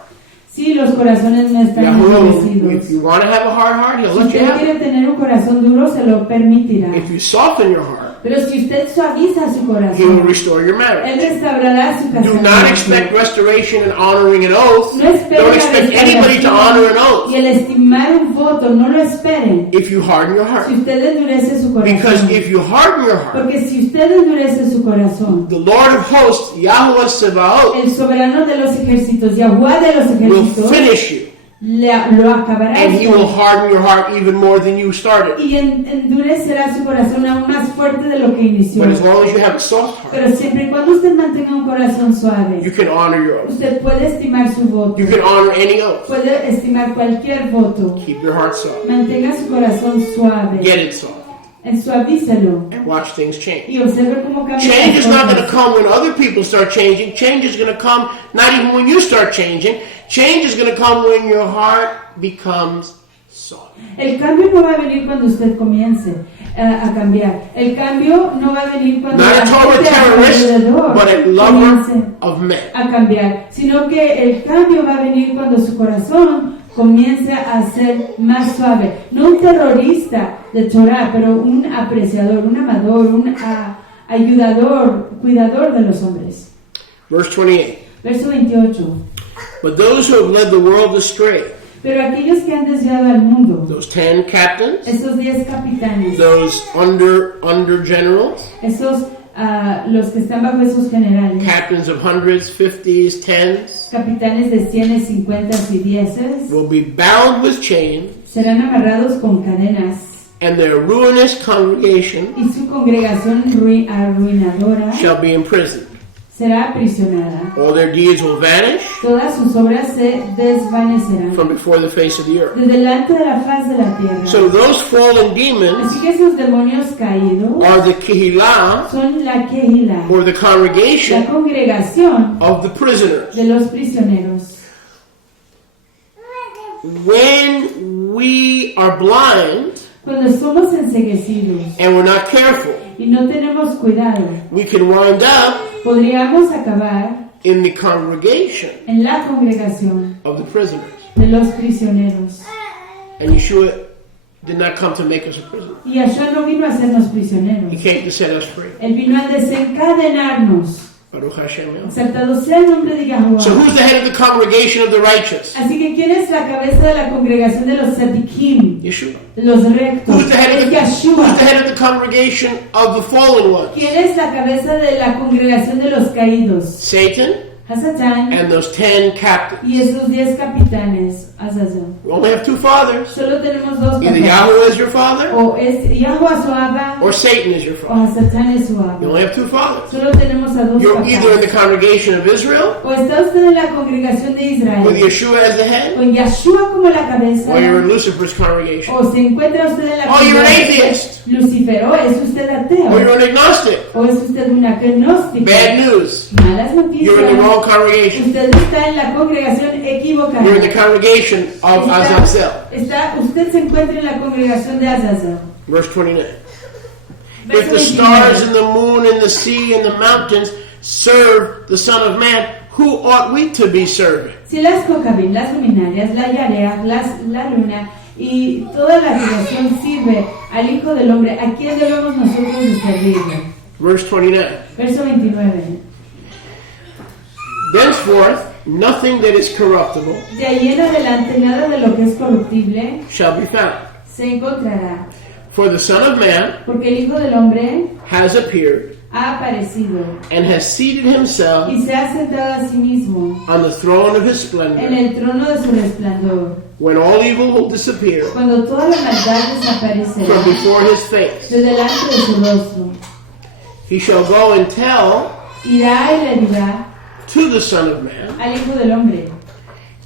Si los corazones no están Yahweh, endurecidos. if you want to have a hard heart, He'll Si let you usted have it. quiere tener un corazón duro, se lo permitirá. If you soften your heart, Pero si usted suaviza su He will corazón, restore your Él marriage. restaurará su Do not expect casamiento. restoration and honoring an oath. No esperen Don't la expect anybody to honor an oath y el estimar un voto, no lo esperen. if you harden your heart. Si usted endurece su Because corazón. if you harden your heart, Porque si usted endurece su corazón, the Lord of hosts, Yahweh Sebaot, el soberano de los ejércitos, Yahweh de los will ejércitos, finish you. lo acabará And He usted. will harden your heart even more than you started. Y endurecerá su corazón aún más fuerte de lo que inició. But as long as you have a soft heart, Pero siempre y cuando usted mantenga un corazón suave, you can honor your oath. usted puede estimar su voto, You can honor any oath. puede estimar cualquier voto. Keep your heart soft. Mantenga su corazón suave, Get it soft. suavícelo And watch things change. y observe cómo cambia Change is las not going to cosas. come when other people start changing. Change is going to come not even when you start changing. Change is going to come when your heart becomes soft. El cambio no va a venir cuando usted comience a cambiar. El cambio no va a venir cuando Not la a total gente a su terrorist, alrededor but a comience lover of men. a cambiar, sino que el cambio va a venir cuando su corazón comience a ser más suave. No un terrorista de Torah, pero un apreciador, un amador, un ayudador, cuidador de los hombres. Verse 28. Verso 28. But those who have led the world astray, Pero aquellos que han desviado al mundo, those 10 captains, esos 10 capitanes, those under generals, esos los que están bajo esos generales, captains of hundreds, 50s, 10s, capitanes de 100, 50 y 10, will be bound with chains, serán amarrados con cadenas and their ruinous congregation y su congregación arruinadora shall be imprisoned. será aprisionada. All their deeds will vanish Todas sus obras se desvanecerán from before the face of the earth. de delante de la faz de la tierra. So those fallen demons Así que esos demonios caídos are the Kehillah, son la Kehila, or the la congregation congregación of the prisoners. de los prisioneros. When we are blind Cuando somos enceguecidos and we're not careful, y no tenemos cuidado, we can wind up podríamos acabar in the congregation en la congregación of the prisoners. de los prisioneros. And Yeshua did not come to make us a prisoner. Y Yahshua no vino a hacernos prisioneros. He came to set us free. Él vino a desencadenarnos. Baruch Hashem. Exaltado sea el nombre de Yahuwah. So who's the head of the congregation of the righteous? Así que ¿quién es la cabeza de la congregación de los tzadikim, Yeshua. de los rectos? Who's the head Es of the, who's Yahshua. the head of the congregation of the fallen ones? ¿Quién es la cabeza de la congregación de los caídos? Satan Hasatán and those 10 captains. y esos 10 capitanes, Azazel. We only have two fathers. Solo tenemos dos Either papás. Yahweh is your father O es Yahuwah su abba or Satan is your o father. Hasatán es su You abba. only have two fathers. Solo tenemos a dos You're either in the papás. congregation of Israel O está usted en la congregación de with Israel, Yeshua as the head, con Yahshua como la cabeza, or you're in Lucifer's congregation. o se encuentra usted en la Oh, you're an congregación atheist. Lucifer, o es usted ateo, Or you're an agnostic. o es usted un agnóstico. Bad news. Malas noticias. You're in the wrong congregation. Usted está en la congregación equivocada. You're in the congregation of Azazel. Usted se encuentra en la congregación de Azazel. Verse 29. If Verso the 29. stars and the moon and the sea and the mountains serve the Son of Man, who ought we to be serving? Si las Jocabim, las luminarias, la Yarea, la luna y toda la creación sirve al Hijo del Hombre, ¿a quién debemos nosotros de servirle? Verse 29. Verso 29. Thenceforth, nothing that is corruptible De ahí en adelante nada de lo que es corruptible shall be found. se encontrará, For the Son of Man porque el Hijo del Hombre has appeared ha aparecido and has seated himself y se ha sentado a sí mismo on the throne of his en splendor. el trono de su resplandor, When all evil will disappear cuando toda la maldad desaparecerá from before his face, de delante de su rostro. he shall go and tell Irá y le dirá to the Son of Man, al Hijo del Hombre,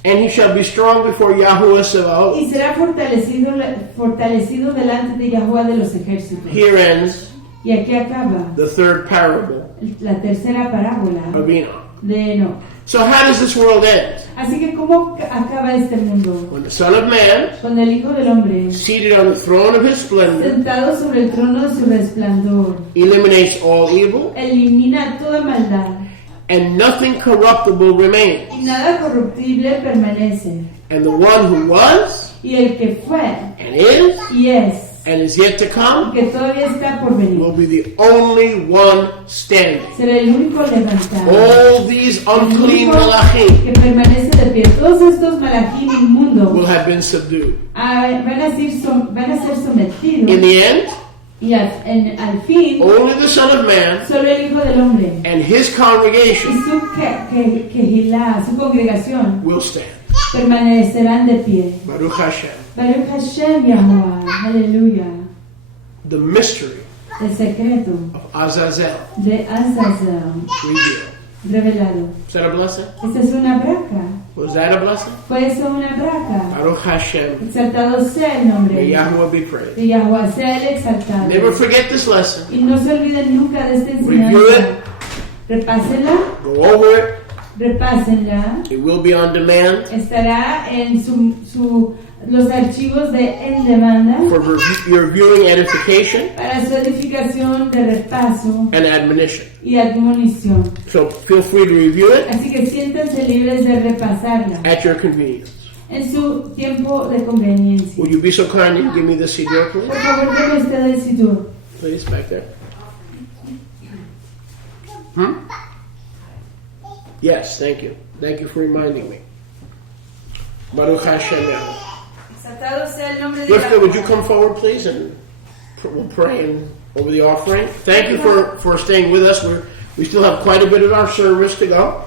and he shall be strong before Yahuwah Sabaoth. y será fortalecido delante de Yahuwah de los ejércitos. Here ends Y aquí acaba the third parable la tercera parábola of Enoch. de Enoch. So how does this world end? Así que ¿cómo acaba este mundo? When the Son of Man, Con el Hijo del Hombre seated on the throne of his splendor, sentado sobre el trono de su resplandor, eliminates all evil, elimina toda maldad and nothing corruptible remains. y nada corruptible permanece. And the one who was, Y el que fue and is, y es and is yet to y come, que todavía está por venir will be the only one standing. será el único levantado, All these el unclean único malachim que permanece de pie. Todos estos malachim inmundos will have been subdued. van a ser sometidos In the end, y al fin only the Son of Man solo el Hijo del Hombre and his y congregation su congregación will stand. permanecerán de pie. Baruch Hashem. Baruch Hashem Yahuwah, aleluya. The mystery El secreto of Azazel de Azazel revealed. revelado. Is that a blessing? Esta es una braca. Was that a blessing? Fue eso una braca. Baruch Hashem. Exaltado sea el nombre May de Yahuwah be praised. Yahuwah, sea el exaltado. Never forget this lesson. Y no se olviden nunca de esta Review enseñanza. it. Repásenla, Go over it. repásenla. It will be on demand Estará en los archivos de En Demanda for your viewing edification para su edificación de repaso and admonition. y admonición. So feel free to review it Así que siéntanse libres de repasarla at your convenience. en su tiempo de conveniencia. Would you be so kind and give me the siddur, please? Por favor, déme usted el sidur. Please, back there. Yes, thank you. Thank you for reminding me. Baruch Hashem Yahuwah. Exaltado sea el nombre de Rivka, would you Yahuwah. come forward, please, and we'll pray over the offering. Thank you for staying with us. We still have quite a bit of our service to go.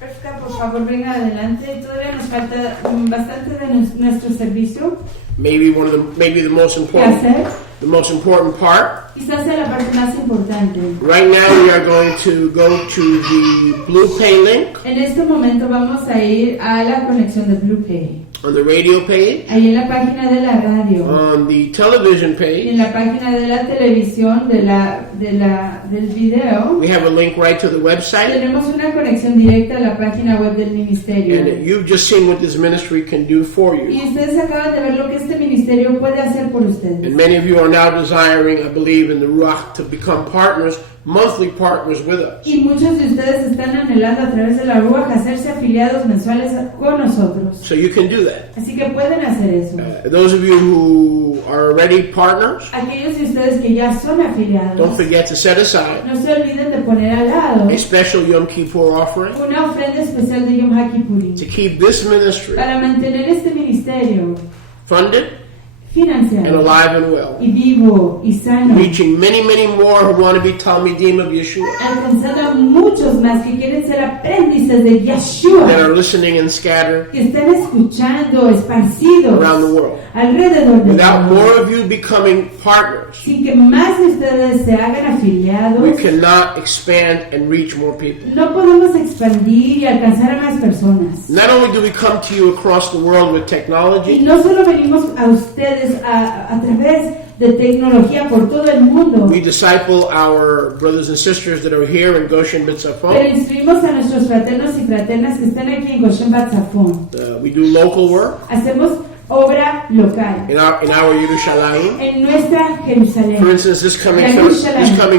Rivka, por favor, venga adelante. Todavía nos falta bastante de nuestro servicio Maybe the most que important, hacer. the most important part. Quizás sea la parte más importante. Right now, we are going to go to the Blue Pay link En este momento vamos a ir a la conexión de BluePay. on the radio page, Ahí en la página de la radio, on the television y page. en la página de la televisión, del video, We have a link right to the website. tenemos una conexión directa a la página web del ministerio. And you've just seen what this ministry can do for Y you. ustedes acaban de ver lo que este ministerio puede hacer por ustedes. And many of you are now desiring, I believe, in the Ruach to become partners, monthly partners with us. Y muchos de ustedes están anhelando a través de la Ruach hacerse afiliados mensuales con nosotros. So you can do that. Así que pueden hacer eso. Those of you who are already partners, Aquellos de ustedes que ya son don't afiliados, forget to set aside no se olviden de poner al lado a special Yom Kippur offering una ofrenda especial de Yom HaKippurim to keep this ministry para mantener este ministerio funded and financiado alive and well, y vivo y sano, reaching many, many more who want to be Talmidim of Yeshua, alcanzando a muchos más que quieren ser aprendices de Yeshua, that are listening and scattered que están escuchando, esparcidos around the world. alrededor del Without mundo. more of you becoming partners, Sin que más de ustedes se hagan afiliados, we cannot expand and reach more people. no podemos expandir y alcanzar a más personas. Not only do we come to you across the world with Y technology, no solo venimos a ustedes a través de tecnología por todo el mundo, we disciple our brothers and sisters that are here in Goshen pero B'Tzafon. instruimos a nuestros fraternos y fraternas que están aquí en Goshen Batzafón. We do local work Hacemos obra local in our Yerushalayim. en nuestra For Jerusalén. instance, this coming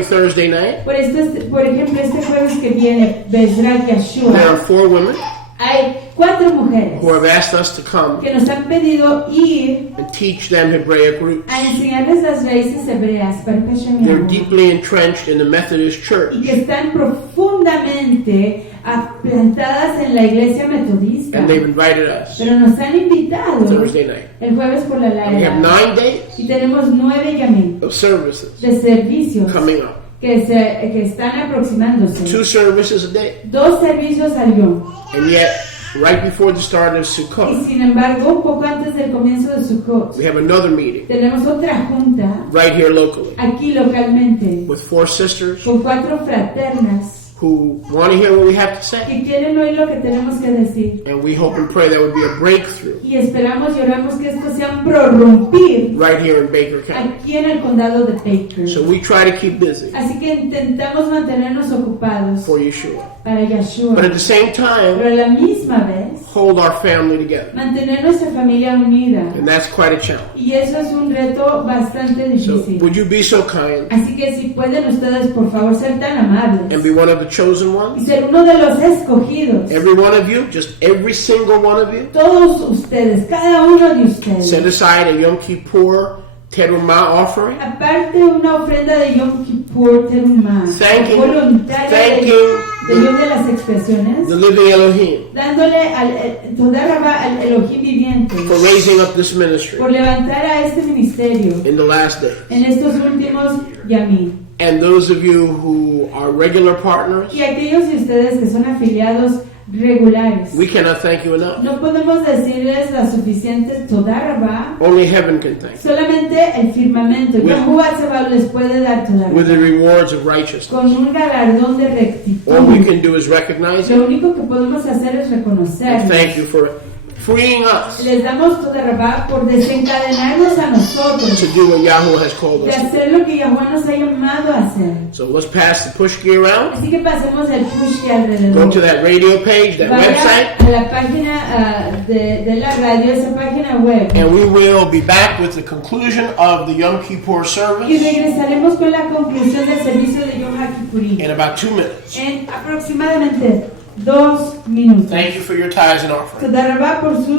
Thursday night, Por ejemplo, este jueves que viene, Bezrat there Yeshua, are 4 women hay 4 mujeres who have asked us to come que nos han pedido ir and teach them Hebraic roots. a enseñarles las raíces hebreas para They're deeply entrenched in the Methodist Church. y que están profundamente plantadas en la iglesia metodista. And they've invited us Pero nos han invitado Thursday night. el jueves por la And we have larga. 9 days Y tenemos 9 yamim of services de servicios coming up. que están aproximándose. 2 services a day. 2 servicios al yom. And yet, right before the start of Y Sukkot, sin embargo, un poco antes del comienzo de Sukkot, we have another meeting tenemos otra junta right here locally aquí localmente with 4 sisters con 4 fraternas who want to hear what we have to say. que quieren oír lo que tenemos que decir. And we hope and pray that would be a breakthrough Y esperamos y oramos que esto sea un prorrumpir right here in Baker County. aquí en el condado de Baker. So we try to keep busy Así que intentamos mantenernos ocupados for Yeshua. para Yeshua, But at the same time, pero a la misma vez hold our family together. mantener nuestra familia unida. And that's quite a challenge. Y eso es un reto bastante So difícil. would you be so kind Así que si pueden ustedes por favor ser tan amables and be one of the chosen y ones? ser uno de los escogidos. Every one of you, just every single one of you, Todos ustedes, cada uno de set ustedes, aside a Yom Kippur Terumah offering. aparte una ofrenda de Yom Kippur Terumah, Thanking voluntaria de Dios de las expresiones, the living Elohim dándole toda Rabá al Elohim viviente for raising up this ministry por levantar a este ministerio in the last days. en estos últimos yamí. And those of you who are regular partners, Y aquellos de ustedes que son afiliados regulares, we cannot thank you enough. no podemos decirles la suficiente toda Rabá. Only heaven can thank you Solamente el firmamento, Yahuwah Tsebaot les puede dar toda with the Rabá rewards of righteousness. con un galardón de rectitud. All we can do is recognize Lo it único que podemos hacer es reconocer. and thank you for freeing us Les damos toda Rabá por desencadenarnos a to nosotros do what Yahweh has called de us to do. hacer lo que Yahuwah nos ha llamado a hacer. So let's pass the push key around. Así que pasemos el push que Go alrededor. to that radio page, that Vaya website, a la página de la radio, esa página web. and we will be back with the conclusion of the Yom Kippur Y service regresaremos con la conclusión del servicio de Yom HaKippurim in about 2 minutes. en aproximadamente 2 minutos. Thank you for your tithes and offerings. Toda Rabá por su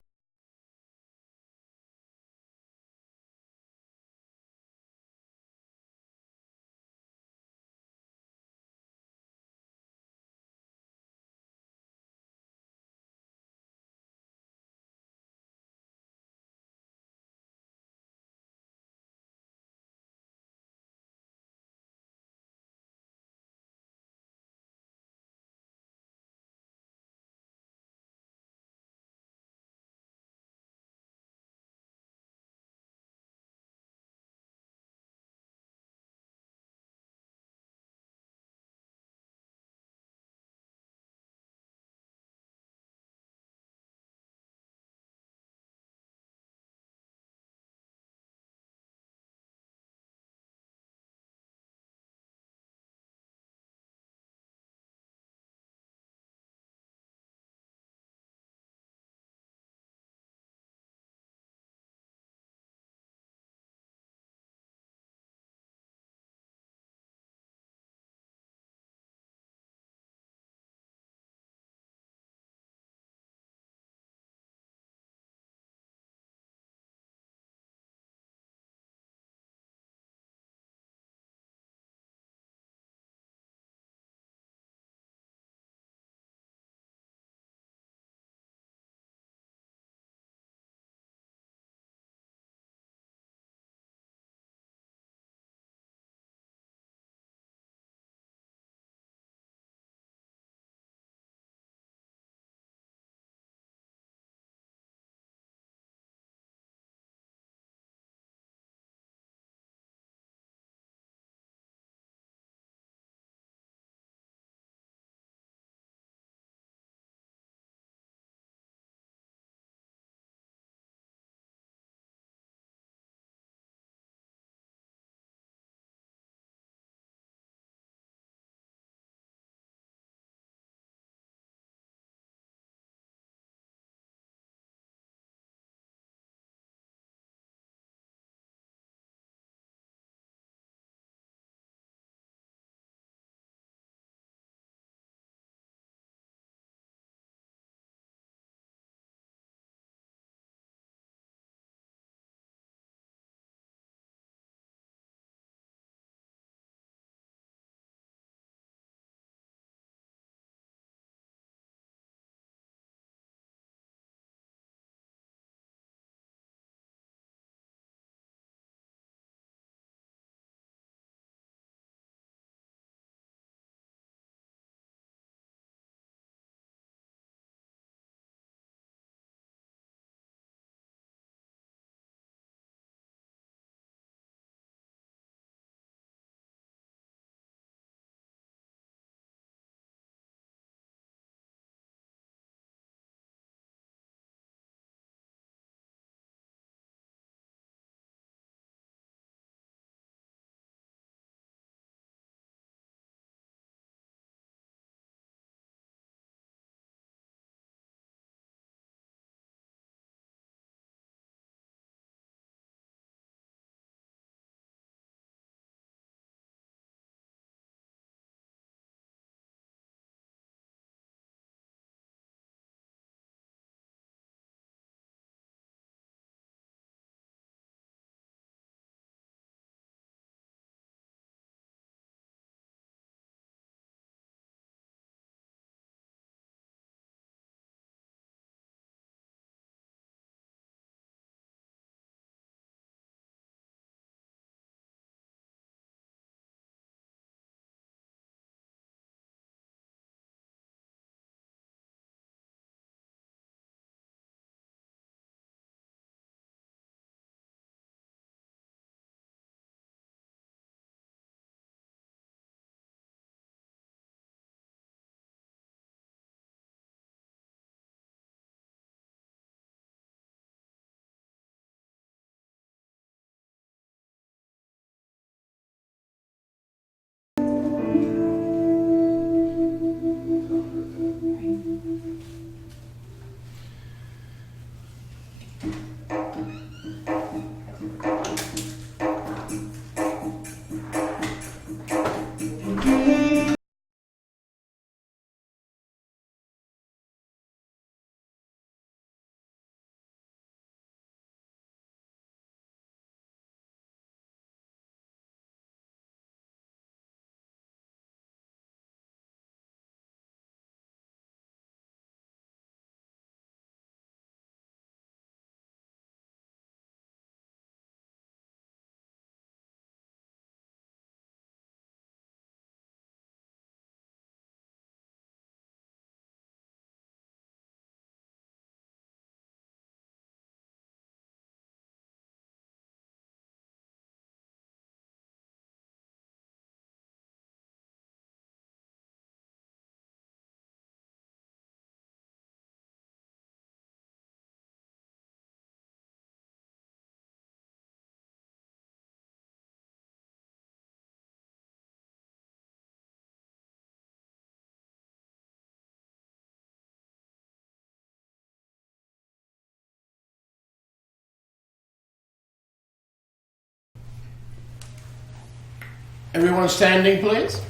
Everyone standing, please.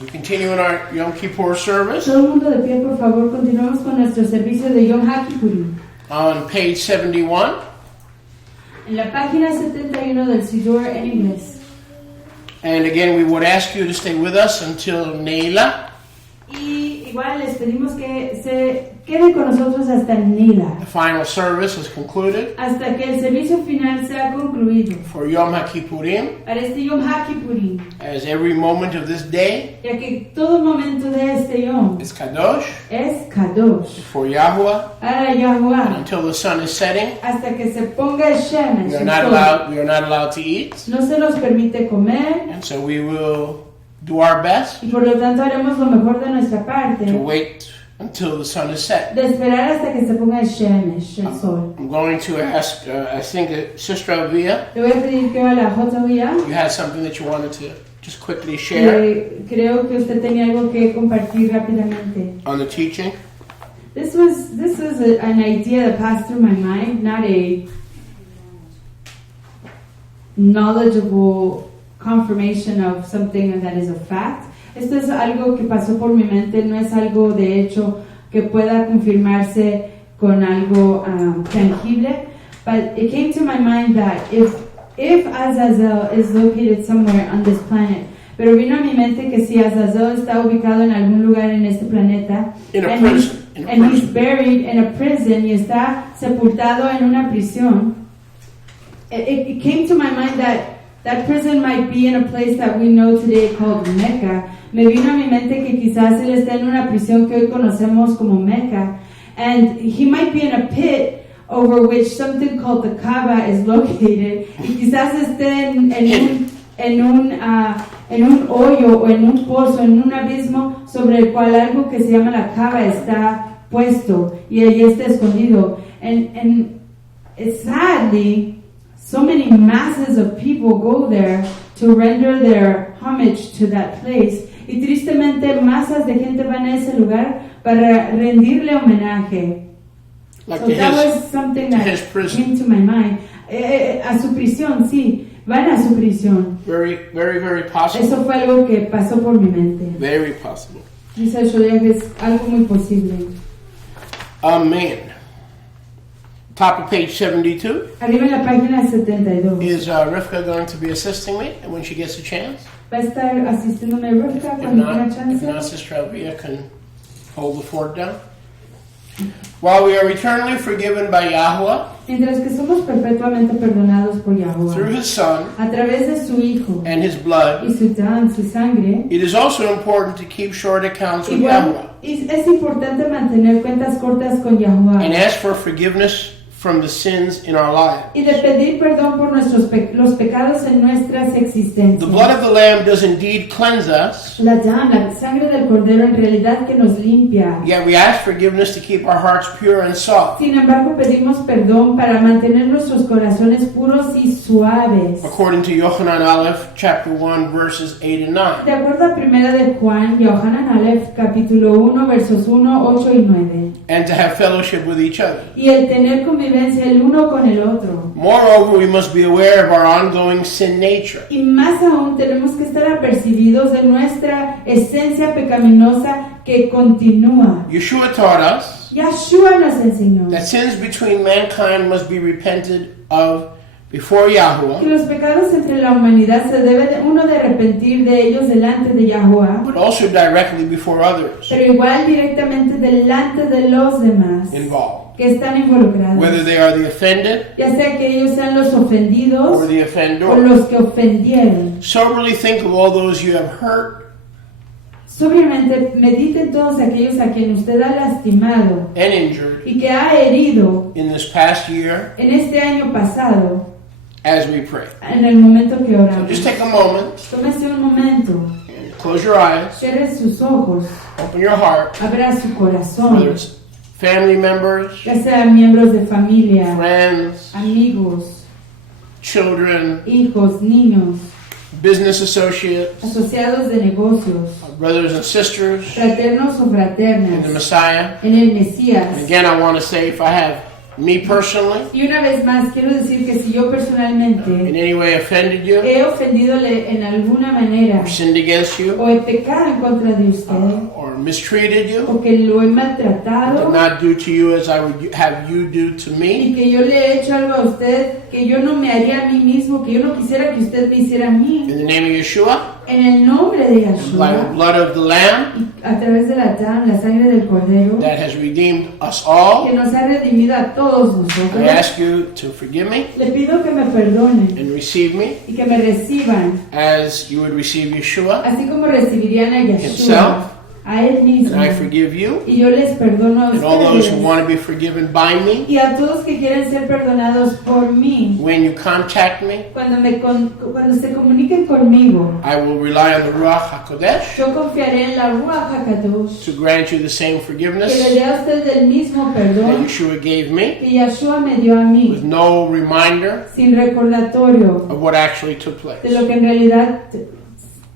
We continue in our Yom Kippur service. Todo el mundo de pie, por favor. Continuamos con nuestro servicio de Yom HaKippurim. On page 71. En la página 71 del Siddur en inglés. And again, we would ask you to stay with us until Neila. Y igual les pedimos que se queden con nosotros hasta el Nila. The final service is concluded. Hasta que el servicio final sea concluido. For Yom HaKippurim. Para este Yom HaKippurim. As every moment of this day. Ya que todo momento de este Yom. Is Kadosh. Es Kadosh. For Yahuwah. Para Yahuwah. Until the sun is setting. Hasta que se ponga el Shemesh. We are not allowed to eat. No se nos permite comer. And so we will do our best. Y por lo tanto haremos lo mejor de nuestra parte. To wait until the sun is set. De esperar hasta que se ponga el Shemesh, el sol. I'm going to ask, I think, Sister Avia. Le voy a pedir que a la Jotavia. You had something that you wanted to just quickly share. Creo que usted tenía algo que compartir rápidamente. On the teaching. This was an idea that passed through my mind, not a knowledgeable confirmation of something that is a fact. Esto es algo que pasó por mi mente, no es algo de hecho que pueda confirmarse con algo tangible. But it came to my mind that if Azazel is located somewhere on this planet, pero vino a mi mente que si Azazel está ubicado en algún lugar en este planeta, and he's buried in a prison y está sepultado en una prisión, it came to my mind that prison might be in a place that we know today called Mecca. Me vino a mi mente que quizás él está en una prisión que hoy conocemos como Mecca, and he might be in a pit over which something called the Kaaba is located, y quizás esté en un hoyo o en un pozo, en un abismo sobre el cual algo que se llama la Kaaba está puesto y allí está escondido. And sadly, so many masses of people go there to render their homage to that place. Y tristemente masas de gente van a ese lugar para rendirle homenaje. Like so that was something that came to my mind. A su prisión, sí. Van a su prisión. Very, very, very possible. Eso fue algo que pasó por mi mente. Very possible. Dice Shodia que es algo muy posible. Amen. Top of page 72. Arriba en la página 72. Is Rivka going to be assisting me when she gets a chance? Va a estar asistiéndome Rivka cuando tenga chance. If not, Sister Alvia can hold the fort down. While we are eternally forgiven by Yahuwah, mientras que somos perpetuamente perdonados por Yahuwah, through His Son, a través de su Hijo, and His blood, y su sangre, it is also important to keep short accounts with Yahuwah. Es importante mantener cuentas cortas con Yahuwah, and ask for forgiveness from the sins in our lives. Y de pedir perdón por los pecados en nuestras existencias. The blood of the Lamb does indeed cleanse us, La sangre del Cordero en realidad que nos limpia. yet we ask forgiveness to keep our hearts pure and soft. Sin embargo, pedimos perdón para mantener nuestros corazones puros y suaves. According to Yohanan Aleph, chapter 1, verses 8 and 9. De acuerdo a 1 de Juan, Yohanan Aleph, capítulo 1, versos 1, 8 y 9. And to have fellowship with each other. Y el tener convivencia el uno con el otro. Moreover, we must be aware of our ongoing sin nature. Y más aún tenemos que estar apercibidos de nuestra esencia pecaminosa que continúa. Yeshua taught us Yeshua nos enseñó that sins between mankind must be repented of before que Yahuwah, los pecados entre la humanidad se debe uno de arrepentir de ellos delante de Yahuwah, but also directly before others pero igual directamente delante de los demás involved, que están involucrados, whether they are the offended ya sea que ellos sean los ofendidos or the o offender. los que ofendieron. Soberly think of all those you have hurt Sobriamente mediten todos aquellos a quien usted ha lastimado and injured y que ha herido in this past year en este año pasado, as we pray. en el momento que So oramos. just take a moment Tómese un momento, and close your eyes, cierre sus ojos, open your heart, abra su whether corazón, it's family members, ya sean miembros de familia, friends, amigos, children, hijos, niños, business associates, asociados de negocios, brothers and sisters fraternos o in the fraternas, Messiah. en el And Mesías. again, I want to say, if I have me personally Y una vez más, quiero decir que si yo in personalmente any way offended you he ofendido en alguna manera or sinned against you o he pecado en contra de usted or mistreated you, o que lo he did maltratado not do to you as I would have you do to me, y que yo le he hecho algo a usted que yo no me haría a mí mismo, que yo no quisiera que usted me hiciera a mí, in the name of Yeshua, en el nombre de and by the Yeshua blood of the Lamb y a través de la sangre del Cordero that has redeemed us all, que nos ha redimido a todos I nosotros, ask you to forgive me le pido que me perdonen and receive me y que me reciban, as you would receive Yeshua, así como recibirían a Yeshua, Himself. a Él mismo. and I forgive you Y yo les perdono a and all those who ustedes want to be forgiven by me. y a todos que quieren ser perdonados por mí. When you contact me, Cuando se comuniquen conmigo, I will rely on the Ruach HaKodesh yo confiaré en la Ruach HaKadosh, to grant you the same que le forgiveness dé a usted el mismo that perdón Yeshua gave me, que Yeshua me dio a mí, with no reminder sin recordatorio of what actually took de place. lo que en realidad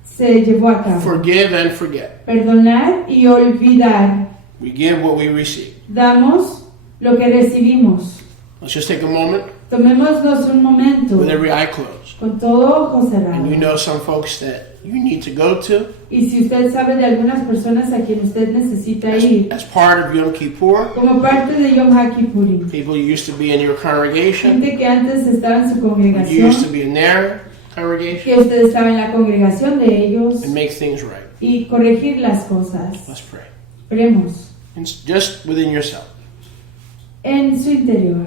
se llevó a cabo. Forgive and forget. Perdonar y olvidar. We give what we receive. Damos lo que recibimos. Let's just take a moment Tomémonos un momento with every eye closed. con todo ojo cerrado. And you know some folks that you need to go to Y si usted sabe de algunas personas a quien used necesita ir, as part of Yom Kippur, como parte de Yom HaKippurim, people you used to be in your congregation, gente que antes estaba en su you congregación, used to be in their congregation, que usted estaba en la congregación de ellos, and make things right. y corregir las cosas. Let's pray. Oremos And just within yourself. en su interior.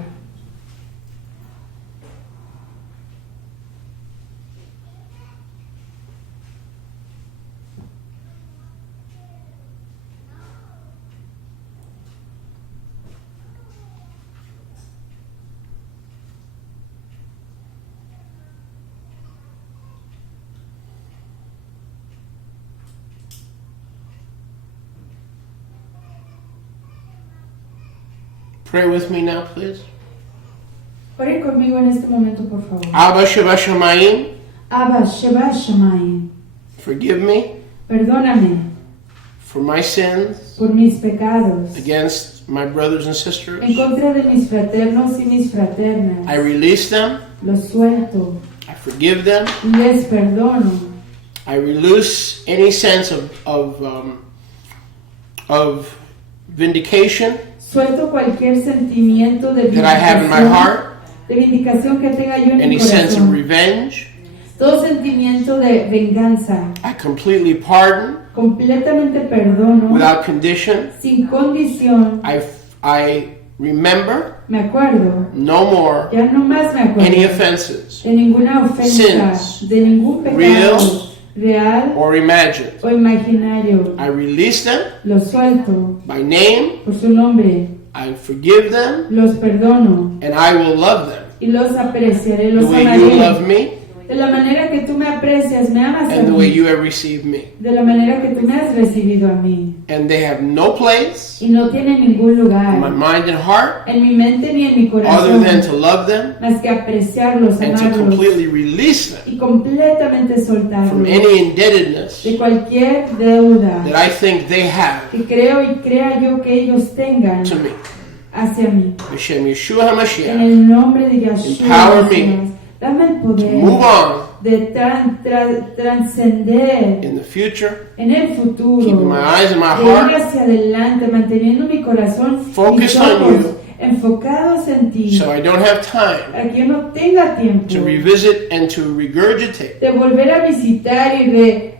Pray with me now, please. Oren conmigo en este momento, por favor. Abba Sheba Shamayim, Abba Sheba Shamayim, forgive me perdóname for my sins por mis pecados against my brothers and sisters. en contra de mis fraternos y mis fraternas. I release them. Los suelto I forgive them. y les perdono. I release any sense of vindication Suelto cualquier sentimiento de that I have in my heart, vindicación que tenga yo en any mi sense of corazón. revenge. Todo sentimiento de venganza. I completely pardon Completamente perdono. without condition. Sin condición. I remember Me acuerdo. no more Ya no más me acuerdo. any offenses, De ninguna ofensa. Sins. De ningún pecado. Real or imagined. o imaginario. I release them Lo suelto by name. por su nombre. I forgive them, los perdono and I will love them y los apreciaré, the los way you amaré. love me De la manera que tú me aprecias, me amas a and the way mí. you have received me. De la manera que tú me has recibido a mí. And they have no place Y no tiene ningún in my lugar mind and heart en mi mente ni en mi other corazón than to love them más que apreciarlos, and to amarlos completely release them y completamente from soltarlos any indebtedness de cualquier deuda that I think they have que creo y crea yo que ellos tengan to me. hacia mí. B'Shem Yeshua En HaMashiach, el nombre de Yahshua, Empower me Mesías, dame el to poder move on de trascender in the future, en el futuro, keeping my eyes and my de ir heart hacia adelante, manteniendo mi corazón y mis focused on ojos you, enfocados en ti, so I don't have time para que yo no tenga tiempo to revisit and to regurgitate de volver a visitar y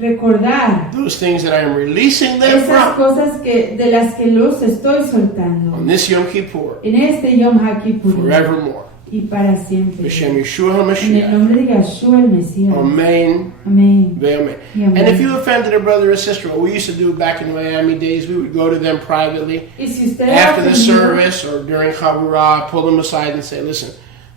recordar those things that I am releasing them esas from cosas de las que los estoy soltando on this Yom Kippur en este Yom HaKippur forevermore. y para siempre. B'Shem Yeshua En el HaMashiach. nombre de Yahshua el Mesías. Amen. Amén. Amen. Y amén. And if you offended a brother or sister, what we used to do back in Miami days, we would go to them privately Y si usted after the ha ofendido- service or during Chavurah, pull them aside and say, listen,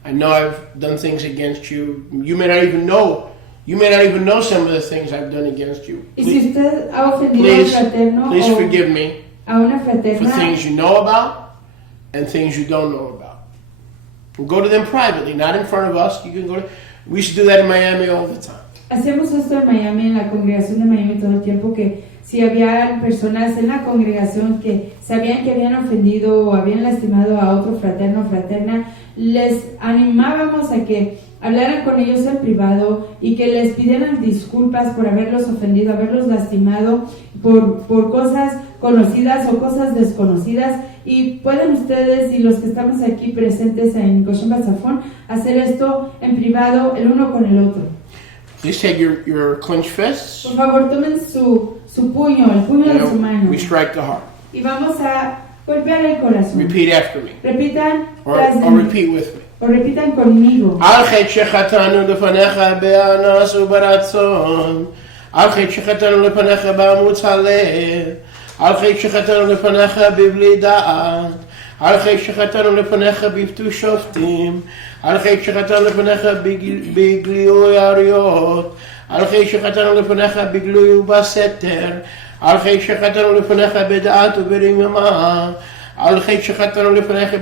I know I've done things against you. You may not even know. You may not even know some of the things I've done against you. Y si usted ha ofendido Please, a un fraterno please o forgive me a una for fraterna, things you know about and things you don't know about. And go to them privately, not in front of us. You can go to, we used to do that in Miami all the time. hacemos esto en Miami, en la congregación de Miami todo el tiempo, que si había personas en la congregación que sabían que habían ofendido o habían lastimado a otro fraterno o fraterna, les animábamos a que hablaran con ellos en privado y que les pidieran disculpas por haberlos ofendido, haberlos lastimado por cosas conocidas o cosas desconocidas. Y pueden ustedes y los que estamos aquí presentes en Goshen Batzafón hacer esto en privado el uno con el otro. Please take your clenched fists. Por favor, tomen su puño, el puño de su mano, We strike the heart. y vamos a golpear el corazón. Repeat after me. Repitan Or tras de mí, repeat with me. o repitan conmigo. על חטא שחטאנו לפניך באנס וברצון, על חטא שחטאנו לפניך באמוץ הלב, על חטא שחטאנו לפניך בבלי דעת, על חטא שחטאנו לפניך בפתו שופטים, על חטא שחטאנו לפניך בגילוי עריות, על חטא שחטאנו לפניך בגלוי ובסתר, על חטא שחטאנו לפניך בדעת וברממה, על חטא שחטאנו לפניך